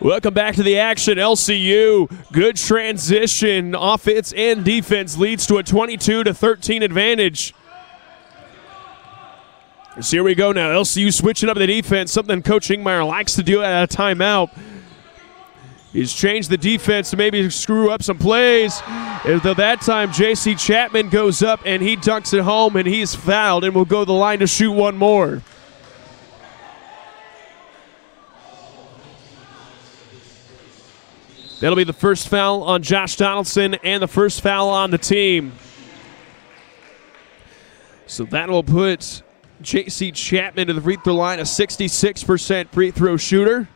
Welcome back to the action. LCU, good transition, offense and defense leads to a 22-13 advantage. So here we go now. LCU switching up the defense, something Coach Ingmeyer likes to do at a timeout. He's changed the defense to maybe screw up some plays. And that time, J.C. Chapman goes up and he dunks it home, and he's fouled and will go to the line to shoot one more. That'll be the first foul on Josh Donaldson and the first foul on the team. So that'll put J.C. Chapman to the free throw line, a 66% free throw shooter.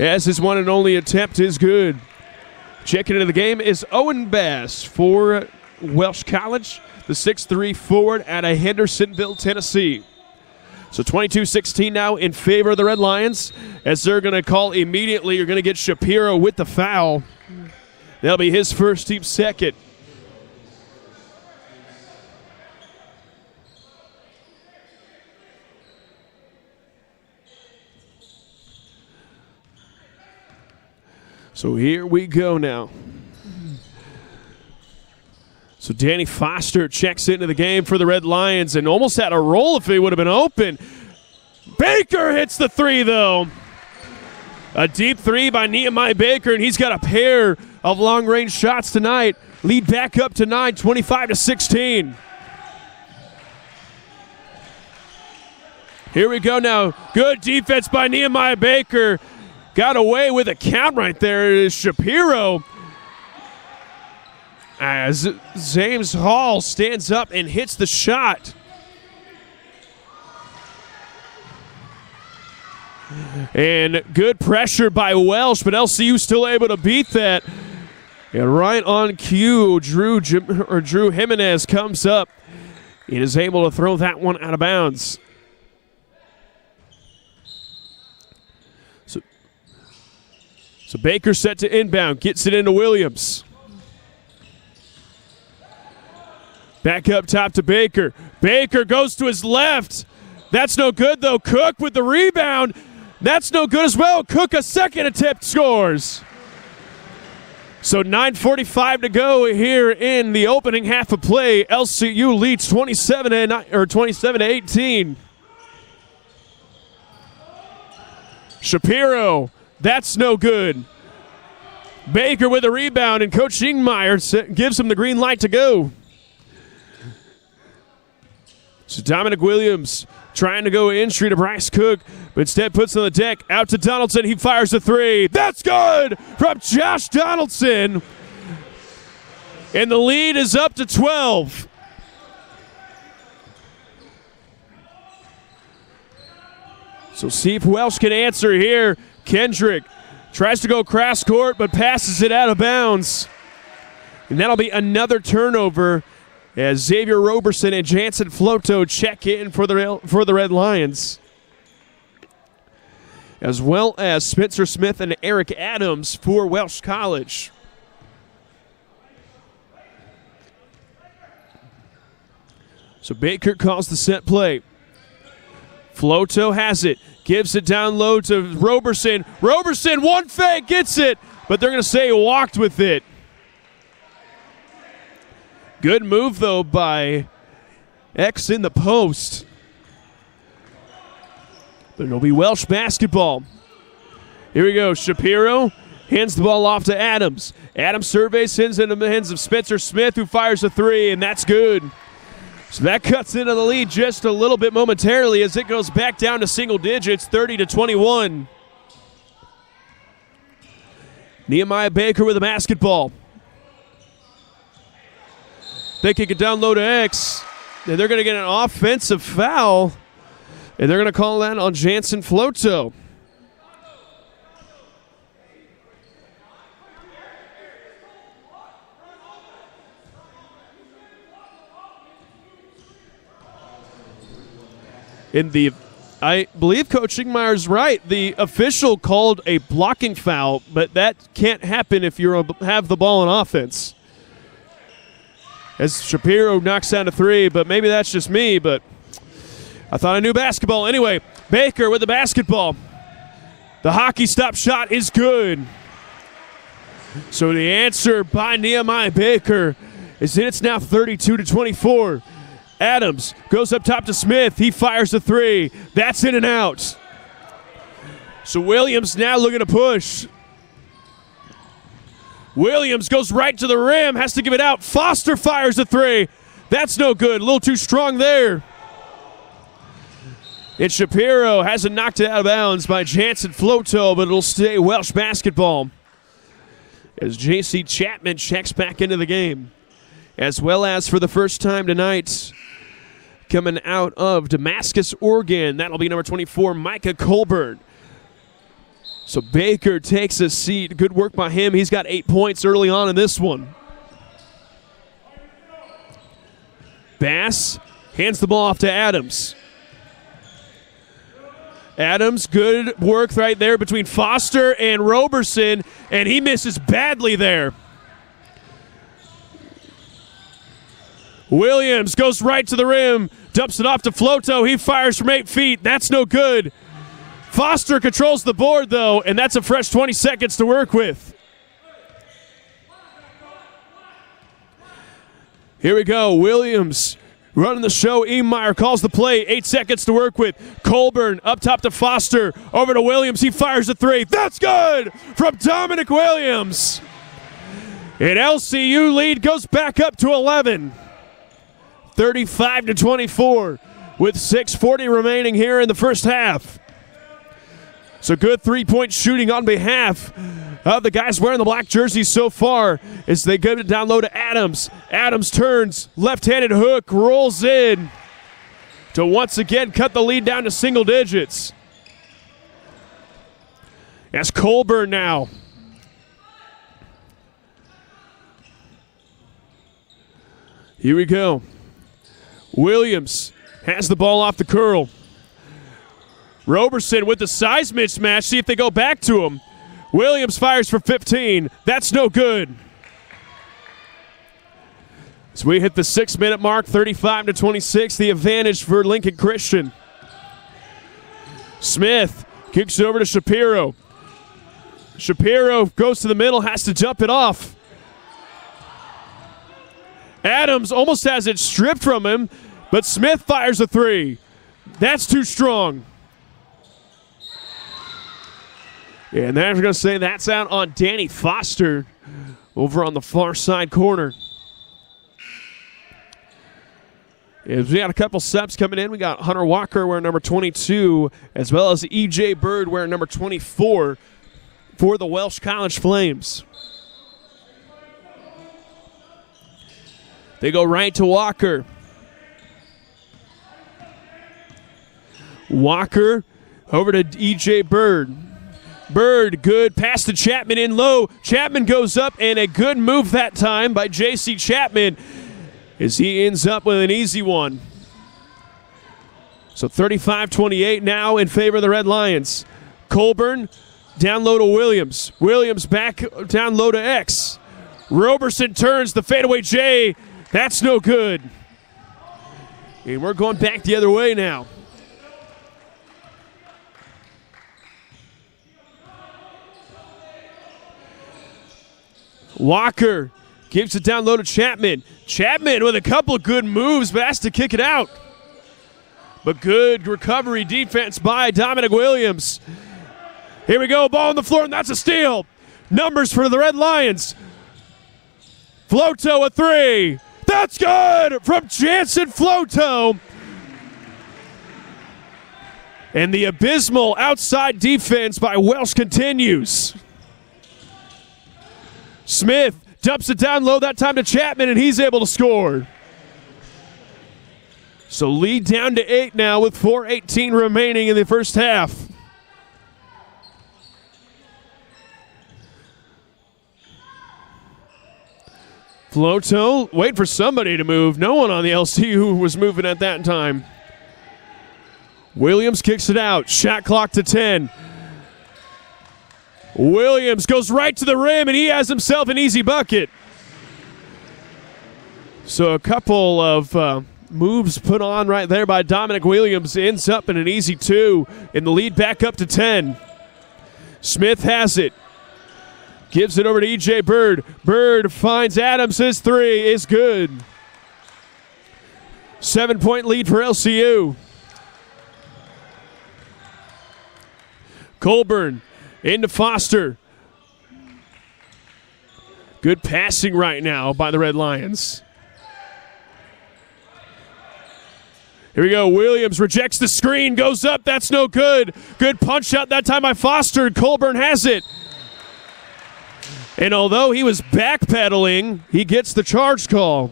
As his one and only attempt is good. Checking into the game is Owen Bass for Welch College, the 6'3" forward out of Hendersonville, Tennessee. So 22-16 now in favor of the Red Lions, as they're going to call immediately. You're going to get Shapiro with the foul. That'll be his first, team second. So here we go now. So Danny Foster checks into the game for the Red Lions and almost had a roll if he would have been open. Baker hits the three, though. A deep three by Nehemiah Baker, and he's got a pair of long-range shots tonight. Lead back up to 9, 25-16. Here we go now. Good defense by Nehemiah Baker. Got away with a count right there. It is Shapiro. As James Hall stands up and hits the shot. And good pressure by Welch, but LCU still able to beat that. And right on cue, Drew Jimenez comes up and is able to throw that one out of bounds. So Baker set to inbound, gets it into Williams. Back up top to Baker. Baker goes to his left. That's no good, though. Cook with the rebound. That's no good as well. Cook, a second attempt, scores. So 9:45 to go here in the opening half of play. LCU leads 27-18. Shapiro, that's no good. Baker with a rebound, and Coach Ingmeyer gives him the green light to go. So Dominic Williams trying to go in street to Bryce Cook, but instead puts on the deck. Out to Donaldson. He fires a three. That's good from Josh Donaldson. And the lead is up to 12. So see if Welch can answer here. Kendrick tries to go cross court, but passes it out of bounds. And that'll be another turnover as Xavier Roberson and Jansen Floto check in for the Red Lions, as well as Spencer Smith and Eric Adams for Welch College. So Baker calls the set play. Floto has it, gives it down low to Roberson. Roberson, one fake, gets it, but they're going to say he walked with it. Good move, though, by X in the post. But it'll be Welch basketball. Here we go. Shapiro hands the ball off to Adams. Adams surveys, sends it in the hands of Spencer Smith, who fires a three, and that's good. So that cuts into the lead just a little bit momentarily as it goes back down to single digits, 30-21. Nehemiah Baker with the basketball. They kick it down low to X, and they're going to get an offensive foul, and they're going to call that on Jansen Floto. I believe Coach Ingmeyer's right. The official called a blocking foul, but that can't happen if you have the ball on offense. As Shapiro knocks down a three, but maybe that's just me, but I thought I knew basketball. Anyway, Baker with the basketball. The hockey stop shot is good. So the answer by Nehemiah Baker is that it's now 32-24. Adams goes up top to Smith. He fires a three. That's in and out. So Williams now looking to push. Williams goes right to the rim, has to give it out. Foster fires a three. That's no good. A little too strong there. And Shapiro hasn't knocked it out of bounds by Jansen Floto, but it'll stay Welch basketball as J.C. Chapman checks back into the game. As well as for the first time tonight, coming out of Damascus, Oregon, that'll be number 24, Micah Colburn. So Baker takes a seat. Good work by him. He's got 8 points early on in this one. Bass hands the ball off to Adams. Adams, good work right there between Foster and Roberson, and he misses badly there. Williams goes right to the rim, dumps it off to Floto. He fires from 8 feet. That's no good. Foster controls the board, though, and that's a fresh 20 seconds to work with. Here we go. Williams running the show. Ingmeyer calls the play. 8 seconds to work with. Colburn up top to Foster. Over to Williams. He fires a three. That's good from Dominic Williams. And LCU lead goes back up to 11. 35-24 with 6:40 remaining here in the first half. So good three-point shooting on behalf of the guys wearing the black jerseys so far as they give it down low to Adams. Adams turns, left-handed hook, rolls in to once again cut the lead down to single digits. That's Colburn now. Here we go. Williams has the ball off the curl. Roberson with the size mismatch. See if they go back to him. Williams fires for 15. That's no good. So we hit the 6-minute mark, 35-26. The advantage for Lincoln Christian. Smith kicks it over to Shapiro. Shapiro goes to the middle, has to jump it off. Adams almost has it stripped from him, but Smith fires a three. That's too strong. And they're going to say that's out on Danny Foster over on the far side corner. As we got a couple subs coming in. We got Hunter Walker wearing number 22, as well as E.J. Bird wearing number 24 for the Welch College Flames. They go right to Walker. Walker over to E.J. Bird. Bird, good pass to Chapman in low. Chapman goes up, and a good move that time by J.C. Chapman as he ends up with an easy one. So 35-28 now in favor of the Red Lions. Colburn down low to Williams. Williams back down low to X. Roberson turns the fadeaway J. That's no good. And we're going back the other way now. Walker gives it down low to Chapman. Chapman with a couple of good moves, but has to kick it out. But good recovery defense by Dominic Williams. Here we go, ball on the floor, and that's a steal. Numbers for the Red Lions. Floto a three. That's good from Jansen Floto. And the abysmal outside defense by Welch continues. Smith dumps it down low that time to Chapman, and he's able to score. So lead down to 8 now with 4:18 remaining in the first half. Floto, wait for somebody to move. No one on the LCU was moving at that time. Williams kicks it out. Shot clock to 10. Williams goes right to the rim, and he has himself an easy bucket. So a couple of moves put on right there by Dominic Williams ends up in an easy 2, and the lead back up to 10. Smith has it. Gives it over to E.J. Bird. Bird finds Adams. His three is good. 7-point lead for LCU. Colburn into Foster. Good passing right now by the Red Lions. Here we go. Williams rejects the screen, goes up. That's no good. Good punch out that time by Foster. Colburn has it. And although he was backpedaling, he gets the charge call.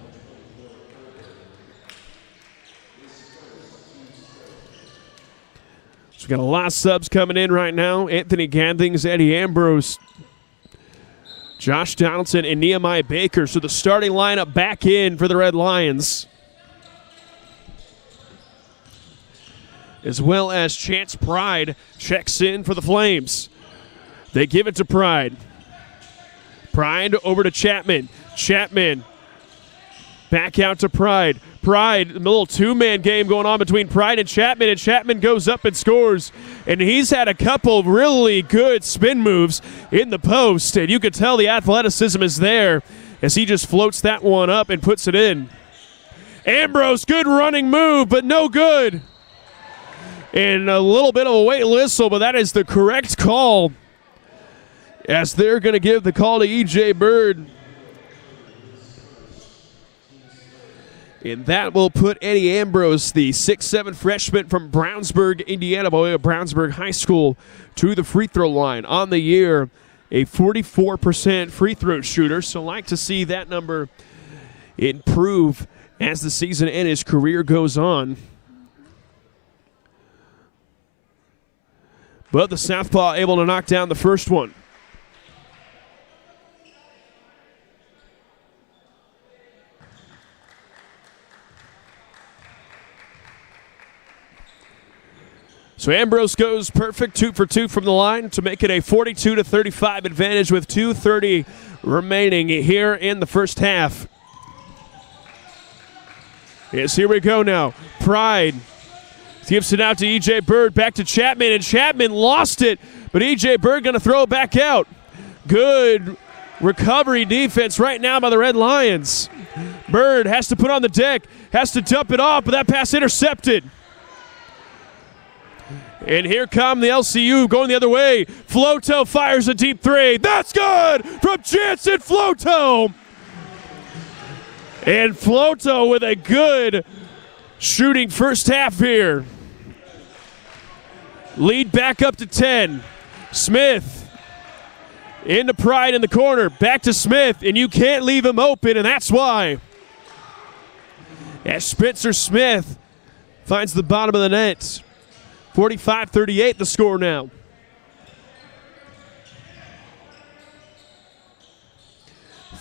So we got a lot of subs coming in right now. Anthony Gandings, Eddie Ambrose, Josh Donaldson, and Nehemiah Baker. So the starting lineup back in for the Red Lions. As well as Chance Pride checks in for the Flames. They give it to Pride. Pride over to Chapman. Chapman back out to Pride. Pride, a little two-man game going on between Pride and Chapman goes up and scores. And he's had a couple really good spin moves in the post, and you can tell the athleticism is there as he just floats that one up and puts it in. Ambrose, good running move, but no good. And a little bit of a wait whistle, but that is the correct call, as they're going to give the call to E.J. Bird. And that will put Eddie Ambrose, the 6'7" freshman from Brownsburg, Indiana, by way of Brownsburg High School, to the free throw line. On the year, a 44% free throw shooter. So like to see that number improve as the season and his career goes on. But the southpaw able to knock down the first one. So Ambrose goes perfect, 2 for 2 from the line to make it a 42-35 advantage with 2:30 remaining here in the first half. Yes, here we go now. Pride gives it out to E.J. Bird, back to Chapman, and Chapman lost it, but E.J. Bird going to throw it back out. Good recovery defense right now by the Red Lions. Bird has to put on the deck, has to dump it off, but that pass intercepted. And here come the LCU going the other way. Floto fires a deep three. That's good from Jansen Floto. And Floto with a good shooting first half here. Lead back up to 10. Smith into Pride in the corner. Back to Smith, and you can't leave him open, and that's why. As Spencer Smith finds the bottom of the net. 45-38 the score now.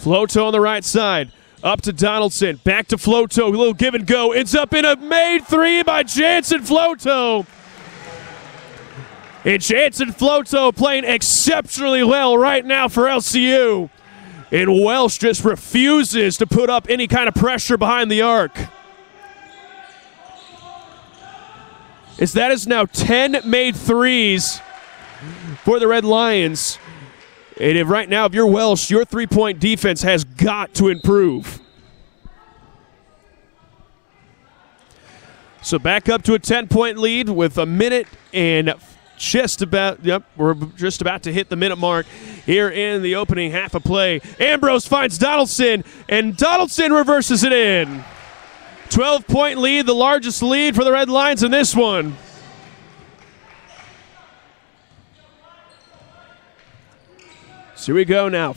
Floto on the right side. Up to Donaldson. Back to Floto. A little give and go. Ends up in a made three by Jansen Floto. And Jansen Floto playing exceptionally well right now for LCU. And Welch just refuses to put up any kind of pressure behind the arc. As that is now 10 made threes for the Red Lions. And if right now, if you're Welch, your three-point defense has got to improve. So back up to a 10-point lead with a minute and we're just about to hit the minute mark here in the opening half of play. Ambrose finds Donaldson, and Donaldson reverses it in. 12-point lead, the largest lead for the Red Lions in this one. So here we go now.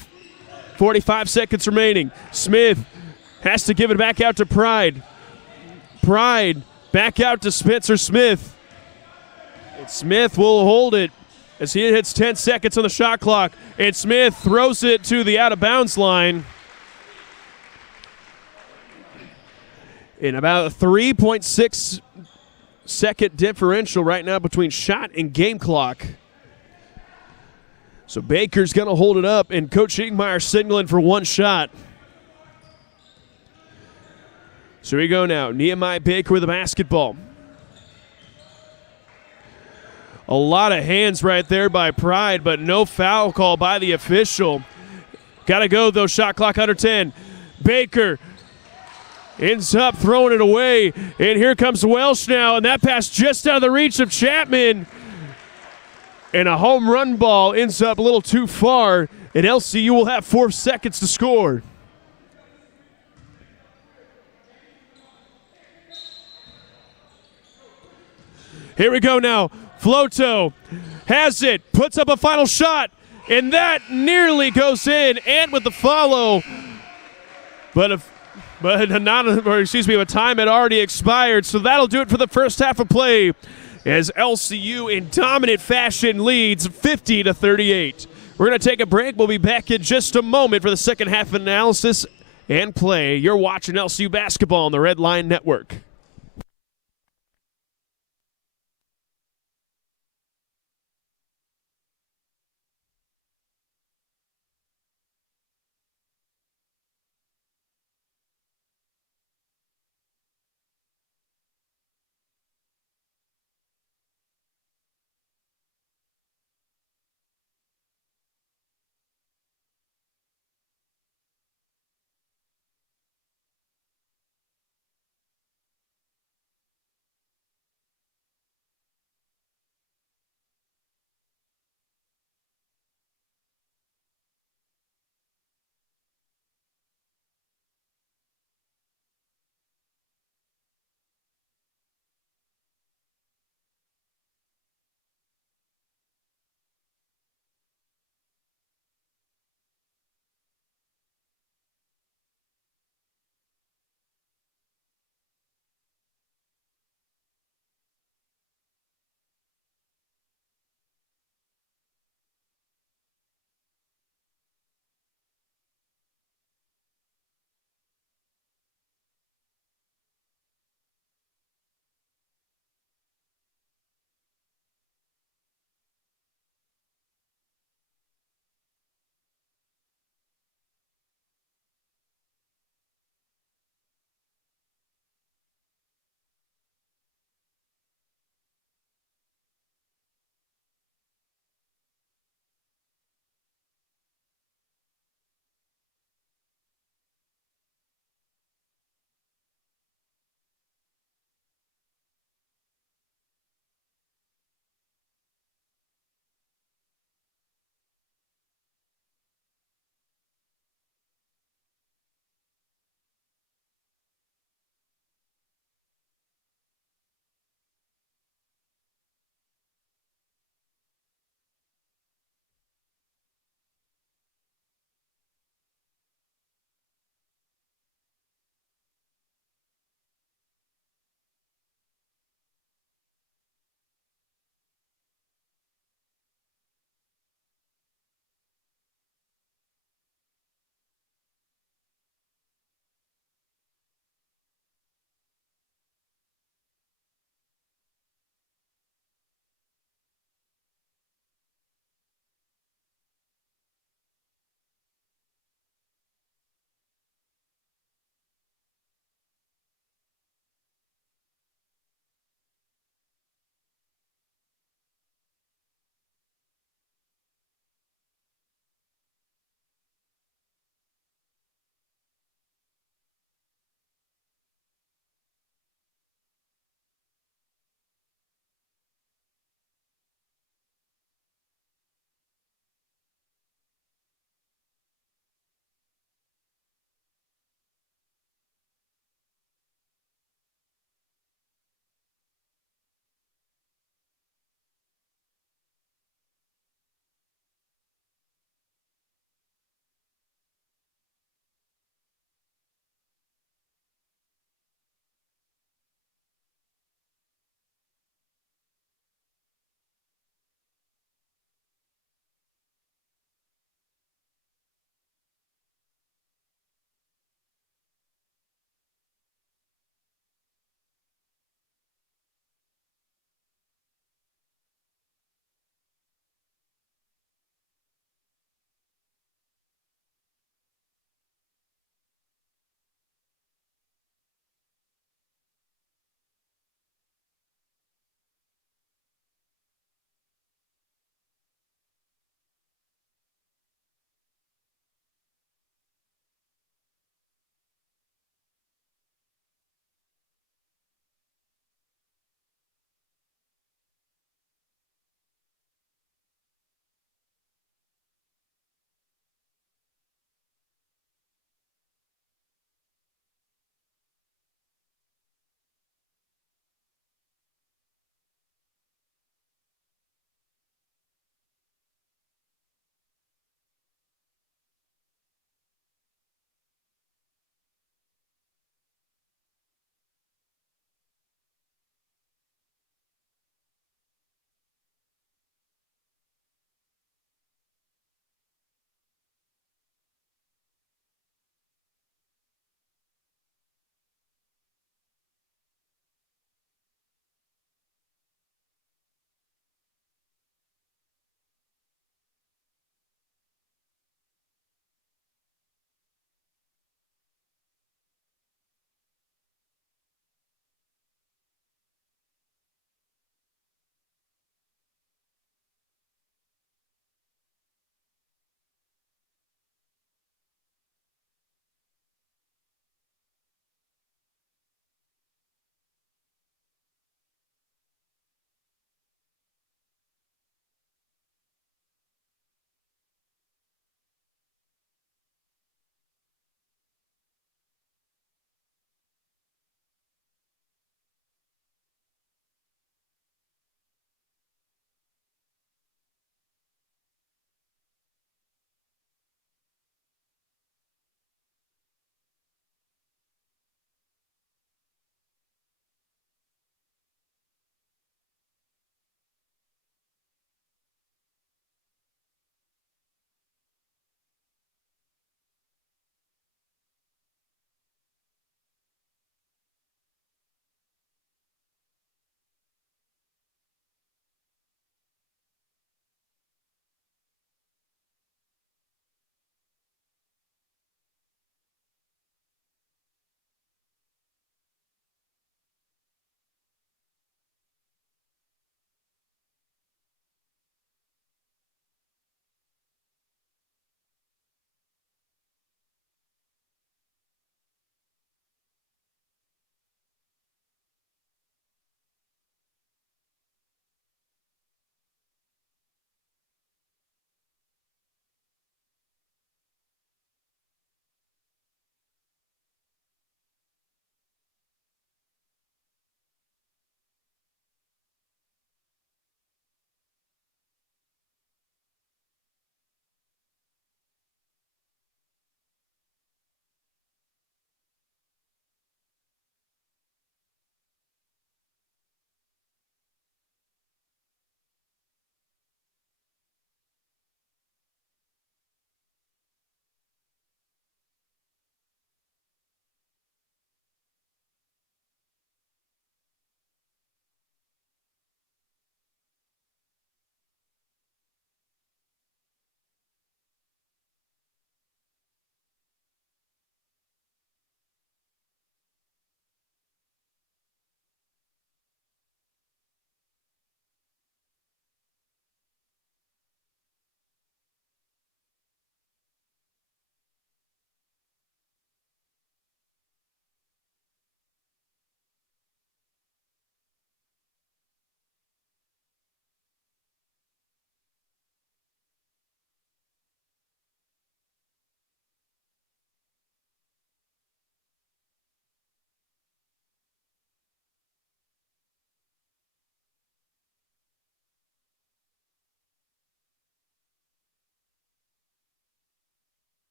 45 seconds remaining. Smith has to give it back out to Pride. Pride back out to Spencer Smith. And Smith will hold it as he hits 10 seconds on the shot clock. And Smith throws it to the out-of-bounds line. In about a 3.6 second differential right now between shot and game clock. So Baker's going to hold it up, and Coach Ingmeyer signaling for one shot. So here we go now. Nehemiah Baker with the basketball. A lot of hands right there by Pride, but no foul call by the official. Got to go, though. Shot clock under 10. Baker ends up throwing it away, and here comes Welch now, and that pass just out of the reach of Chapman. And a home run ball ends up a little too far, and LCU will have 4 seconds to score. Here we go now. Floto has it, puts up a final shot, and that nearly goes in. And with the follow, but a time had already expired, so that'll do it for the first half of play as LCU in dominant fashion leads 50-38. We're going to take a break. We'll be back in just a moment for the second half analysis and play. You're watching LCU basketball on the Red Line Network.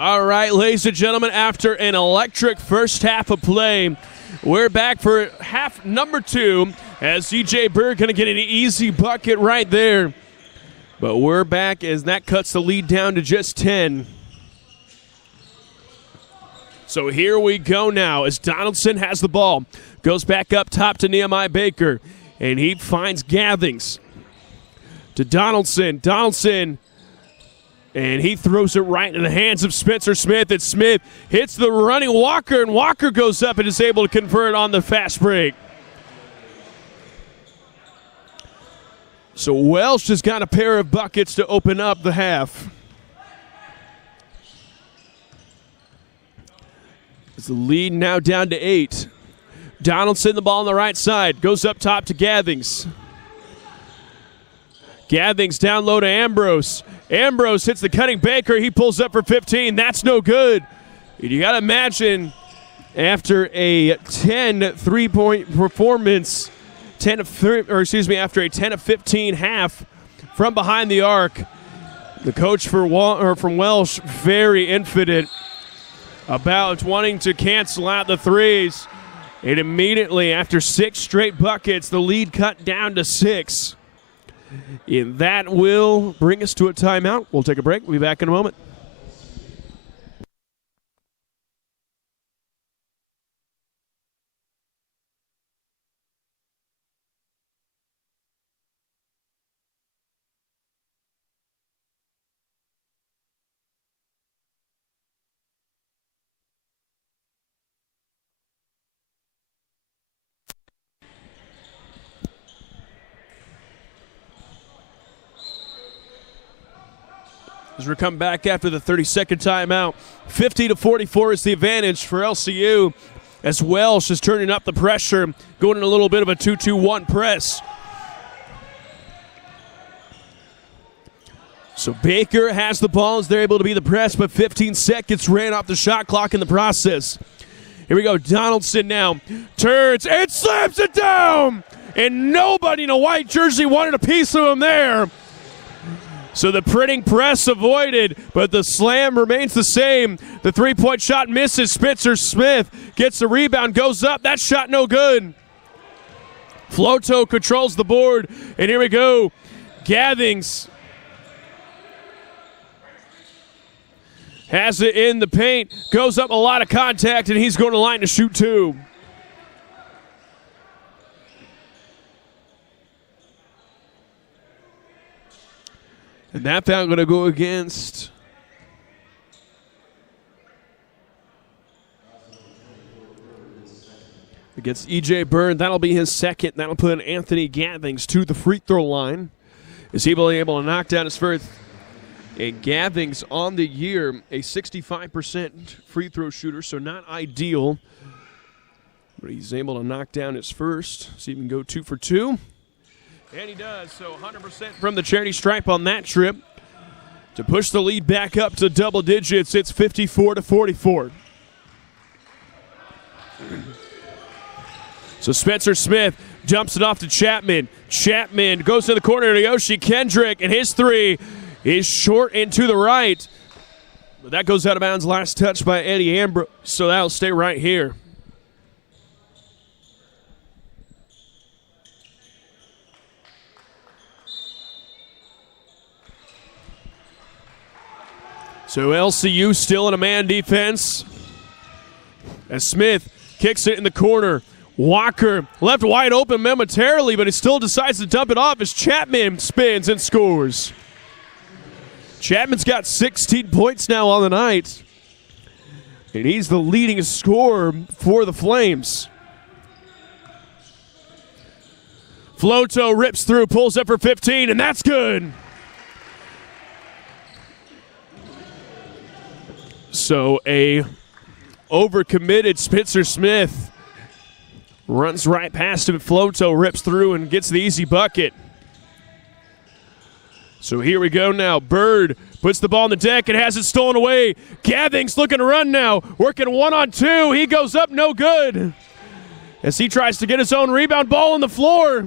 All right, ladies and gentlemen, after an electric first half of play, we're back for half number 2 as E.J. Bird going to get an easy bucket right there. But we're back as that cuts the lead down to just 10. So here we go now as Donaldson has the ball. Goes back up top to Nehemiah Baker. And he finds Gathings to Donaldson. Donaldson, and he throws it right into the hands of Spencer Smith. And Smith hits the running Walker, and Walker goes up and is able to convert on the fast break. So Welch has got a pair of buckets to open up the half. It's the lead now down to 8. Donaldson, the ball on the right side, goes up top to Gathings. Gathings down low to Ambrose. Ambrose hits the cutting Baker. He pulls up for 15. That's no good. You got to imagine after a 10 3-point performance, after a 10 of 15 half from behind the arc, the coach from Welsh very infinite about wanting to cancel out the threes. And immediately, after 6 straight buckets, the lead cut down to 6. And that will bring us to a timeout. We'll take a break. We'll be back in a moment. As we come back after the 30-second timeout, 50-44 is the advantage for LCU as Welsh is turning up the pressure, going in a little bit of a 2-2-1 press. So Baker has the ball as they're able to be the press, but 15 seconds ran off the shot clock in the process. Here we go, Donaldson now turns and slams it down, and nobody in a white jersey wanted a piece of him there. So the printing press avoided, but the slam remains the same. The three-point shot misses. Spencer Smith gets the rebound, goes up. That shot no good. Floto controls the board, and here we go. Gathings has it in the paint, goes up a lot of contact, and he's going to line to shoot 2. And that foul going to go against E.J. Byrne. That'll be his second. That'll put Anthony Gathings to the free throw line. Is he able to knock down his first? And Gathings on the year, a 65% free throw shooter, so not ideal. But he's able to knock down his first. So he can go 2 for 2. And he does, so 100% from the charity stripe on that trip to push the lead back up to double digits. It's 54-44. So Spencer Smith jumps it off to Chapman. Chapman goes to the corner to Yoshi Kendrick, and his three is short and to the right. But that goes out of bounds. Last touch by Eddie Ambrose, so that'll stay right here. So LCU still in a man defense as Smith kicks it in the corner. Walker left wide open momentarily, but he still decides to dump it off as Chapman spins and scores. Chapman's got 16 points now on the night, and he's the leading scorer for the Flames. Floto rips through, pulls up for 15, and that's good. So a overcommitted Spencer Smith runs right past him. Floto rips through and gets the easy bucket. So here we go now. Bird puts the ball on the deck and has it stolen away. Gathings looking to run now, working 1-on-2. He goes up, no good. As he tries to get his own rebound, ball on the floor.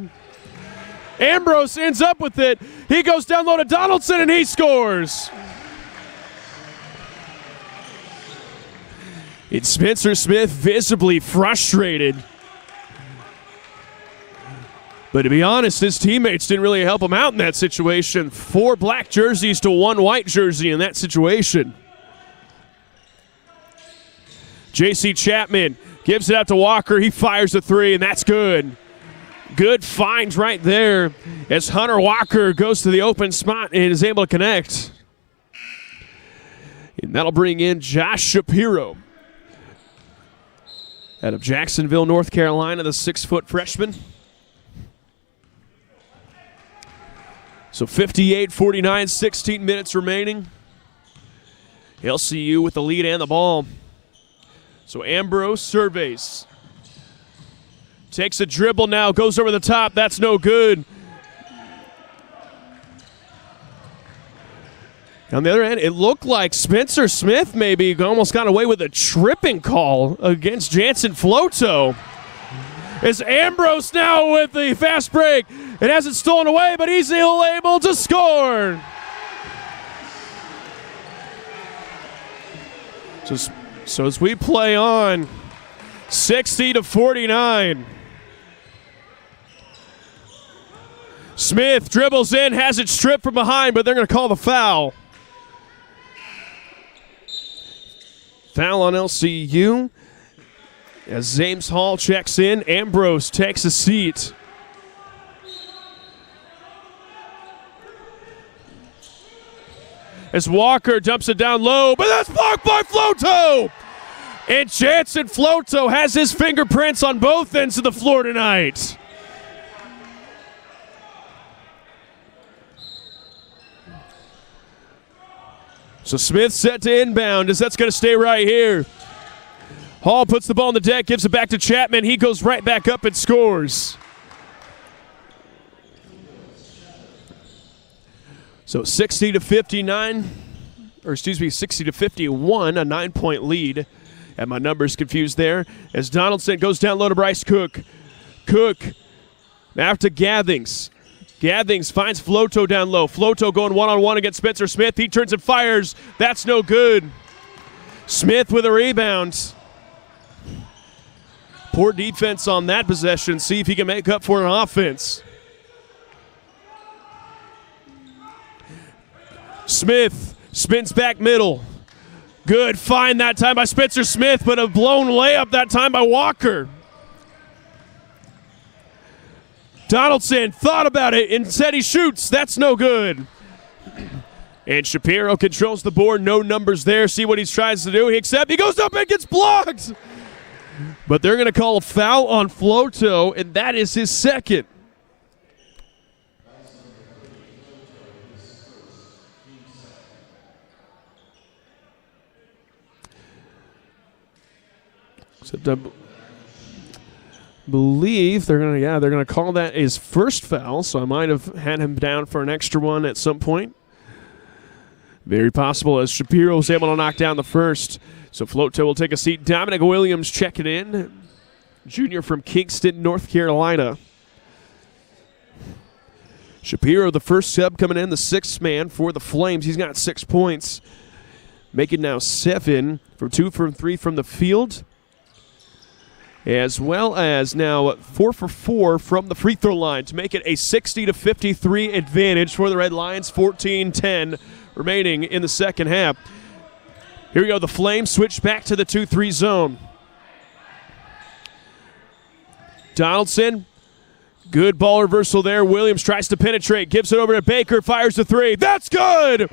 Ambrose ends up with it. He goes down low to Donaldson and he scores. It's Spencer Smith visibly frustrated. But to be honest, his teammates didn't really help him out in that situation. 4 black jerseys to 1 white jersey in that situation. J.C. Chapman gives it out to Walker. He fires a 3, and that's good. Good finds right there as Hunter Walker goes to the open spot and is able to connect. And that'll bring in Josh Shapiro out of Jacksonville, North Carolina, the 6-foot freshman. So 58-49, 16 minutes remaining. LCU with the lead and the ball. So Ambrose surveys. Takes a dribble now, goes over the top. That's no good. On the other end, it looked like Spencer Smith maybe almost got away with a tripping call against Jansen Floto. As Ambrose now with the fast break. It hasn't stolen away, but he's still able to score. So as we play on, 60-49. Smith dribbles in, has it stripped from behind, but they're going to call the foul. Foul on LCU. As James Hall checks in, Ambrose takes a seat. As Walker dumps it down low, but that's blocked by Floto! And Jansen Floto has his fingerprints on both ends of the floor tonight. So Smith set to inbound as that's going to stay right here. Hall puts the ball on the deck, gives it back to Chapman. He goes right back up and scores. So 60-59, or excuse me, 60-51, a 9-point lead. Had my numbers confused there. As Donaldson goes down low to Bryce Cook. Cook after Gathings. Gathings finds Floto down low. Floto going one-on-one against Spencer Smith. He turns and fires. That's no good. Smith with a rebound. Poor defense on that possession. See if he can make up for it on offense. Smith spins back middle. Good find that time by Spencer Smith, but a blown layup that time by Walker. Donaldson thought about it and said he shoots. That's no good. And Shapiro controls the board. No numbers there. See what he tries to do. He goes up and gets blocked. But they're going to call a foul on Floto, and that is his second. Except I believe they're gonna call that his first foul. So I might have had him down for an extra one at some point. Very possible, as Shapiro was able to knock down the first. So Floto will take a seat. Dominic Williams checking in, junior from Kingston, North Carolina. Shapiro, the first sub coming in, the 6th man for the Flames. He's got 6 points, making now 7 from 2 from 3 from the field, as well as now 4 for 4 from the free throw line to make it a 60-53 advantage for the Red Lions. 14-10 remaining in the second half. Here we go. The Flames switch back to the 2-3 zone. Donaldson, good ball reversal there. Williams tries to penetrate, gives it over to Baker, fires the 3. That's good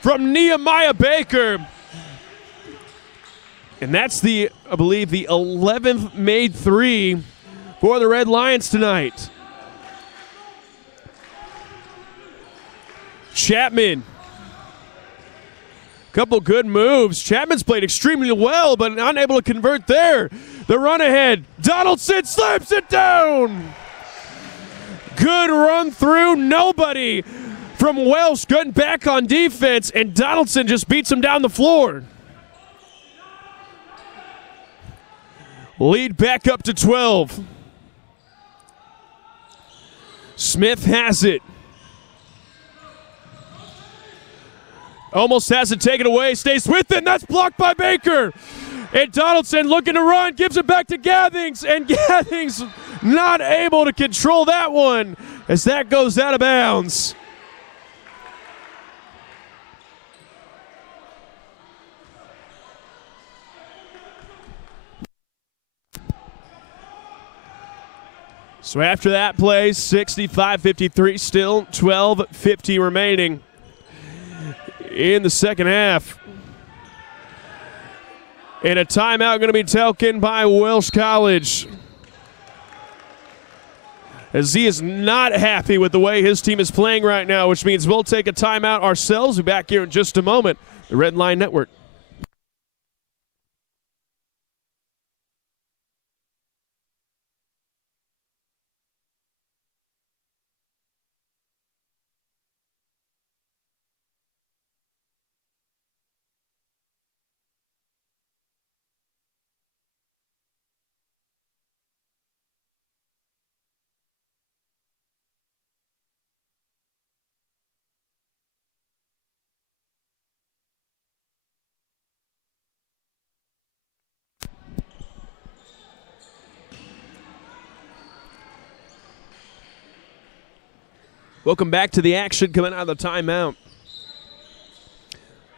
from Nehemiah Baker. And that's I believe, the 11th made 3 for the Red Lions tonight. Chapman. Couple good moves. Chapman's played extremely well, but unable to convert there. The run ahead. Donaldson slaps it down. Good run through. Nobody from Welch getting back on defense, and Donaldson just beats him down the floor. Lead back up to 12. Smith has it. Almost has it taken away. Stays with it, and that's blocked by Baker. And Donaldson looking to run, gives it back to Gathings, and Gathings not able to control that one as that goes out of bounds. So after that play, 65-53 still, 12:50 remaining in the second half. And a timeout going to be taken by Welch College, as he is not happy with the way his team is playing right now, which means we'll take a timeout ourselves. We'll be back here in just a moment. The Red Line Network. Welcome back to the action coming out of the timeout.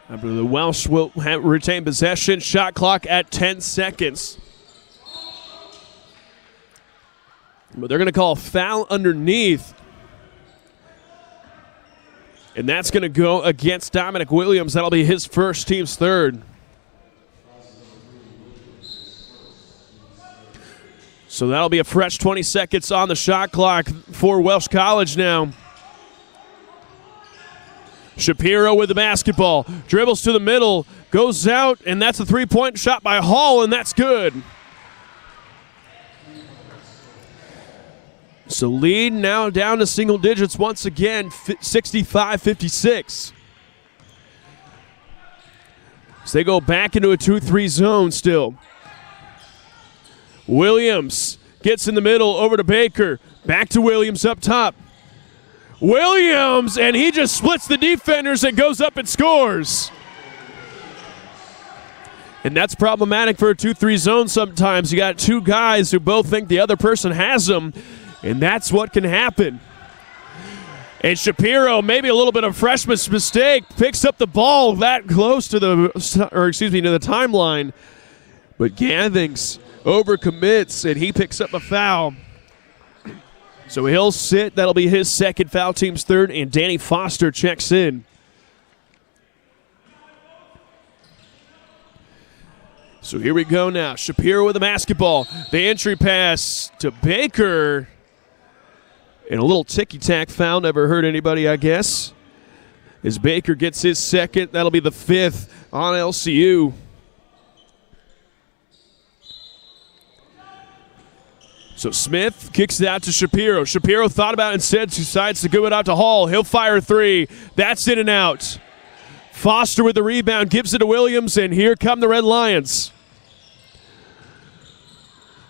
The Welsh will retain possession. Shot clock at 10 seconds. But they're going to call a foul underneath. And that's going to go against Dominic Williams. That'll be his first, team's third. So that'll be a fresh 20 seconds on the shot clock for Welsh College now. Shapiro with the basketball, dribbles to the middle, goes out, and that's a three-point shot by Hall, and that's good. So lead now down to single digits once again, 65-56. So they go back into a 2-3 zone still. Williams gets in the middle, over to Baker, back to Williams up top. Williams, and he just splits the defenders and goes up and scores. And that's problematic for a 2-3 zone sometimes. You got two guys who both think the other person has them, and that's what can happen. And Shapiro, maybe a little bit of freshman's mistake, picks up the ball that close to the timeline. But Gathings overcommits, and he picks up a foul. So he'll sit. That'll be his second foul, team's third, and Danny Foster checks in. So here we go now. Shapiro with the basketball. The entry pass to Baker. And a little ticky-tack foul. Never hurt anybody, I guess. As Baker gets his second, that'll be the fifth on LCU. So Smith kicks it out to Shapiro. Shapiro thought about it instead, decides to give it out to Hall. He'll fire three. That's in and out. Foster with the rebound, gives it to Williams, and here come the Red Lions.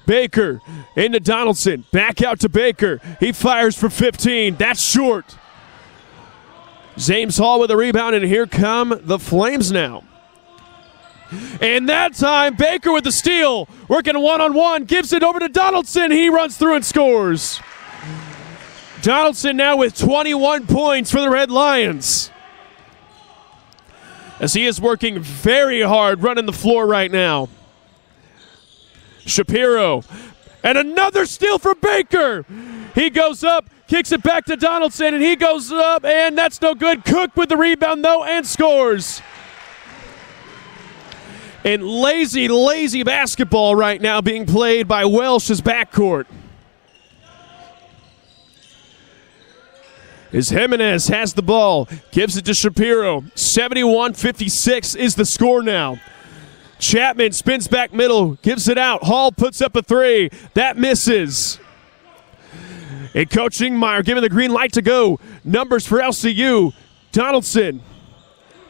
Baker into Donaldson. Back out to Baker. He fires for 15. That's short. James Hall with the rebound, and here come the Flames now. And that time, Baker with the steal, working one-on-one, gives it over to Donaldson. He runs through and scores. Donaldson now with 21 points for the Red Lions, as he is working very hard running the floor right now. Shapiro, and another steal for Baker. He goes up, kicks it back to Donaldson, and he goes up, and that's no good. Cook with the rebound, though, and scores. And lazy basketball right now being played by Welsh's backcourt. As Jimenez has the ball, gives it to Shapiro. 71-56 is the score now. Chapman spins back middle, gives it out. Hall puts up a three. That misses. And Coach Ingmeyer giving the green light to go. Numbers for LCU. Donaldson.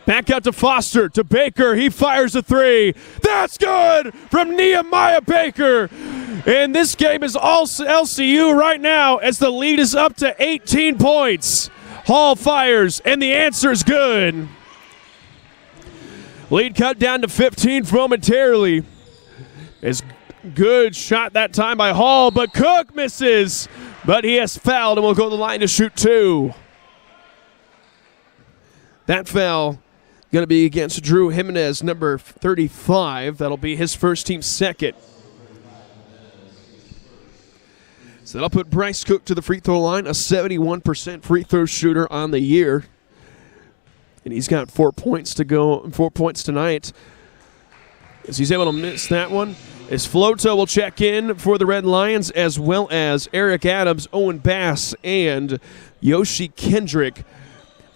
Back out to Foster, to Baker. He fires a three. That's good from Nehemiah Baker. And this game is all LCU right now, as the lead is up to 18 points. Hall fires, and the answer is good. Lead cut down to 15 momentarily. It's good shot that time by Hall, but Cook misses. But he has fouled and will go to the line to shoot 2. That foul going to be against Drew Jimenez, number 35. That'll be his first team second. So that'll put Bryce Cook to the free throw line, a 71% free throw shooter on the year. And he's got 4 points to go, 4 points tonight. As he's able to miss that one, as Floto will check in for the Red Lions, as well as Eric Adams, Owen Bass, and Yoshi Kendrick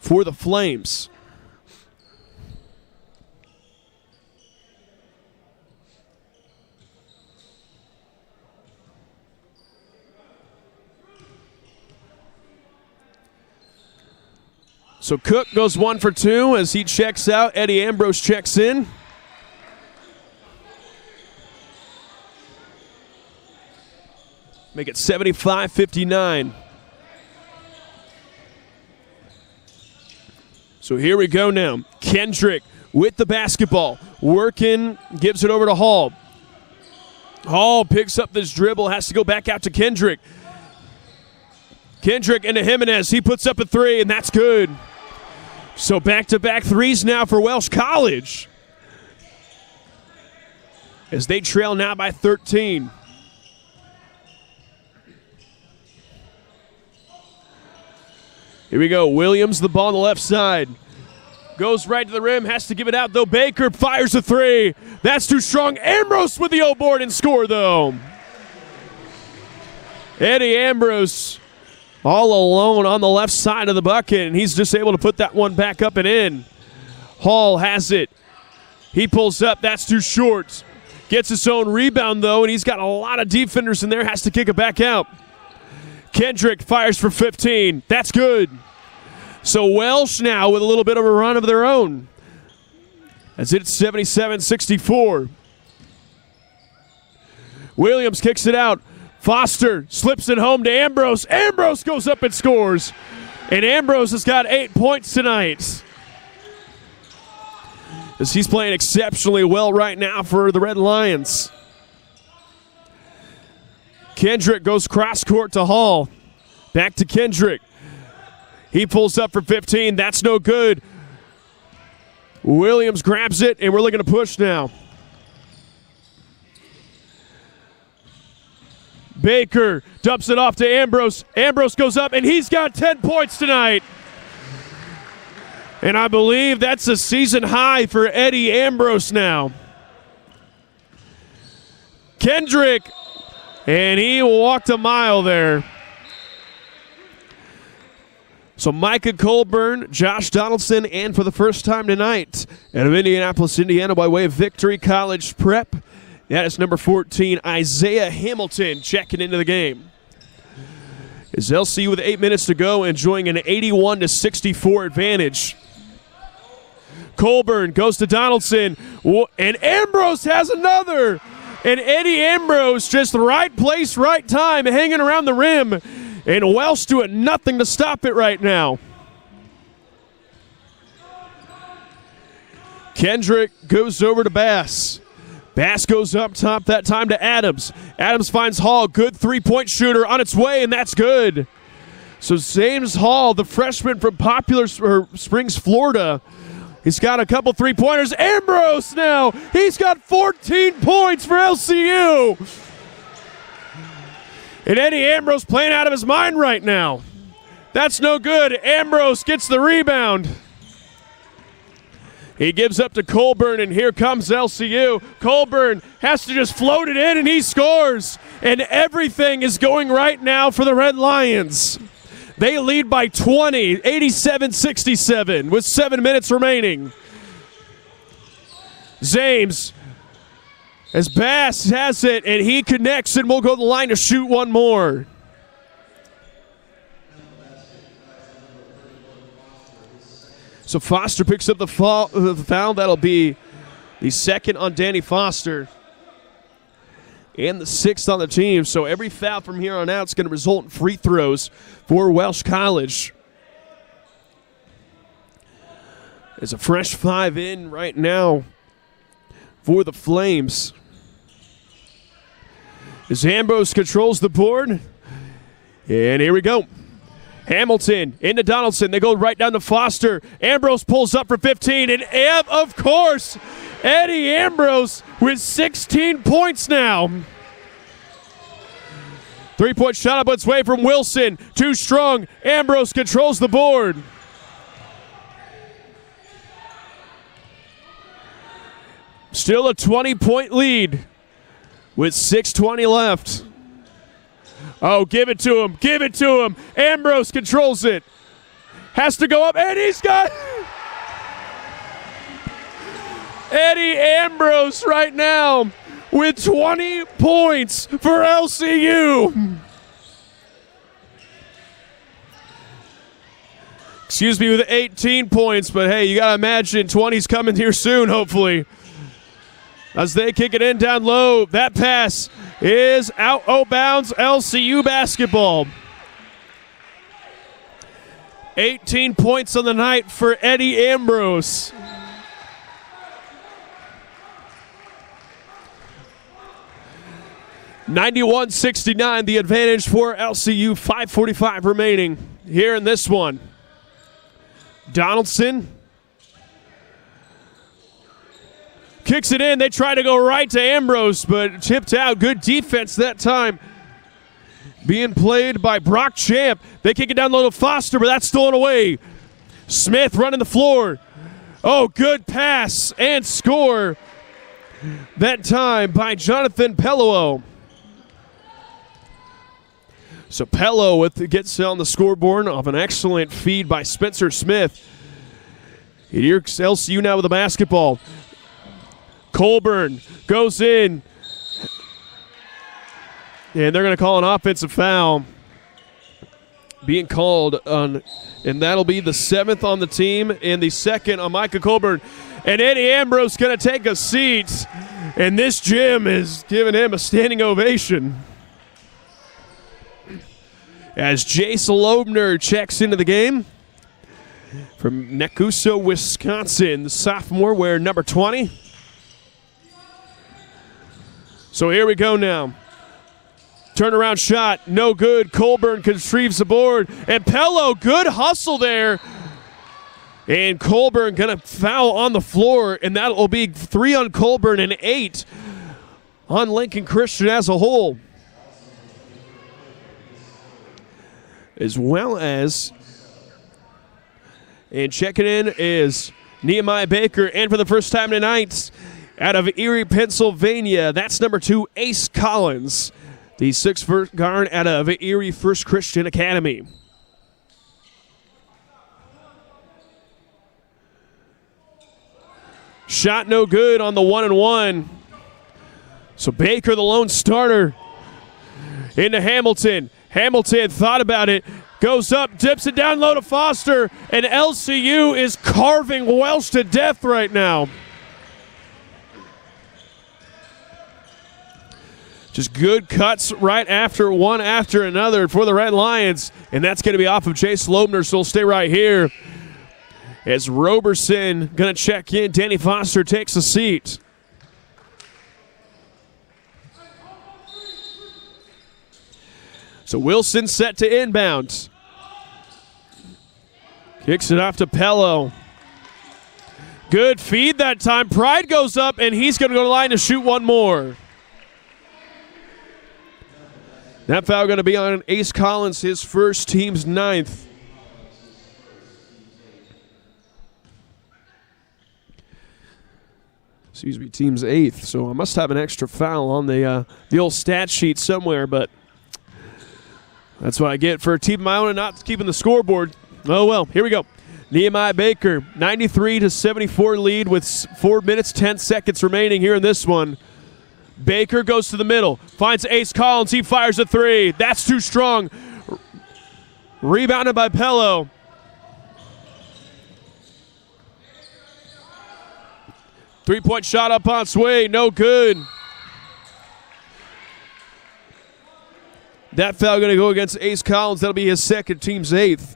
for the Flames. So Cook goes 1 for 2 as he checks out. Eddie Ambrose checks in. Make it 75-59. So here we go now. Kendrick with the basketball. Working, gives it over to Hall. Hall picks up this dribble, has to go back out to Kendrick. Kendrick into Jimenez. He puts up a 3, and that's good. So back-to-back threes now for Welch College, as they trail now by 13. Here we go. Williams, the ball on the left side. Goes right to the rim, has to give it out, though. Baker fires a 3. That's too strong. Ambrose with the O-board and score, though. Eddie Ambrose all alone on the left side of the bucket, and he's just able to put that one back up and in. Hall has it. He pulls up. That's too short. Gets his own rebound, though, and he's got a lot of defenders in there. Has to kick it back out. Kendrick fires for 15. That's good. So Welsh now with a little bit of a run of their own, as it's 77-64. Williams kicks it out. Foster slips it home to Ambrose. Ambrose goes up and scores. And Ambrose has got 8 points tonight, as he's playing exceptionally well right now for the Red Lions. Kendrick goes cross court to Hall. Back to Kendrick. He pulls up for 15. That's no good. Williams grabs it, and we're looking to push now. Baker dumps it off to Ambrose. Ambrose goes up, and he's got 10 points tonight. And I believe that's a season high for Eddie Ambrose now. Kendrick, and he walked a mile there. So Micah Colburn, Josh Donaldson, and for the first time tonight out of Indianapolis, Indiana, by way of Victory College Prep, that is number 14, Isaiah Hamilton, checking into the game. As LCU with 8 minutes to go, enjoying an 81-64 advantage. Colburn goes to Donaldson, and Ambrose has another. And Eddie Ambrose, just the right place, right time, hanging around the rim. And Welsh doing nothing to stop it right now. Kendrick goes over to Bass. Bass goes up top that time to Adams. Adams finds Hall, good three-point shooter on its way, and that's good. So James Hall, the freshman from Popular Springs, Florida, he's got a couple three-pointers. Ambrose now, he's got 14 points for LCU. And Eddie Ambrose playing out of his mind right now. That's no good. Ambrose gets the rebound. He gives up to Colburn, and here comes LCU. Colburn has to just float it in, and he scores. And everything is going right now for the Red Lions. They lead by 20, 87-67, with 7 minutes remaining. James, as Bass has it, and he connects, and will go to the line to shoot one more. So Foster picks up the foul. That'll be the second on Danny Foster, and the 6th on the team. So every foul from here on out is going to result in free throws for Welsh College. There's a fresh 5 in right now for the Flames. as Ambrose controls the board. And here we go. Hamilton into Donaldson. They go right down to Foster. Ambrose pulls up for 15. And of course, Eddie Ambrose with 16 points now. 3-point shot up its way from Wilson. Too strong. Ambrose controls the board. Still a 20-point lead with 6:20 left. Oh, give it to him. Give it to him. Ambrose controls it. Has to go up, and he's got Eddie Ambrose right now with 20 points for LCU. Excuse me, with 18 points, but hey, you got to imagine 20's coming here soon, hopefully. As they kick it in down low, that pass is out of bounds. LCU basketball. 18 points on the night for Eddie Ambrose. (91-69), the advantage for LCU. 5:45 remaining here in this one. Donaldson kicks it in. They try to go right to Ambrose, but tipped out. Good defense that time being played by Brock Champ. They kick it down low to Foster, but that's stolen away. Smith running the floor. Oh, good pass and score that time by Jonathan Pello. So Pello gets on the scoreboard off an excellent feed by Spencer Smith. Here's LCU now with the basketball. Colburn goes in. And they're going to call an offensive foul. Being called on, and that'll be the 7th on the team and the 2nd on Micah Colburn. And Eddie Ambrose going to take a seat. And this gym is giving him a standing ovation. As Jace Loebner checks into the game from Nakuso, Wisconsin, the sophomore wearing number 20. So here we go now. Turnaround shot, no good. Colburn contrieves the board. And Pello, good hustle there. And Colburn going to foul on the floor, and that will be 3 on Colburn and 8 on Lincoln Christian as a whole. As well as, and checking in is Nehemiah Baker, and for the first time tonight, out of Erie, Pennsylvania, that's number 2, Ace Collins, the 6'4" guard out of Erie First Christian Academy. Shot no good on the 1-and-1. So Baker, the lone starter, into Hamilton. Hamilton thought about it, goes up, dips it down low to Foster, and LCU is carving Welch to death right now. Just good cuts right after one after another for the Red Lions, and that's going to be off of Jace Loebner, so he'll stay right here. As Roberson going to check in, Danny Foster takes a seat. So Wilson set to inbound. Kicks it off to Pello. Good feed that time. Pride goes up, and he's going to go to the line to shoot one more. That foul going to be on Ace Collins, his first, team's 9th. Excuse me, team's 8th. So I must have an extra foul on the old stat sheet somewhere, but that's what I get for keeping my own and not keeping the scoreboard. Oh, well, here we go. Nehemiah Baker, 93-74 lead with 4 minutes, 10 seconds remaining here in this one. Baker goes to the middle, finds Ace Collins. He fires a 3. That's too strong. Rebounded by Pello. Three-point shot up on its way, no good. That foul going to go against Ace Collins. That'll be his 2nd, team's 8th.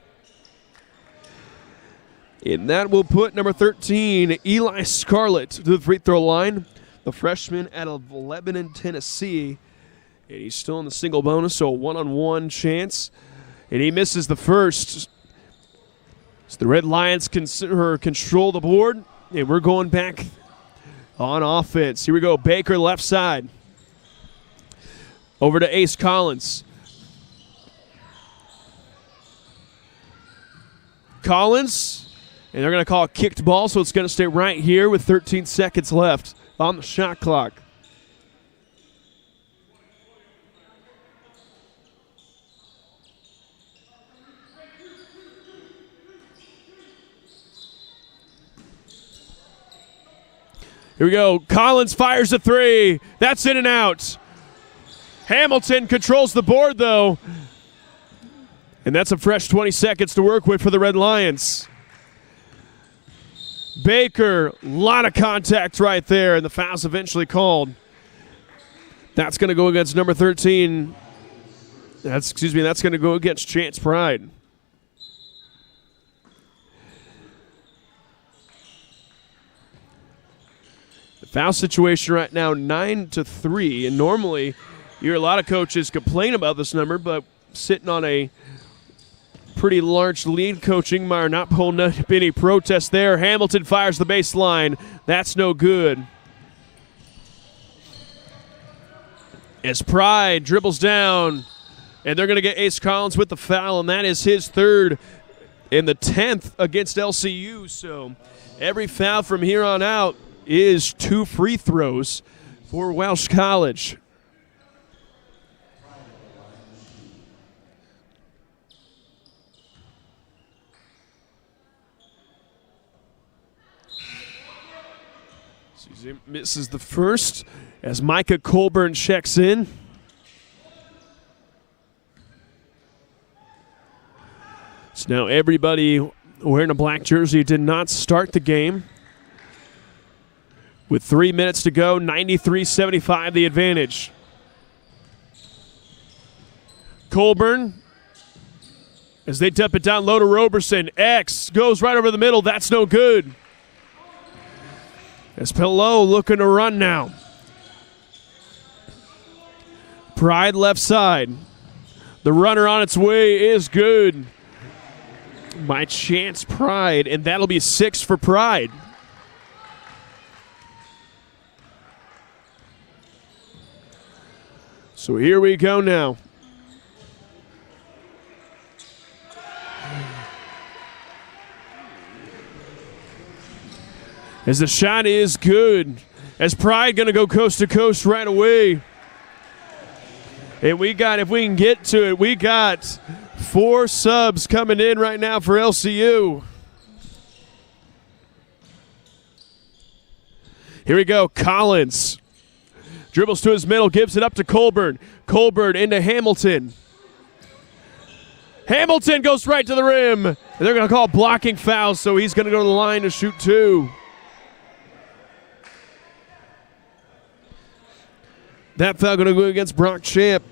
And that will put number 13, Eli Scarlett, to the free throw line. The freshman out of Lebanon, Tennessee. And he's still in the single bonus, so a one-on-one chance. And he misses the first. So the Red Lions control the board, and we're going back on offense. Here we go, Baker left side. Over to Ace Collins. Collins, and they're going to call a kicked ball, so it's going to stay right here with 13 seconds left on the shot clock. Here we go. Collins fires a three. That's in and out. Hamilton controls the board, though. And that's a fresh 20 seconds to work with for the Red Lions. Baker, a lot of contact right there, and the foul's eventually called. That's going to go against number 13. That's going to go against Chance Pride. Foul situation right now, 9-3, and normally you hear a lot of coaches complain about this number, but sitting on a pretty large lead, Coach Ingmeyer not pulling up any protest there. Hamilton fires the baseline. That's no good. As Pride dribbles down, and they're going to get Ace Collins with the foul, and that is his third in the 10th against LCU. So every foul from here on out is 2 free throws for Welch College. Susie misses the first as Micah Colburn checks in. So now everybody wearing a black jersey did not start the game. With 3 minutes to go, 93-75 the advantage. Colburn, as they dump it down low to Roberson. X goes right over the middle. That's no good. As Pillow looking to run now. Pride left side. The runner on its way is good. By Chance Pride, and that'll be 6 for Pride. So here we go now. As the shot is good. As Pride going to go coast to coast right away. And we got, if we can get to it, we got 4 subs coming in right now for LCU. Here we go, Collins. Dribbles to his middle, gives it up to Colburn. Colburn into Hamilton. Hamilton goes right to the rim. And they're going to call blocking foul, so he's going to go to the line to shoot 2. That foul going to go against Brock Champ.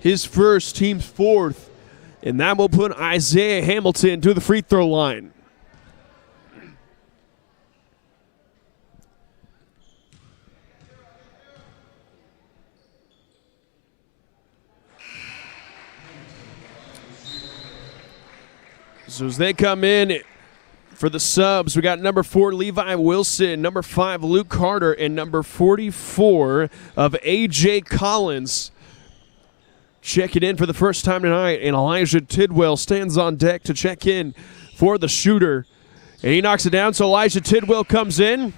His first, team's 4th. And that will put Isaiah Hamilton to the free throw line. So as they come in for the subs, we got number 4, Levi Wilson, number 5, Luke Carter, and number 44 of A.J. Collins. Checking in for the first time tonight, and Elijah Tidwell stands on deck to check in for the shooter. And he knocks it down, so Elijah Tidwell comes in.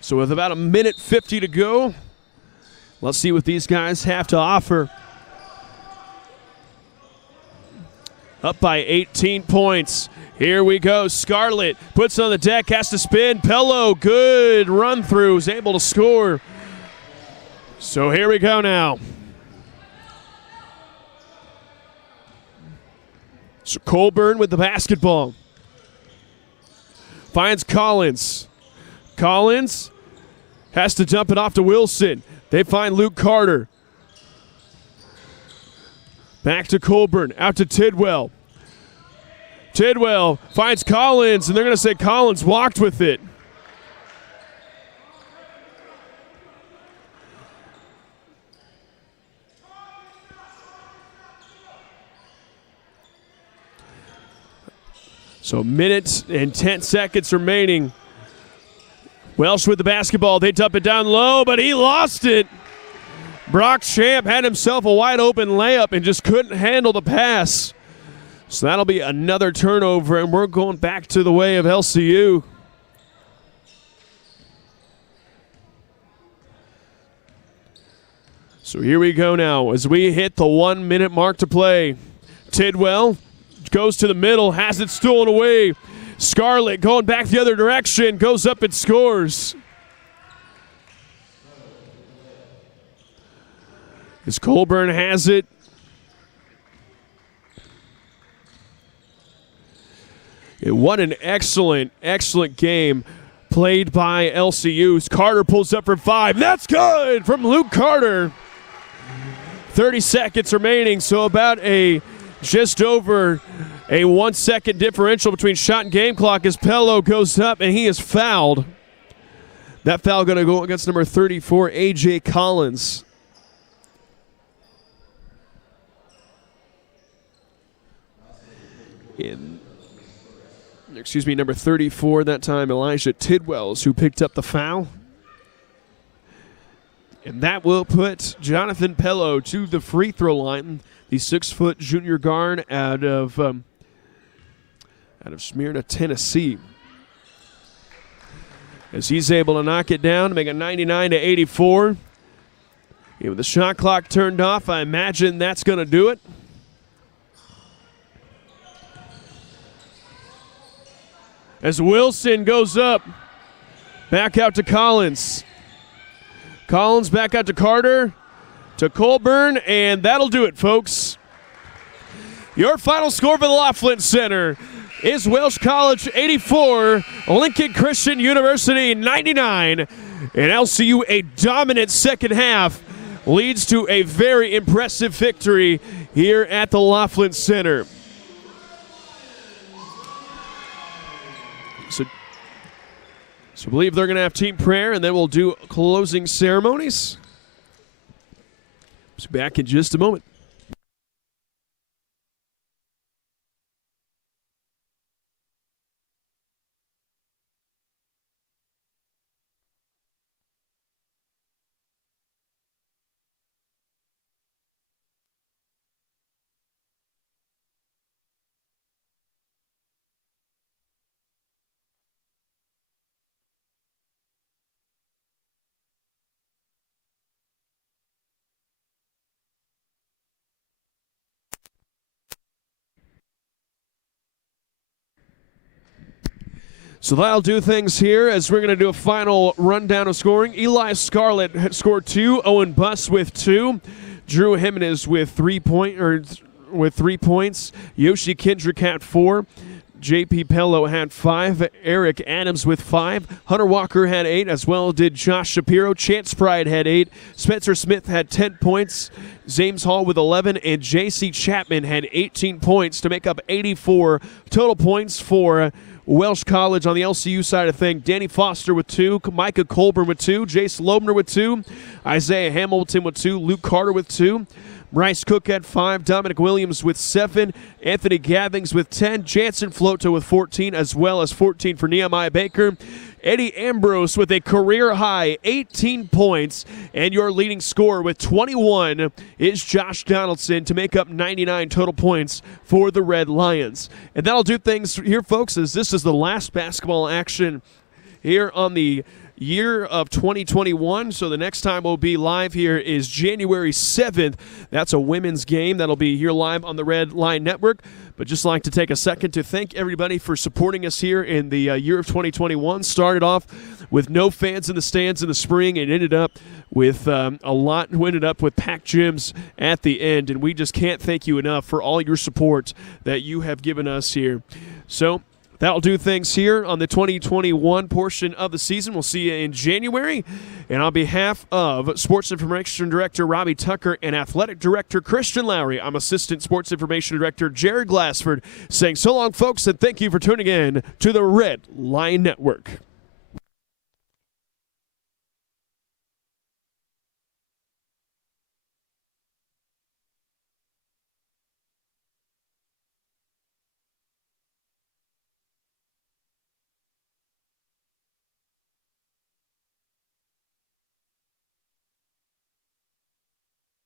So with about 1:50 to go, let's see what these guys have to offer. Up by 18 points. Here we go. Scarlett puts it on the deck, has to spin. Pello, good run through, is able to score. So here we go now. So Colburn with the basketball. Finds Collins. Collins has to dump it off to Wilson. They find Luke Carter. Back to Colburn, out to Tidwell. Tidwell finds Collins, and they're going to say Collins walked with it. So minutes and 10 seconds remaining. Welch with the basketball. They dump it down low, but he lost it. Brock Champ had himself a wide open layup and just couldn't handle the pass. So that'll be another turnover, and we're going back to the way of LCU. So here we go now as we hit the 1 minute mark to play. Tidwell goes to the middle, has it stolen away. Scarlett going back the other direction, goes up and scores. As Colburn has it. What an excellent, excellent game played by LCU. Carter pulls up for 5. That's good from Luke Carter. 30 seconds remaining, so about just over a 1 second differential between shot and game clock as Pello goes up and he is fouled. That foul going to go against number 34, A.J. Collins. Number 34 that time, Elijah Tidwells, who picked up the foul. And that will put Jonathan Pello to the free throw line, the 6-foot junior guard out of Smyrna, Tennessee. As he's able to knock it down to make it 99-84. With the shot clock turned off, I imagine that's going to do it. As Wilson goes up, back out to Collins. Collins back out to Carter, to Colburn, and that'll do it, folks. Your final score for the Laughlin Center is Welch College 84, Lincoln Christian University 99, and LCU a dominant second half leads to a very impressive victory here at the Laughlin Center. So I believe they're going to have team prayer, and then we'll do closing ceremonies. So back in just a moment. So that'll do things here as we're going to do a final rundown of scoring. Eli Scarlett scored 2, Owen Buss with 2, Drew Jimenez with 3 points, Yoshi Kendrick had 4, J.P. Pello had 5, Eric Adams with 5, Hunter Walker had 8, as well did Josh Shapiro. Chance Pride had 8, Spencer Smith had 10 points, James Hall with 11, and J.C. Chapman had 18 points to make up 84 total points for Welch College. On the LCU side of things, Danny Foster with 2, Micah Colburn with 2, Jace Loebner with 2, Isaiah Hamilton with 2, Luke Carter with 2, Bryce Cook had 5, Dominic Williams with 7, Anthony Gathings with 10, Jansen Floto with 14, as well as 14 for Nehemiah Baker. Eddie Ambrose with a career-high 18 points, and your leading scorer with 21 is Josh Donaldson to make up 99 total points for the Red Lions. And that'll do things here, folks, as this is the last basketball action here on the year of 2021. So the next time we'll be live here is January 7th. That's a women's game that'll be here live on the Red Line Network. But just like to take a second to thank everybody for supporting us here in the year of 2021. Started off with no fans in the stands in the spring and ended up with a lot who ended up with packed gyms at the end. And we just can't thank you enough for all your support that you have given us here. So that'll do things here on the 2021 portion of the season. We'll see you in January. And on behalf of Sports Information Director Robbie Tucker and Athletic Director Christian Lowry, I'm Assistant Sports Information Director Jared Glassford saying so long, folks, and thank you for tuning in to the Red Line Network.